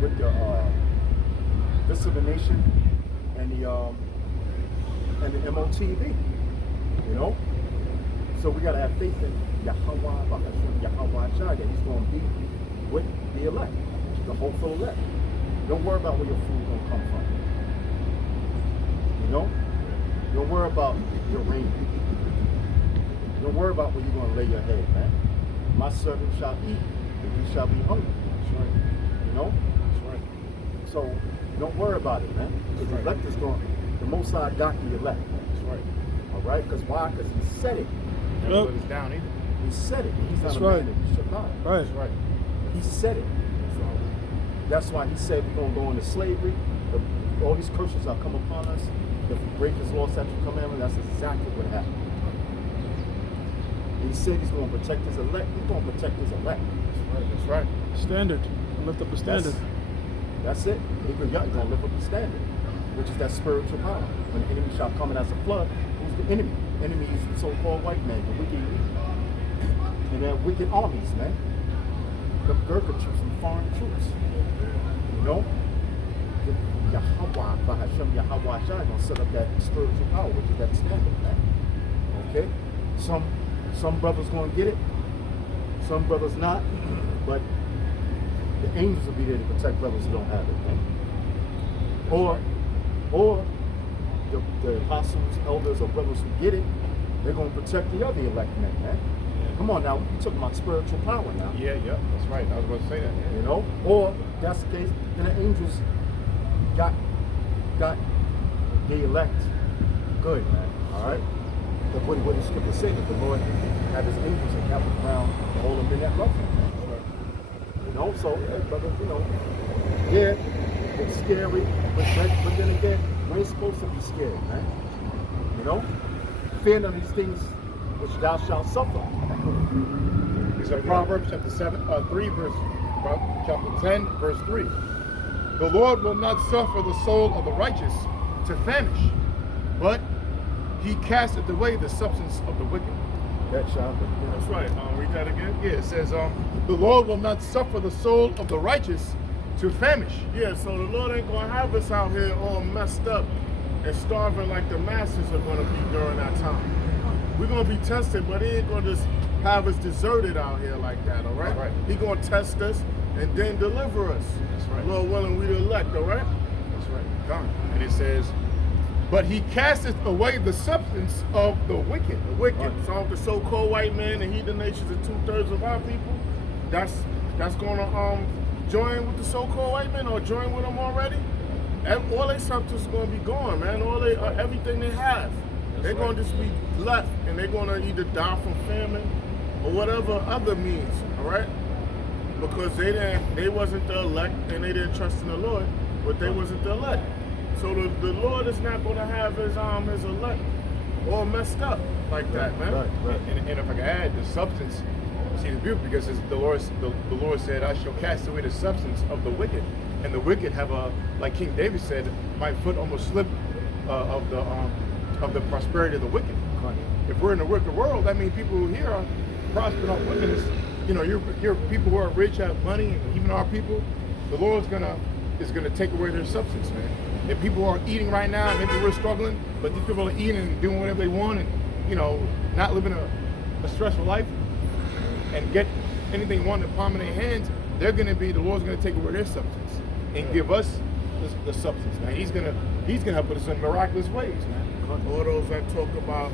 with the dissemination and the MOTV, So we gotta have faith in Yahweh Shai, that he's gonna be with the elect, the hopeful elect. Don't worry about where your food gonna come from. Don't worry about your raiment. Don't worry about where you're gonna lay your head, man. My servant shall eat, and you shall be hungry. That's right. That's right. So don't worry about it, man. Because the elect is going. The Most High got the elect. That's right. All right. Because why? Because he said it. Never let us down either. He said it. He's That's not a right. man that he should lie. Right. That's right. He said it. So that's why he said we're gonna go into slavery. All these curses are come upon us. If we break his law, statute, commandment, that's exactly what happened. He said he's going to protect his elect. He's going to protect his elect. That's right. Standard. Lift up a standard. That's it. He's going to lift up the standard, which is that spiritual power. When the enemy shall come in as a flood, who's the enemy? Enemy is the so-called white man, the wicked, and their wicked armies, man. The Gurkha troops and foreign troops. Yahweh, Hashem, Yahweh Shai gonna set up that spiritual power, which is that standard, man. Okay? Some brothers gonna get it, some brothers not, but the angels will be there to protect brothers who don't have it, man. Or the apostles, elders, or brothers who get it, they're gonna protect the other elect men, man. Come on now, we're talking about spiritual power now. Yeah, that's right. I was going to say that. Yeah. Or if that's the case, then the angels got the elect good, man. All right. what the scripture say, that the Lord had his angels and kept around all of them that love him. You know, so, brother, you know, yeah, it's scary, but then again, we ain't supposed to be scared, man. You know? Fear none of these things which thou shalt suffer. It's in Proverbs chapter 3, chapter 10, verse 3. The Lord will not suffer the soul of the righteous to famish, but he casteth away the substance of the wicked. That's right. Read that again. Yeah, it says, the Lord will not suffer the soul of the righteous to famish. Yeah, so the Lord ain't gonna have us out here all messed up and starving like the masses are gonna be during that time. We're gonna be tested, but he ain't gonna just have us deserted out here like that, all right? Right. He gonna test us and then deliver us. That's right. Lord willing, we the elect, all right? That's right. God. And it says, but he casteth away the substance of the wicked. The wicked. So the so-called white man and heathen nations are 2/3 of our people. That's gonna join with the so-called white men or join with them already. All their substance is gonna be gone, man. All they everything they have. They're gonna just be left, and they're gonna either die from famine or whatever other means. All right, because they wasn't the elect and they didn't trust in the Lord, but they wasn't the elect. So the Lord is not gonna have his elect all messed up like that, man. Right. And if I can add, the substance, see, it's beautiful because the Lord said, I shall cast away the substance of the wicked. And the wicked have like King David said, my foot almost slipped of the prosperity of the wicked. If we're in a wicked world, that means people who here are prospering off wickedness. You know, your people who are rich have money, and even our people, the Lord is gonna take away their substance, man. If people are eating right now, maybe we're struggling, but these people are eating and doing whatever they want, and you know, not living a stressful life, and get anything they want in the palm of their hands. The Lord's gonna take away their substance and give us the substance, man. He's gonna help us in miraculous ways, man. All those that talk about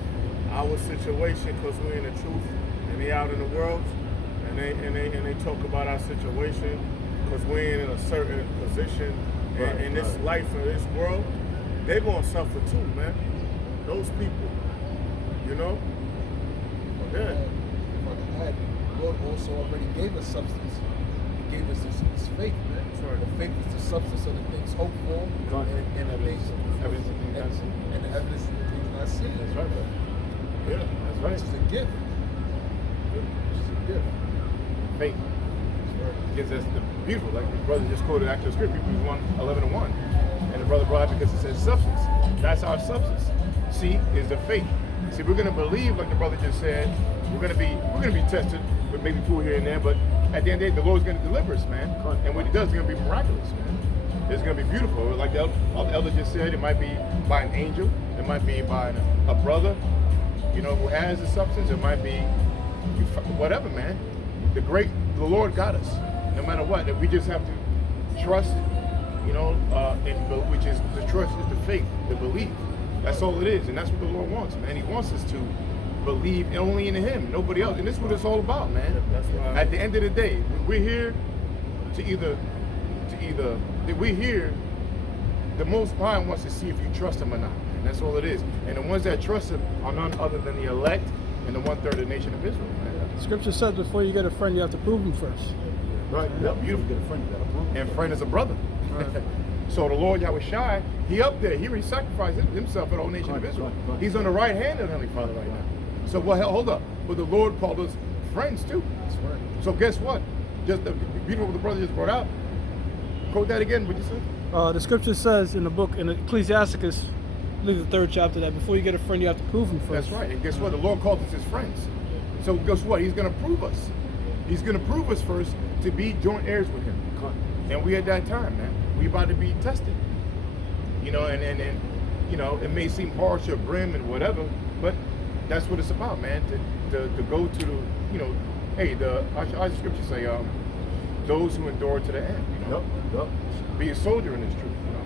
our situation because we're in the truth and they out in the world and they talk about our situation because we're in a certain position in this life in this world, they're gonna suffer too, man. Those people, you know. Yeah. The Lord also already gave us substance. He gave us this faith, man. Right. The faith is the substance of the things hoped for and the things Evidence of things not seen. and the evidence of the things not seen. That's right, brother. Yeah, that's right. Which is a gift. Which is a gift. Faith gives us the beautiful, like the brother just quoted actual scripture, Hebrews 1:11-1. And the brother brought it because it says substance. That's our substance. See, is the faith. See, we're gonna believe, like the brother just said, we're gonna be tested with maybe food here and there, but at the end of the day, the Lord's gonna deliver us, man. And what he does is gonna be miraculous, man. It's gonna be beautiful. Like the elder just said, it might be by an angel, it might be by a brother, you know, who has the substance, it might be whatever, man. The Lord got us, no matter what. That we just have to trust, you know, which is the trust is the faith, the belief. That's all it is, and that's what the Lord wants, man. He wants us to believe only in Him, nobody else, and this is what it's all about, man. That's right. At the end of the day, we're here we're here. The Most High wants to see if you trust Him or not, and that's all it is. And the ones that trust Him are none other than the elect and the 1/3 of the nation of Israel, man. Scripture says before you get a friend, you have to prove him first. Right. Yeah, beautiful. Get a friend, you gotta prove it. And friend is a brother. Right. So the Lord Yahweh Shai, he up there, he already sacrificed himself for the whole nation of Israel. Right. He's on the right hand of the Heavenly Father right now. So hold up. But the Lord called us friends too. That's right. So guess what? Just the beautiful what the brother just brought out. Quote that again, what you said? The scripture says in the book, in Ecclesiasticus, I believe the 3rd chapter, that before you get a friend, you have to prove him first. That's right. And guess what? The Lord called us his friends. So guess what? He's going to prove us. He's going to prove us first to be joint heirs with him. And we at that time, man. We about to be tested. You know, and you know, it may seem harsh or grim and whatever, but that's what it's about, man. To go to the, you know, hey, our scripture say, those who endure to the end. You know? Yep. Be a soldier in this truth. You know?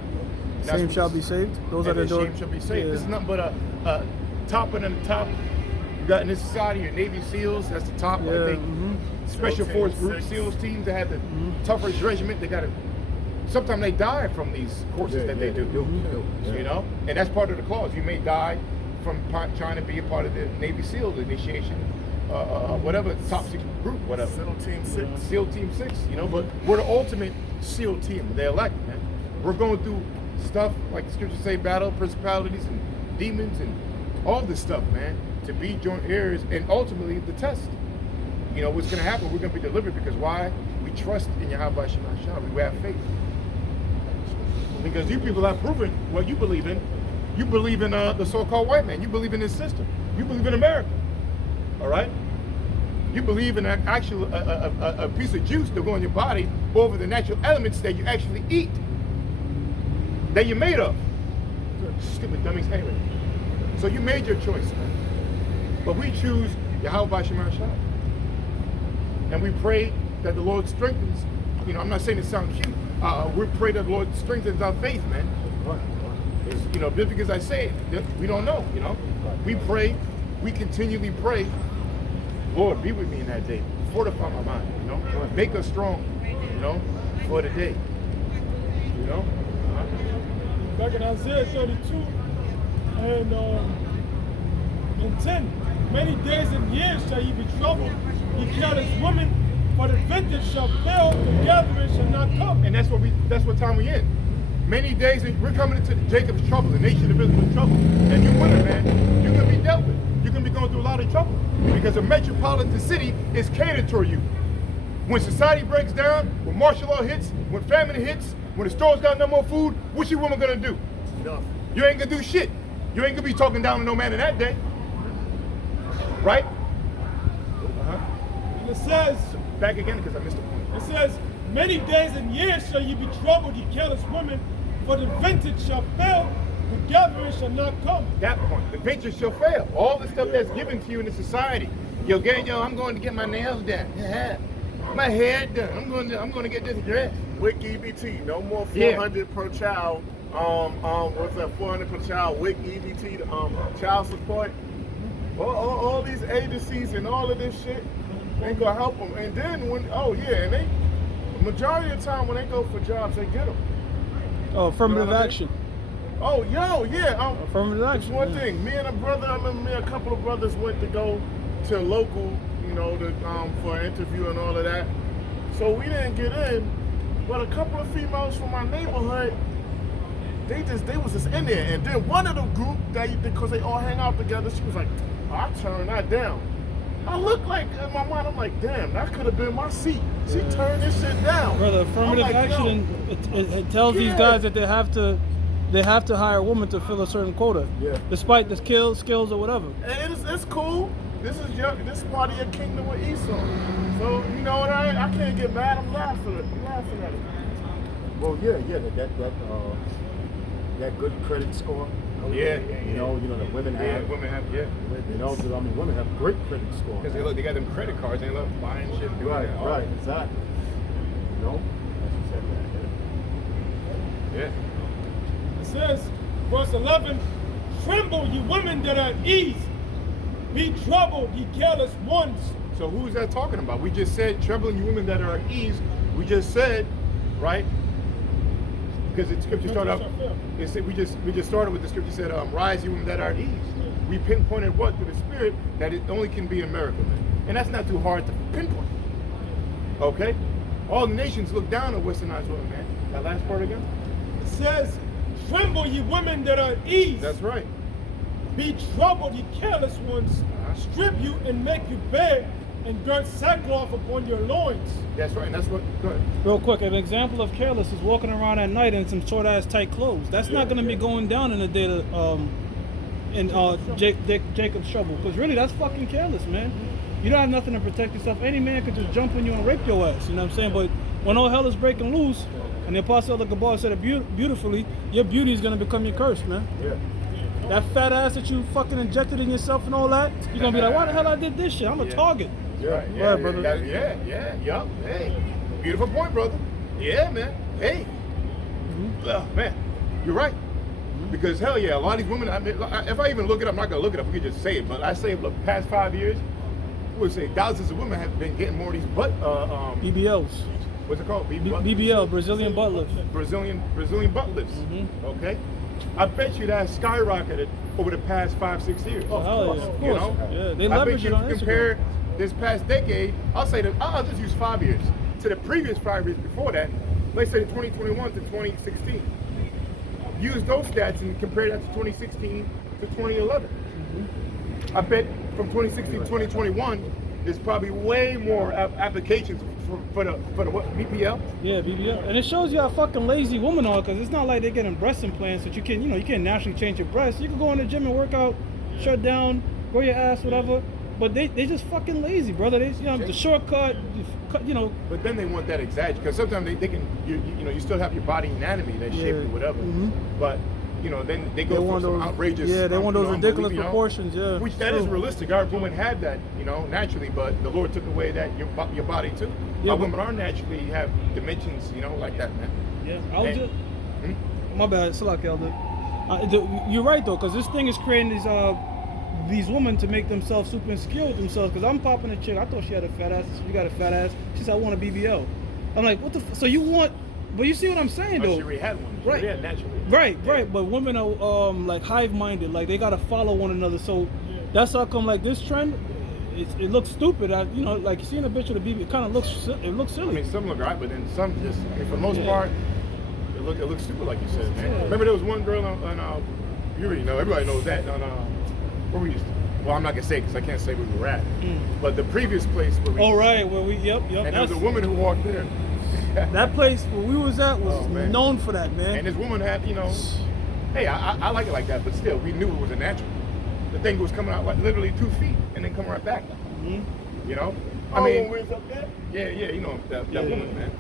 And that's Same what shall this- be saved. Those and that the endure. shame shall be saved. Yeah. This is nothing but a topping and the top. You got in this society your Navy SEAls, that's the top. Yeah, I think mhm. Special SEAL Force Team Group 6. SEALs teams that have the toughest regiment. They got to. Sometimes they die from these courses that they do. Yeah. You know, and that's part of the clause. You may die from trying to be a part of the Navy SEAL initiation, whatever, top secret group, whatever. SEAL Team 6. SEAL Team 6, you know, but we're the ultimate SEAL team. They're elect, man. We're going through stuff like the scriptures say, battle principalities and demons and all this stuff, man, to be joint heirs and ultimately the test. You know, what's going to happen, we're going to be delivered because why? We trust in Yahweh Shema Shah. We have faith. Because you people have proven what you believe in. You believe in the so-called white man. You believe in his system. You believe in America. All right? You believe in an actual a piece of juice to go in your body over the natural elements that you actually eat, that you're made of. Stupid dummies. Anyway, so you made your choice, man. But we choose Yahweh Shema Shah. And we pray that the Lord strengthens. You know, I'm not saying it sounds cute. We pray that the Lord strengthens our faith, man. It's, you know, just because I say it, we don't know, you know. We pray, we continually pray, Lord, be with me in that day. Fortify my mind, you know. Make us strong, you know, for the day. You know? Back in Isaiah 32 and 10, many days and years shall ye be troubled, ye careless women, for the vintage shall fail, the gathering shall not come. And that's what time we in. Many days, we're coming into Jacob's trouble, the nation of Israel's trouble. And you women, man, you're going to be dealt with. You're going to be going through a lot of trouble. Because a metropolitan city is catered to you. When society breaks down, when martial law hits, when famine hits, when the store's got no more food, what you women going to do? Nothing. You ain't going to do shit. You ain't going to be talking down to no man in that day. Right? And it says, back again because I missed the point. It says, many days and years shall you be troubled, ye careless women, for the vintage shall fail, the gathering shall not come. That point, the vintage shall fail. All the stuff that's given to you in the society. Yo, I'm going to get my nails done. Yeah. My hair done. I'm going to get this dress. WIC EBT, no more 400 per child. What's that? 400 per child. WIC EBT, child support. All these agencies and all of this shit ain't gonna help them. And then and they majority of the time when they go for jobs, they get them. Oh, affirmative action. Oh, yeah. Affirmative action. It's one thing. Me and a brother, I remember a couple of brothers went to go to local, you know, for an interview and all of that. So we didn't get in, but a couple of females from my neighborhood, they was just in there. And then one of the group, because they all hang out together, she was like, I turned that down. I look like, in my mind, I'm like, damn, that could have been my seat. She turned this shit down. Brother, affirmative action, it tells these guys that they have to hire a woman to fill a certain quota, despite the skills or whatever. And it's cool. This is part of your kingdom with Esau. So you know what I can't get mad. I'm laughing at it. Well, that good credit score. Yeah. You know the women have. Women have, You know, I mean, women have great credit score. because they got them credit cards. They love buying shit. And doing that. Right, exactly. You know, Yeah. It says, verse 11, tremble, ye women that are at ease. Be troubled, ye careless ones. So who's that talking about? We just said trembling you women that are at ease. We just said, right? Because the scripture started out. We just started with the scripture said, "Rise, you women that are at ease." We pinpointed what to the spirit that it only can be in America, man. And that's not too hard to pinpoint. Okay, all the nations look down on westernized women, man. That last part again. It says, tremble, ye women that are at ease. That's right. Be troubled, ye careless ones. Strip you and make you bare, and gird sackcloth upon your loins. That's right. And that's what. Go ahead. Real quick, an example of careless is walking around at night in some short ass tight clothes. That's not going to be going down in the day Jacob's trouble, because really that's fucking careless, man. You don't have nothing to protect yourself. Any man could just jump on you and rape your ass. You know what I'm saying? But when all hell is breaking loose, and the Apostle of the Gabar said it beautifully, your beauty is going to become your curse, man. Yeah. That fat ass that you fucking injected in yourself and all that, you're going to be like, why the hell I did this shit? I'm a target. Right. Yeah, brother. Yup. Hey, beautiful point, brother. Yeah, man. Hey, man, you're right. Because hell yeah, a lot of these women. I mean, if I even look it up, I'm not gonna look it up. We could just say it. But I say, the past 5 years, I would say thousands of women have been getting more of these butt. BBLs. What's it called? BBL, Brazilian butt lift. Brazilian butt lifts. Okay. I bet you that skyrocketed over the past 5-6 years. Oh, hell yeah, of You course. know? Yeah, they I bet leverage you it on compare Instagram. this past decade, I'll just use 5 years, to the previous 5 years before that, let's say 2021 to 2016. Use those stats and compare that to 2016 to 2011. I bet from 2016 to 2021, there's probably way more applications for the what, BPL? Yeah, BBL. And it shows you how fucking lazy women are, because it's not like they're getting breast implants that you can, you can't naturally change your breasts. You can go in the gym and work out, shut down, grow your ass, whatever. But they just fucking lazy, brother. They, the shortcut, But then they want that exaggerate, because sometimes they can, you still have your body anatomy that's shaped or whatever. But, then they go for some outrageous. Yeah, they want those ridiculous unbelief, proportions, yeah. Which that is realistic. Our women have that, naturally, but the Lord took away that your body too. Yeah, Our women are naturally have dimensions, like that, man. Yeah, I was And- just. My bad, Salak Elder. You're right though, because this thing is creating these women to make themselves super insecure with themselves. Because I'm popping a chick, I thought she had a fat ass. You got a fat ass. She said, I want a BBL. I'm like, what the? So you want? But you see what I'm saying though? She already had one. Right. Yeah, naturally. Right. But women are like hive-minded. Like they gotta follow one another. So that's how come like this trend. It looks stupid. Like seeing a bitch with a BBL, it kind of looks silly. I mean, some look right, but then some just, for the most part, it looks stupid, like you said, man. Yeah. Remember there was one girl on you already know, everybody knows that, on where we used to, well, I'm not gonna say because I can't say where we were at, but the previous place where we, Oh right, where we yep. and there was a woman who walked there. That place where we was at was man. known for that, man. And this woman had, hey, I like it like that, but still, we knew it was a natural. The thing was coming out like literally 2 feet and then coming right back. I mean, when we was up there? Yeah, that woman, man.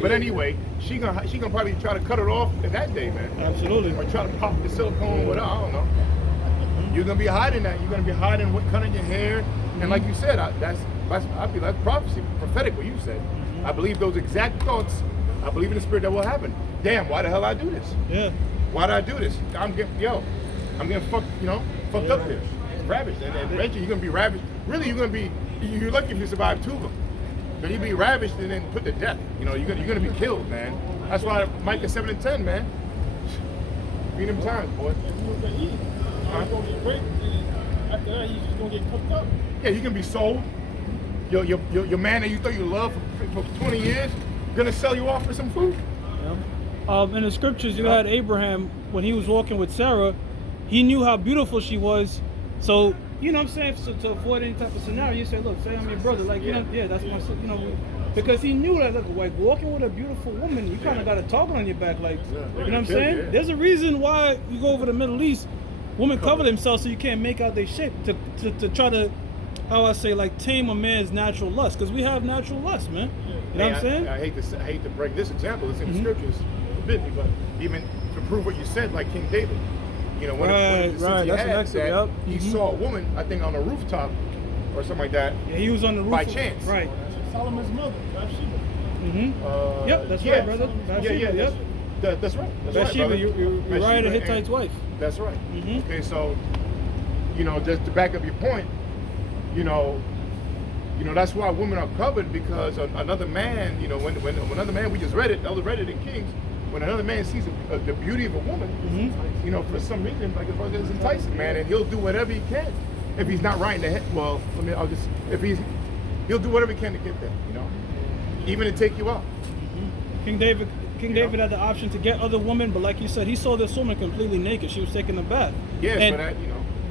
But anyway, she gonna probably try to cut it off that day, man. Absolutely. Or try to pop the silicone or whatever. I don't know. You're gonna be hiding that. You're gonna be hiding what cutting your hair, and like you said, that's prophecy, prophetic. What you said, I believe those exact thoughts. I believe in the spirit that will happen. Damn, why the hell I do this? Yeah. Why did I do this? I'm getting fucked up here, ravished, and eventually you're gonna be ravished. Really, you're lucky if you survive 2 of them. But you be ravished and then put to death. You're gonna be killed, man. That's why Micah 7:10, man. Feed them times, boy. I'm gonna get raped, and after that, he's just gonna get cooked up. Yeah, you can be sold. Your man that you thought you loved for 20 years gonna sell you off for some food. Yeah. In the scriptures, you had Abraham when he was walking with Sarah. He knew how beautiful she was, so you know what I'm saying. So to avoid any type of scenario, you say, "Look, say I'm your brother." Like that's my son. Because he knew that like walking with a beautiful woman, you kind of got a target on your back. Like you know what I'm saying. Yeah. There's a reason why you go over the Middle East. Women cover themselves so you can't make out their shape to try to, how I say, like tame a man's natural lust, because we have natural lust, man. You know what I'm saying? I hate to break this example. It's in the scriptures, forbid me, but even to prove what you said, like King David, one of the sins he That's had, an excellent. that Yep. he saw a woman, I think, on a rooftop or something like that. Yeah, he was on the roof By chance. Right. Solomon's mother, Bathsheba. Yep, that's right, brother. Bathsheba, yep. That's right. That's Bathsheba, right, Uriah the Hittite's wife. That's right. Okay, so just to back up your point, that's why women are covered, because another man, when another man, we just read it, Elder read it in Kings, when another man sees the beauty of a woman, for some reason, like it's enticing, man, and he'll do whatever he can. If he's not right in the head, well, he'll do whatever he can to get there, even to take you out. King David had the option to get other women, but like you said, he saw this woman completely naked. She was taking a bath. Yeah, and, so that,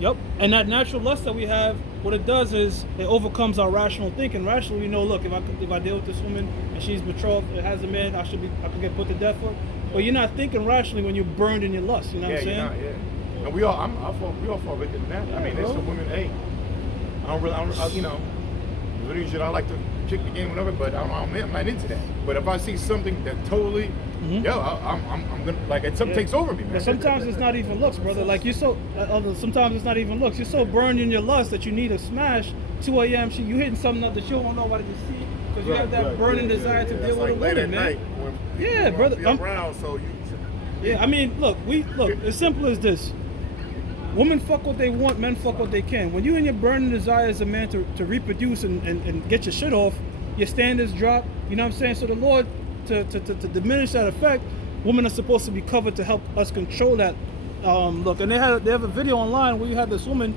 Yep. And that natural lust that we have, what it does is it overcomes our rational thinking. Rationally, we know, look, if I deal with this woman and she's betrothed, it has a man, I could get put to death for it. But you're not thinking rationally when you're burned in your lust. You know what I'm saying? And we all fall victim to that. I mean, there's some women, hey, I like to chick the game, whatever, but I'm not into that. But if I see something that totally, I'm gonna, like, something takes over me, man. But sometimes it's not even looks, brother. Like sometimes it's not even looks. You're so burned in your lust that you need a smash. 2 a.m. You hitting something up that you don't know what to see, because you have that burning desire to deal with a late at woman, man. night when Yeah, brother. be around, so you. Yeah, I mean, look, as simple as this. Women fuck what they want, men fuck what they can. When you in your burning desire as a man to reproduce and get your shit off, your standards drop. You know what I'm saying? So the Lord, to diminish that effect, women are supposed to be covered to help us control that look. And they have a video online where you had this woman,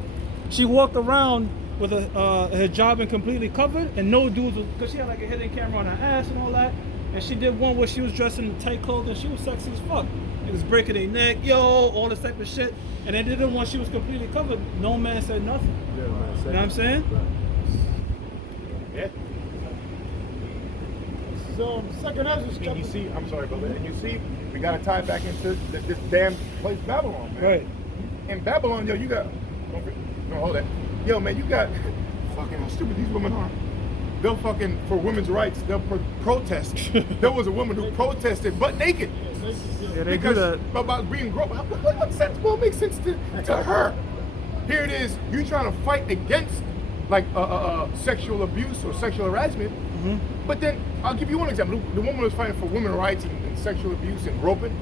she walked around with a hijab and completely covered, and no dudes, because she had like a hidden camera on her ass and all that. And she did one where she was dressed in tight clothes and she was sexy as fuck. It was breaking their neck, all this type of shit. And they did it when she was completely covered. No man said nothing. Yeah, man. You know what I'm saying? Yeah. So, second Ezra And chapter. you see, I'm sorry, brother. And you see, we got to tie it back into this damn place, Babylon, man. Right. In Babylon, yo, you got. No, hold that. Yo, man, you got. Fucking how stupid these women are. They'll fucking, for women's rights, they'll protest. There was a woman who protested butt naked. Yeah, they do Because that. about being grown. What sense will make sense to her? Here it is. You trying to fight against like sexual abuse or sexual harassment. Mm-hmm. But then I'll give you one example. The woman was fighting for women's rights and sexual abuse and groping.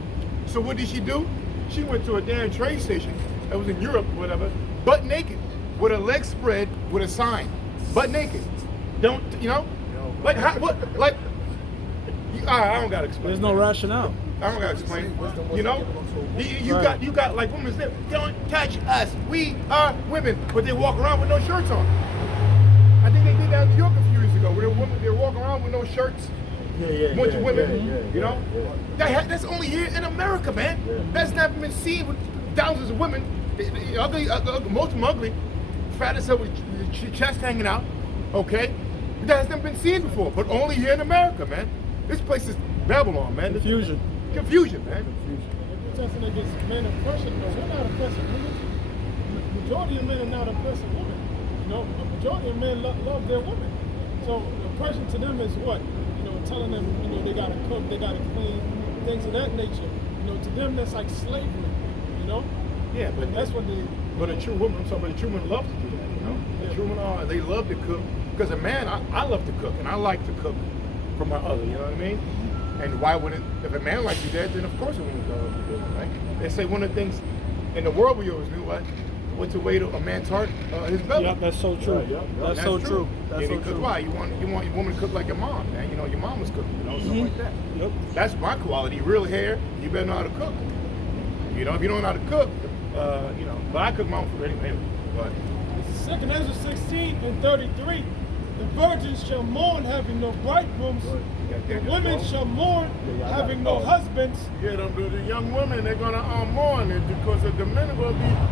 So what did she do? She went to a damn train station that was in Europe or whatever, butt naked, with her legs spread, with a sign, butt naked. Don't you know? Like how, what? Like I don't gotta explain. There's no rationale. I don't gotta explain. You know, you got like women say, don't touch us. We are women, but they walk around with no shirts on. I think they did that in New York a few years ago, where they're walking around with no shirts. Bunch of women, you know. That's only here in America, man. That's never been seen with thousands of women. Ugly, most of them ugly, fat as hell with chest hanging out. Okay, that has never been seen before, but only here in America, man. This place is Babylon, man. Confusion, man. Protesting against men oppression, no, we're not oppressing women. The majority of men are not oppressing women. You know, the majority of men love their women. So oppression to them is what? You know, telling them, you know, they gotta cook, they gotta clean, things of that nature. You know, to them that's like slavery. You know. Yeah, but that's what they. But a true woman, a true woman love to do that. You know, a true woman, they love to cook. Because a man, I love to cook, and I like to cook for my other. You know what I mean? And why would it? If a man likes to do that, then of course a woman's gonna love to do it, right? They say one of the things in the world we always do, right? What's the way to a man's heart? His belly. Yep, that's so true. That's so true. That's so true. Why? You want your woman to cook like your mom, man. You know, your mom was cooking, you know, something like that. Yep. That's my quality. Real hair, you better know how to cook. You know, if you don't know how to cook, you know, but I cook my own food anyway. But 2 Ezra 16:33. The virgins shall mourn having no bridegrooms. The women shall mourn having no husbands. Yeah, the young women, they're gonna mourn it because the men are gonna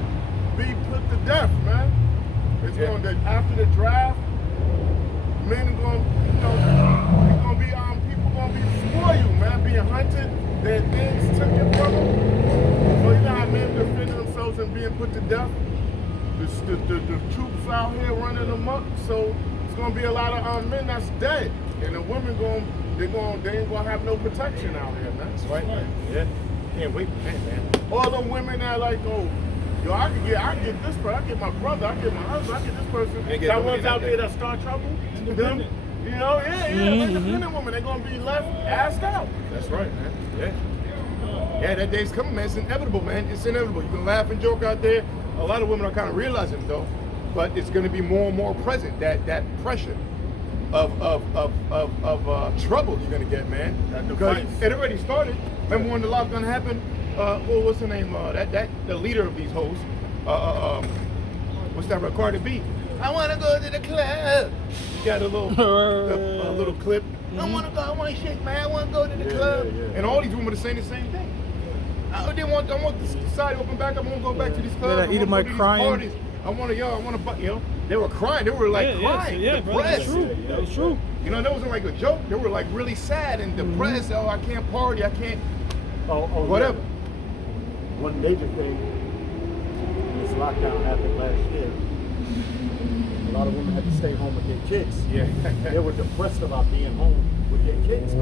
be put to death, man. It's going to, after the draft, men are gonna, you know, it's gonna be people gonna be spoiled, man, being hunted, their things taken from them. So you know how men defend themselves and being put to death? The troops out here running them up, so it's gonna be a lot of men that's dead, and the women they ain't gonna have no protection out here, man. That's right, man. Yeah, can't wait for that, man. All the women that like, oh, yo, I can get this person, I get my brother, I get my husband, I get this person. That one's out there that start trouble. Them, you know, independent women, they're gonna be left asked out. That's right, man. Yeah. Yeah, that day's coming, man. It's inevitable, man. It's inevitable. You can laugh and joke out there. A lot of women are kind of realizing it, though, but it's going to be more and more present. That pressure of trouble you're going to get, man. Because it already started. Remember when the lockdown happened? What's the name? The leader of these hoes. What's that? Cardi B. I want to go to the club. You got a little clip. I want to go. I want to shake, man. I want to go to the club. And all these women are saying the same thing. I want the society to open back up. I want to go back to these clubs. Yeah, Edomite crying. Parties. I want to, you know, they were crying. They were like crying. Yeah, bro, that's true. That was true. You know, that wasn't like a joke. They were like really sad and depressed. Oh, I can't party. I can't. Whatever. Yeah. One major thing, when this lockdown happened last year, a lot of women had to stay home with their kids. Yeah. They were depressed about being home with their kids.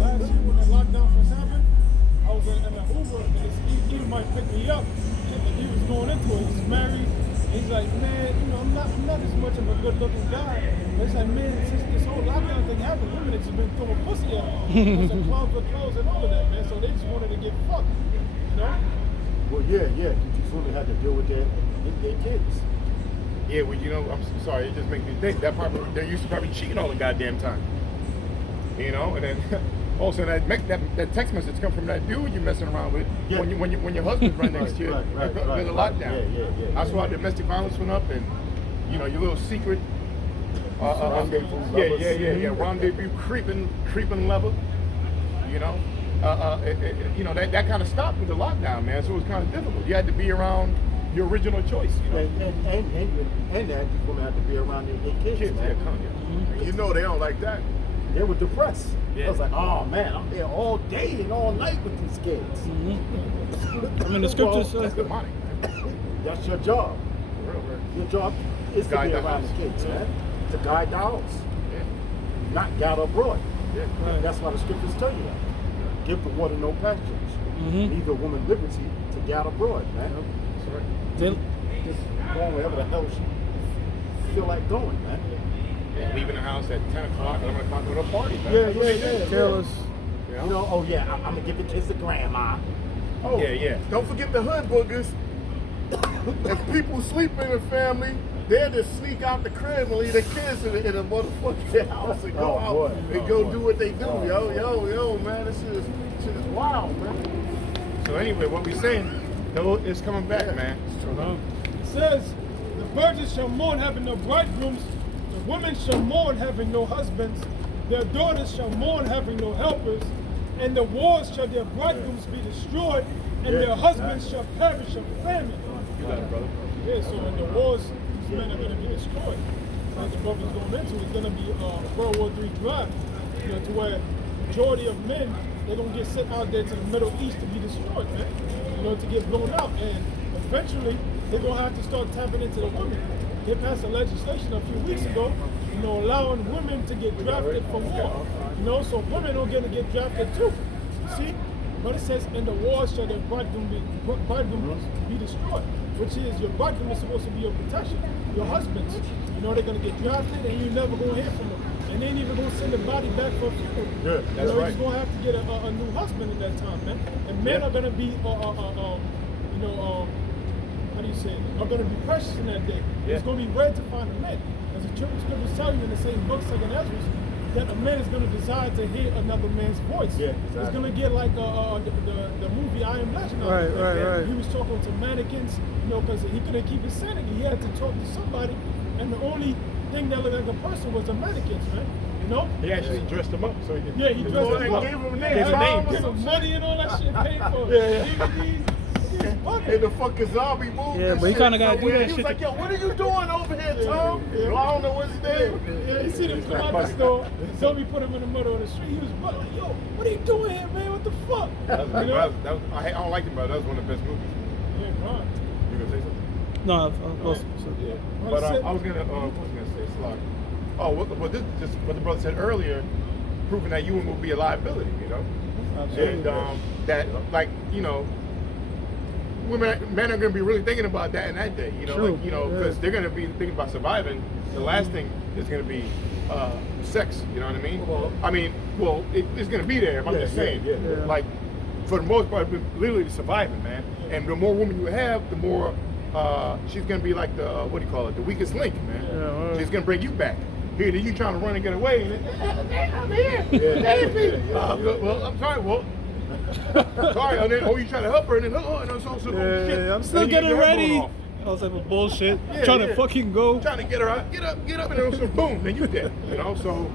Last year when the lockdown first happened, I was in an Uber and he might pick me up. And he was going into it. He's married. He's like, man, you know, I'm not as much of a good-looking guy. But he's like, man, since this whole lockdown thing happened, women have just been throwing pussy at him. Because the clubs were closed and all of that, man. So they just wanted to get fucked, you know? Well, yeah. These women had to deal with their kids. Yeah, well, you know, I'm sorry. It just makes me think that they used to probably cheating all the goddamn time. You know, and then also that text message come from that dude you're messing around with when your husband's right next to you. There's a lockdown. That's why domestic violence went up, and you know your little secret. Rendezvous creeping level. You know, you know that kind of stopped with the lockdown, man. So it was kind of difficult. You had to be around your original choice. You know? And that these women had to be around their kids, man. And you know they don't like that. They were depressed. Yeah. I was like, oh man, I'm there all day and all night with these kids. I mean, the scripture says That's demonic. That's your job. Your job is to Guide be the around house. the kids, man. To guide the house. Yeah. Not gather abroad. Yeah. That's why the scriptures tell you that. Give the water no pasture. Leave the woman liberty to gather abroad, man. That's right. Just going wherever the hell she feel like going, man. Yeah, leaving the house at 10 o'clock, 11 o'clock to a party. Man. Yeah. careless. You know? You know, oh yeah, I'm gonna give the kids to grandma. Oh, Yeah. Don't forget the hood boogers. If people sleep in the family, they'll just sneak out the crib and leave their kids in a motherfucking house and go out and go do what they do. Yo, man, this shit is wild, man. So anyway, what we saying, though, it's coming back, man. It says, the virgins shall mourn having no bridegrooms, the women shall mourn having no husbands, their daughters shall mourn having no helpers, and the wars shall their bridegrooms be destroyed, and their husbands shall perish of famine. You got it, brother. Yeah, so in the wars, these men are going to be destroyed. Like the brother's going into, it's going to be World War III drive, you know, to where majority of men, they're going to get sent out there to the Middle East to be destroyed, man. You know, to get blown out. And eventually, they're going to have to start tapping into the women. They passed a legislation a few weeks ago, you know, allowing women to get drafted for war. You know, so women are going to get drafted too. See? But it says, in the war shall their bridegrooms be destroyed, which is your bridegroom is supposed to be your protection, your husbands. You know, they're going to get drafted and you're never going to hear from them. And they ain't even going to send the body back for a funeral. Good, You that's know, right. he's going to have to get a new husband at that time, man. And men are going to be, you know, how do you say it? Are going to be precious in that day. It's going to be rare to find a man. As the scriptures tell you in the same book, 2nd Ezra, that a man is going to desire to hear another man's voice. Yeah, It's exactly. going to get like the movie I Am Legend. Right. He was talking to mannequins, you know, because he couldn't keep his sanity. He had to talk to somebody, and the only thing that looked like a person was the mannequins, man. You know? He actually dressed them up so he could. Yeah, he dressed them up. Gave him Gave him names. With some money and all that shit paid for. DVDs. And the fucking zombie movie. Yeah, but he kinda gotta do that He was shit like, to- yo, what are you doing over here, Tom? Well, I don't know what's his name. Yeah, you see them come out the store. Zombie put him in the middle of the street. He was like, yo, what are you doing here, man? What the fuck? You know? I don't like him, but that was one of the best movies. Yeah, right. You gonna say something? No, Yeah. But I was gonna, what was I gonna say? It's like, well, this is just what the brother said earlier, proving that you will be a liability, you know? And that, like, you know, men are going to be really thinking about that in that day, you know, True. like, you know, because they're going to be thinking about surviving. The last thing is going to be sex, you know what I mean? It's going to be there. I'm just saying, like, for the most part, literally surviving, man. And the more women you have, the more she's going to be like the what do you call it? The weakest link, man. Yeah, She's going to bring you back. Here, you trying to run and get away, and then, I'm here. Well, I'm sorry. Well. Sorry, and then you trying to help her, and then shit. I'm still And you getting get her ready. going off. All type of bullshit. Yeah, Trying yeah. to fucking go. Trying to get her out, get up, and then so boom, then you dead. You know, so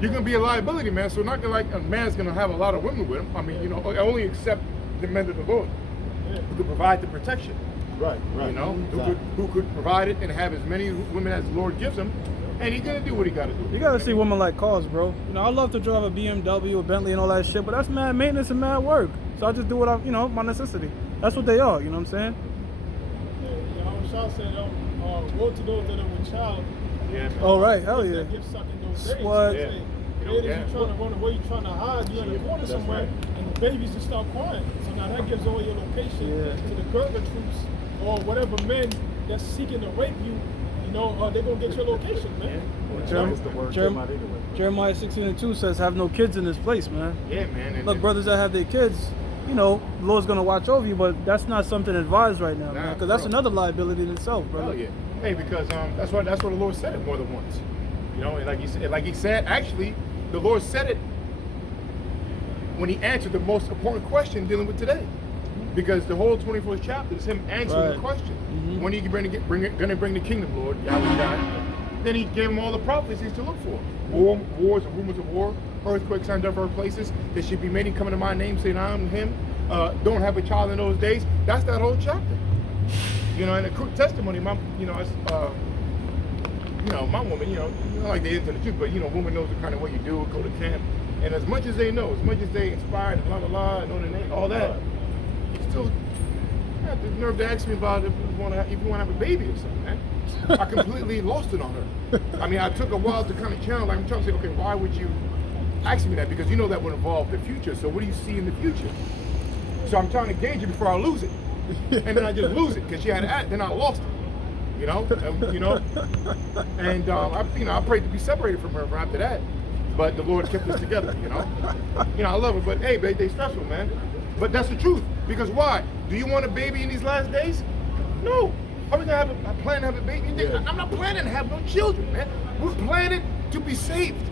you're gonna be a liability, man. So not gonna like a man's gonna have a lot of women with him. I mean, you know, only accept the men of the Lord who could provide the protection. Right. You know, who could provide it and have as many women as the Lord gives him, and he's gonna do what he gotta do. You gotta see women like cars, bro. You know, I love to drive a BMW, a Bentley, and all that shit, but that's mad maintenance and mad work. So I just do what I, you know, my necessity. That's what they are. You know what I'm saying? Shaw said, woe to those that are with child. Yeah. Oh right, hell yeah. That give sucking those days. What? Yeah. You're trying to run away, you're trying to hide, you're in the corner somewhere, and the babies just start crying. So now that gives away your location to the Gerber troops or whatever men that's seeking to rape you. You know, they're gonna get your location, man. Jeremiah 16:2 says, "Have no kids in this place, man." Yeah, man. And Look, brothers that have their kids, you know, the Lord's gonna watch over you, but that's not something advised right now, man, because that's another liability in itself, brother. Hell yeah. Hey, because that's what the Lord said it more than once. You know, and like he said, actually, the Lord said it when he answered the most important question dealing with today. Because the whole 24th chapter is him answering the question. When are you going to bring the kingdom, Lord? Yahweh. Then he gave him all the prophecies to look for. Wars and rumors of war, earthquakes on diverse places. There should be many coming to my name saying I am him. Don't have a child in those days. That's that whole chapter. You know, and a quick testimony, my woman, I like to into the truth, but woman knows the kind of way you do, go to camp. And as much as they know, as much as they inspired and blah, blah, blah, know the name, all that, you still have the nerve to ask me about if you want to have a baby or something, man. I completely lost it on her. I mean, I took a while to kind of channel, like I'm trying to say, okay, why would you ask me that? Because you know that would involve the future. So what do you see in the future? So I'm trying to gauge it before I lose it. And then I just lose it because she had it, then I lost it. And I prayed to be separated from her after that. But the Lord kept us together, I love her, but hey, babe, they stressful, man. But that's the truth. Because why? Do you want a baby in these last days? No. Are we gonna plan to have a baby? I'm not planning to have no children, man. We're planning to be saved.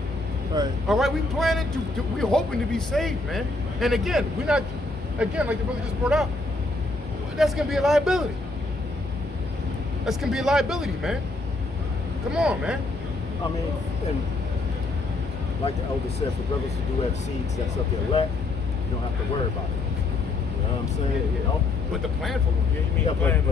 Right. All right, we're hoping to be saved, man. And again, we're not, like the brother just brought out, that's gonna be a liability. That's gonna be a liability, man. Come on, man. I mean, and like the elder said, for brothers who do have seeds that's of the elect, you don't have to worry about it. You know what I'm saying? Yeah. But the plan for one, you mean plan?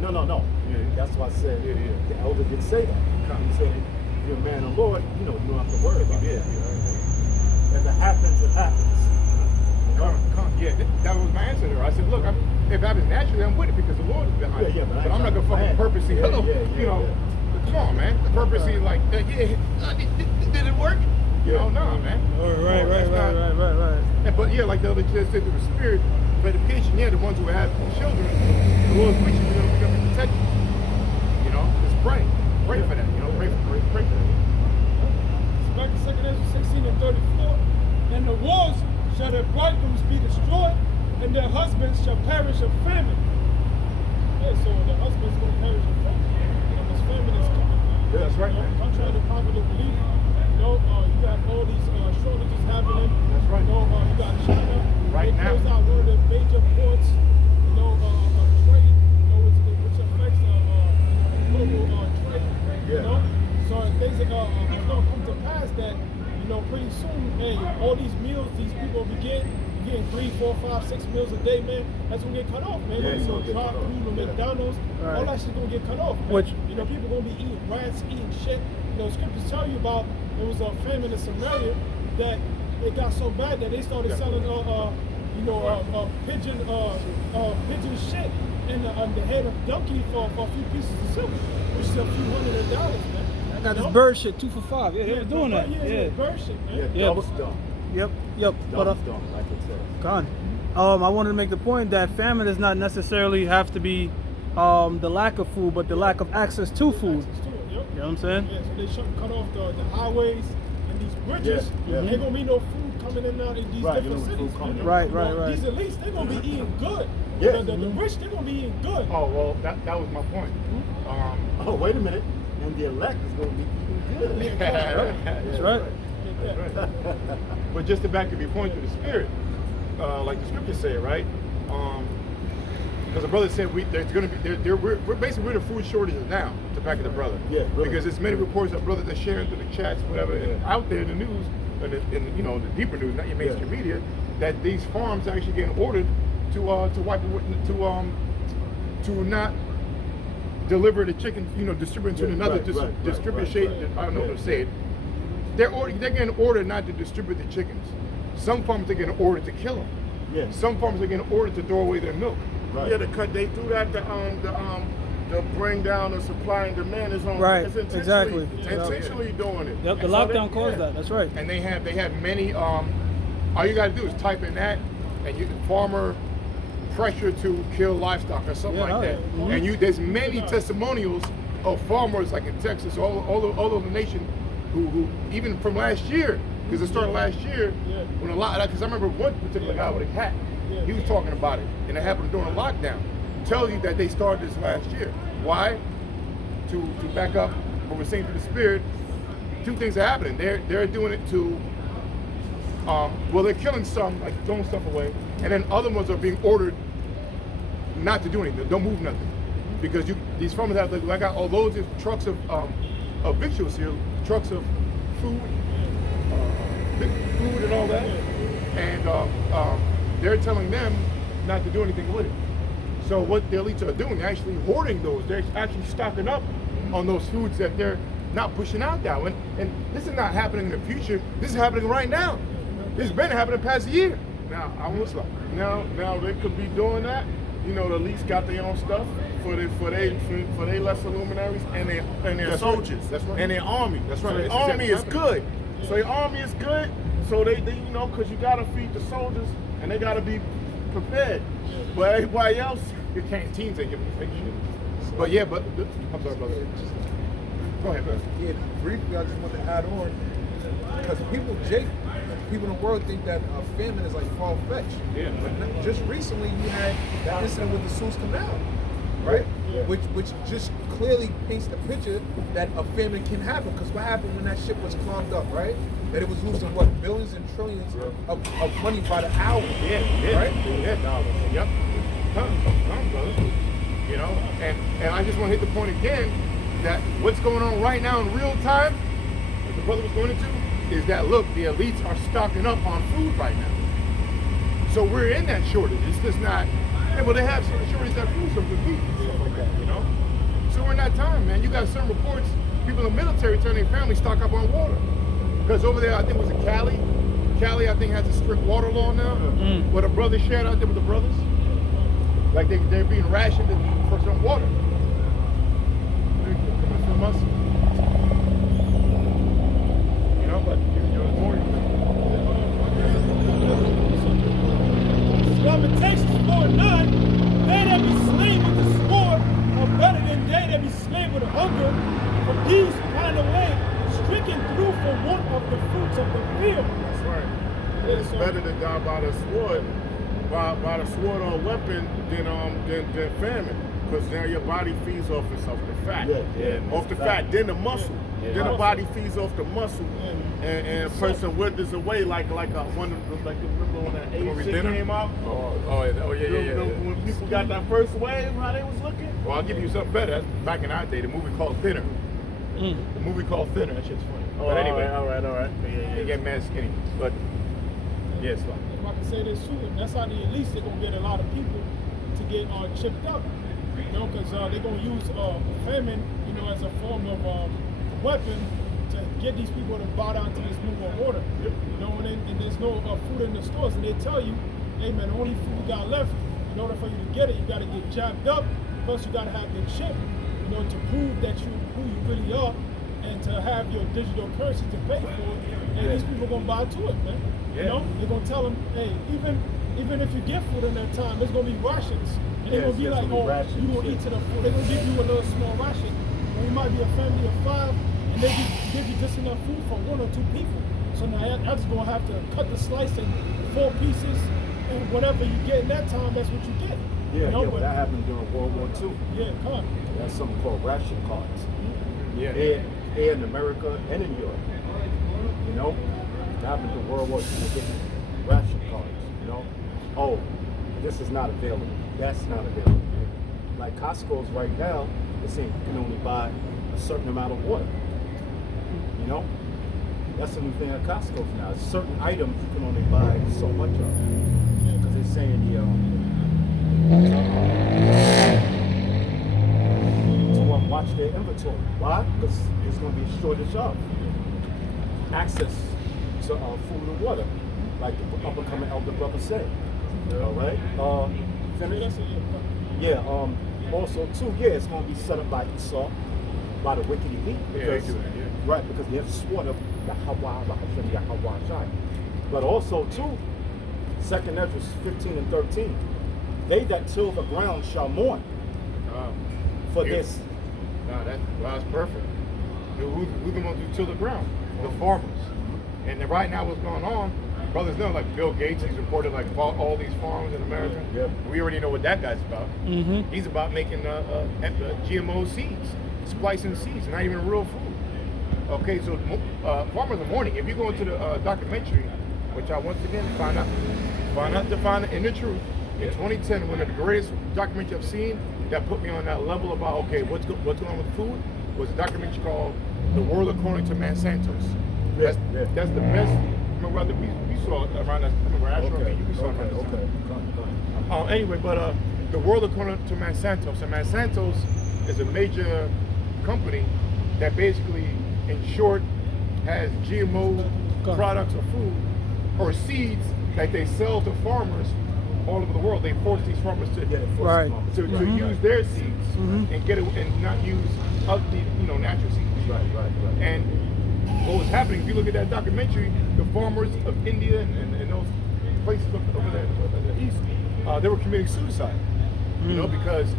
No. Yeah. That's why I said the elder did say that. He said, if you're a man of the Lord, you don't have to worry about it. If it happens, it happens. Yeah, that was my answer to her. I said, look, if it happens naturally, I'm with it because the Lord is behind it. But I'm not gonna fucking purposely, come on, man. Purposely, like, did it work? No, man. Right. But yeah, like the other just said, through the spirit of edification, the ones who have children, the Lord's with you, we're gonna be protected. Just pray for that. Pray for that. It's back to 2 Ezra 16 and 34. And the wars shall their bridegrooms be destroyed, and their husbands shall perish of famine. Yeah, so the husband's going to perish of famine. This famine is coming. Yeah, that's right. Contrary to popular belief, you have all these shortages happening. That's right. You got China. Right now. They closed out one of the major ports, of trade, which affects global trade. So things are going to come to pass that, pretty soon, hey, all these meals these people be getting 3, 4, 5, 6 meals a day, man, that's gonna get cut off, man. Drive through the McDonald's, all that shit's gonna get cut off, man. Which, people gonna be eating rats, eating shit. Scriptures tell you about there was a famine in Samaria that it got so bad that they started selling pigeon shit and the head of donkey for a few pieces of silver, which is a few $100, man. I got this bird shit 2 for $5. Yeah, they was doing that. Yeah, bird shit, man. Yeah, Double dumb. Yep. Double dumb, like it says. Gone. I wanted to make the point that famine does not necessarily have to be the lack of food, but the lack of access to food. You know what I'm saying? Yeah, so they should cut off the highways and these bridges. Ain't gonna be no food coming in and out in these different cities. Right. These elites, they're gonna be eating good. Yeah. The rich, they're gonna be eating good. Oh, well, that was my point. Oh, wait a minute. And the elect is going to be eating good. That's right. But just to back up your point to the spirit, like the scriptures say, right? Because the brother said there's going to be we're the food shortages now. To back up the brother, because there's many reports that brothers are sharing through the chats, whatever, and out there in the news, and the deeper news, not your mainstream media, that these farms are actually getting ordered to not deliver the chicken, distribute to another distribution. I don't know how to say it. They're getting ordered not to distribute the chickens. Some farms are getting ordered to kill them. Yeah. Some farms are getting ordered to throw away their milk. Right. Yeah, they do that to bring down the supply and demand. It's on. Right. It's intentionally doing it. Yep. The lockdown caused that. That's right. And they have many. All you got to do is type in that, and you farmer pressure to kill livestock or something like that. And there's many testimonials of farmers like in Texas, all over the nation, who even from last year, because it started last year, when a lot, because I remember one particular guy with a hat, he was talking about it, and it happened during a lockdown. Tells you that they started this last year. Why? To back up what we're saying through the spirit, two things are happening. They're doing it to Well, they're killing some, like throwing stuff away, and then other ones are being ordered not to do anything. Don't move nothing, because these farmers have like got all loads of trucks of victuals here, trucks of food, food and all that, and they're telling them not to do anything with it. So what the elites are doing, they're actually hoarding those. They're actually stocking up on those foods that they're not pushing out now. And this is not happening in the future. This is happening right now. This has been happening past year. Now I was like, now they could be doing that. You know, the elites got their own stuff for their lesser luminaries and their That's soldiers. right. That's right. And their army. That's right. So the That's army is exactly good. So the army is good. So they you know, because you gotta feed the soldiers and they gotta be prepared. But everybody else, Your canteens ain't giving you fake shit. But yeah, but I'm sorry, brother. Go ahead, brother. Yeah, briefly, I just want to add on, because people in the world think that famine is like far-fetched. Yeah. But just recently, you had that incident with the Suez Canal, right? Yeah. Which just clearly paints the picture that a famine can happen. Because what happened when that ship was clogged up, right? That it was losing what, billions and trillions of money by the hour. Yeah, right? Yeah, dollars. Yep. Come, brother. You know, and I just want to hit the point again that what's going on right now in real time, as the brother was going into, is that look, the elites are stocking up on food right now. So we're in that shortage. It's just not, yeah, well, they have certain shortage of food, some good meat and stuff like that, you know? So we're in that time, man. You got some reports, people in the military telling their families stock up on water. Because over there, I think it was in Cali. Cali, I think, has a strict water law now, where the brothers shared out there with the brothers. Like they're being rationed for some water. Coming from us. You know, but you're more. Lamentations 4:9, they that be slain with the sword are better than they that be slain with hunger, for these pine away, stricken through for want of the fruits of the field. that's right. It's better to die by the sword, by the sword or weapon than famine. Because now your body feeds off itself, the fat. Off the fat, then the muscle. Then the body feeds off the muscle. And a person withers away like one of the, like remember when that AIDS shit came out? Yeah. When people got that first wave, how they was looking? Well, I'll give you something better. Back in our day, the movie called Thinner. The movie called Thinner. That shit's funny. Oh, But anyway, all right. they get mad skinny. But yes, If I can say this too, and that's how the elites, they're going to get a lot of people to get chipped up. You know, because they're going to use famine, you know, as a form of weapon to get these people to bow down to this new world order. You know, and there's no food in the stores, and they tell you, hey man, the only food we got left, in order for you to get it, you got to get jabbed up, plus you got to have the chip, you know, to prove that you who you really are, and to have your digital currency to pay for it. And these people going to buy to it, man. You know, they're going to tell them, hey, even if you get food in that time, there's going to be rations. And they're going to be like, oh, you going to eat to the food. They're going to give you a little small ration. And you might be a family of 5, and they give you just enough food for 1 or 2 people. So now you're just going to have to cut the slice in 4 pieces, and whatever you get in that time, that's what you get. Yeah, you know, but that happened during World War II. Yeah, come on. That's something called ration cards. yeah. Here in America and in Europe. You know, it happened during World War II. They get ration cards. You know, oh, this is not available. That's not available. Like Costco's right now, they're saying you can only buy a certain amount of water. You know, that's the new thing at Costco's now. Certain items you can only buy so much of. Because they're saying to watch their inventory. Why? Because there's going to be a shortage of access to food and water, like the up and coming elder brother said. All right. Finish? Yeah. Also, too, it's going to be set up by Esau, by the wicked elite. Because, right, because they have sworn of the Hawa, Shai. But also, too, 2nd Ezra 15 and 13. They that till the ground shall mourn for this. No, that's perfect. Who's the ones who till the ground? The farmers. And then right now what's going on, brothers know, like Bill Gates, he's reported like bought all these farms in America. Yep. We already know what that guy's about. He's about making GMO seeds, splicing seeds, not even real food. Okay, so farmers are mourning. If you go into the documentary, which I once again found out in the truth in 2010, one of the greatest documentaries I've seen that put me on that level about okay, what's going on with food was a documentary called The World According to Santos. That's the best. Remember, I think we saw it around that. Remember, Astro and we saw it around this time. Anyway, but The World According to Santos, and Santos is a major company that basically, in short, has GMO products or food or seeds that they sell to farmers all over the world. They force these farmers to use their seeds and get it and not use ugly, natural seeds. Right. And what was happening, if you look at that documentary, the farmers of India and those places over there in the east, they were committing suicide. Because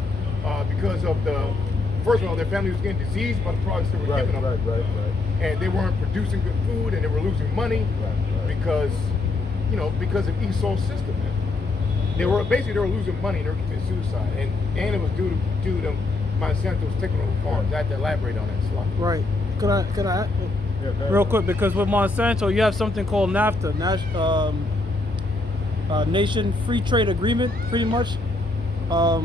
of the, first of all, their family was getting diseased by the products they were giving them. And they weren't producing good food, and they were losing money because of Esau's system. They were losing money and they were committing suicide, and it was due to Monsanto's taking over farms. I had to elaborate on that slide. Right. Could I real quick, because with Monsanto you have something called NAFTA, Nation Free Trade Agreement, pretty much, or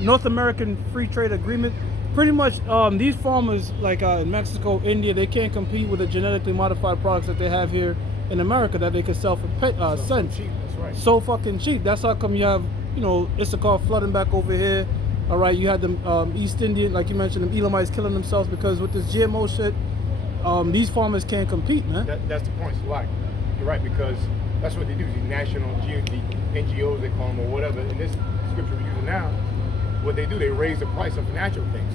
North American Free Trade Agreement. Pretty much, these farmers, like in Mexico, India, they can't compete with the genetically modified products that they have here in America that they could sell for cents. Cheap, that's right. So fucking cheap. That's how come you have, Issachar flooding back over here. All right, you had the East Indian, like you mentioned, the Elamites killing themselves because with this GMO shit, these farmers can't compete, man. That's the point, Salak. You're right, because that's what they do. These national NGOs, they call them, or whatever. In this scripture we're using now, what they do, they raise the price of natural things,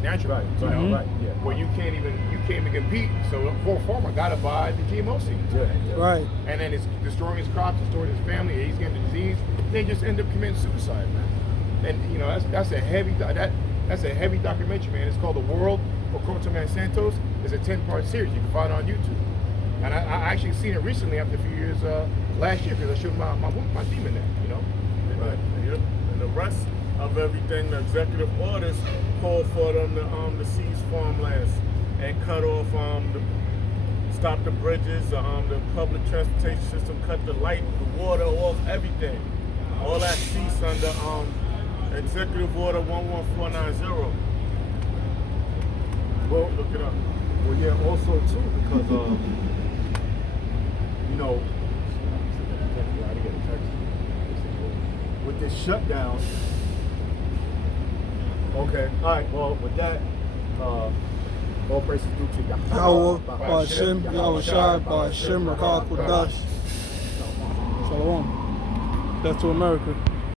where you can't even compete. So the poor farmer got to buy the GMO seeds, Right. And then it's destroying his crops, destroying his family. He's getting the disease. They just end up committing suicide, man. And that's a heavy documentary, man. It's called The World According to Monsanto. It's a 10-part series. You can find it on YouTube. And I actually seen it recently after a few years last year because I showed my team in there, Right. And the rest of everything, the executive orders call for them to seize farmlands and cut off stop the bridges, the public transportation system, cut the light, the water off, everything. All that cease under Executive Order 11490. Well, Look it up. Well, yeah, also too, because with this shutdown. Okay, all right. Well, with that, all praises due to Yahweh, Ba'ashem, Yahushua, Ba'ashem, Rakah, Kudash. Shalom. That's to America.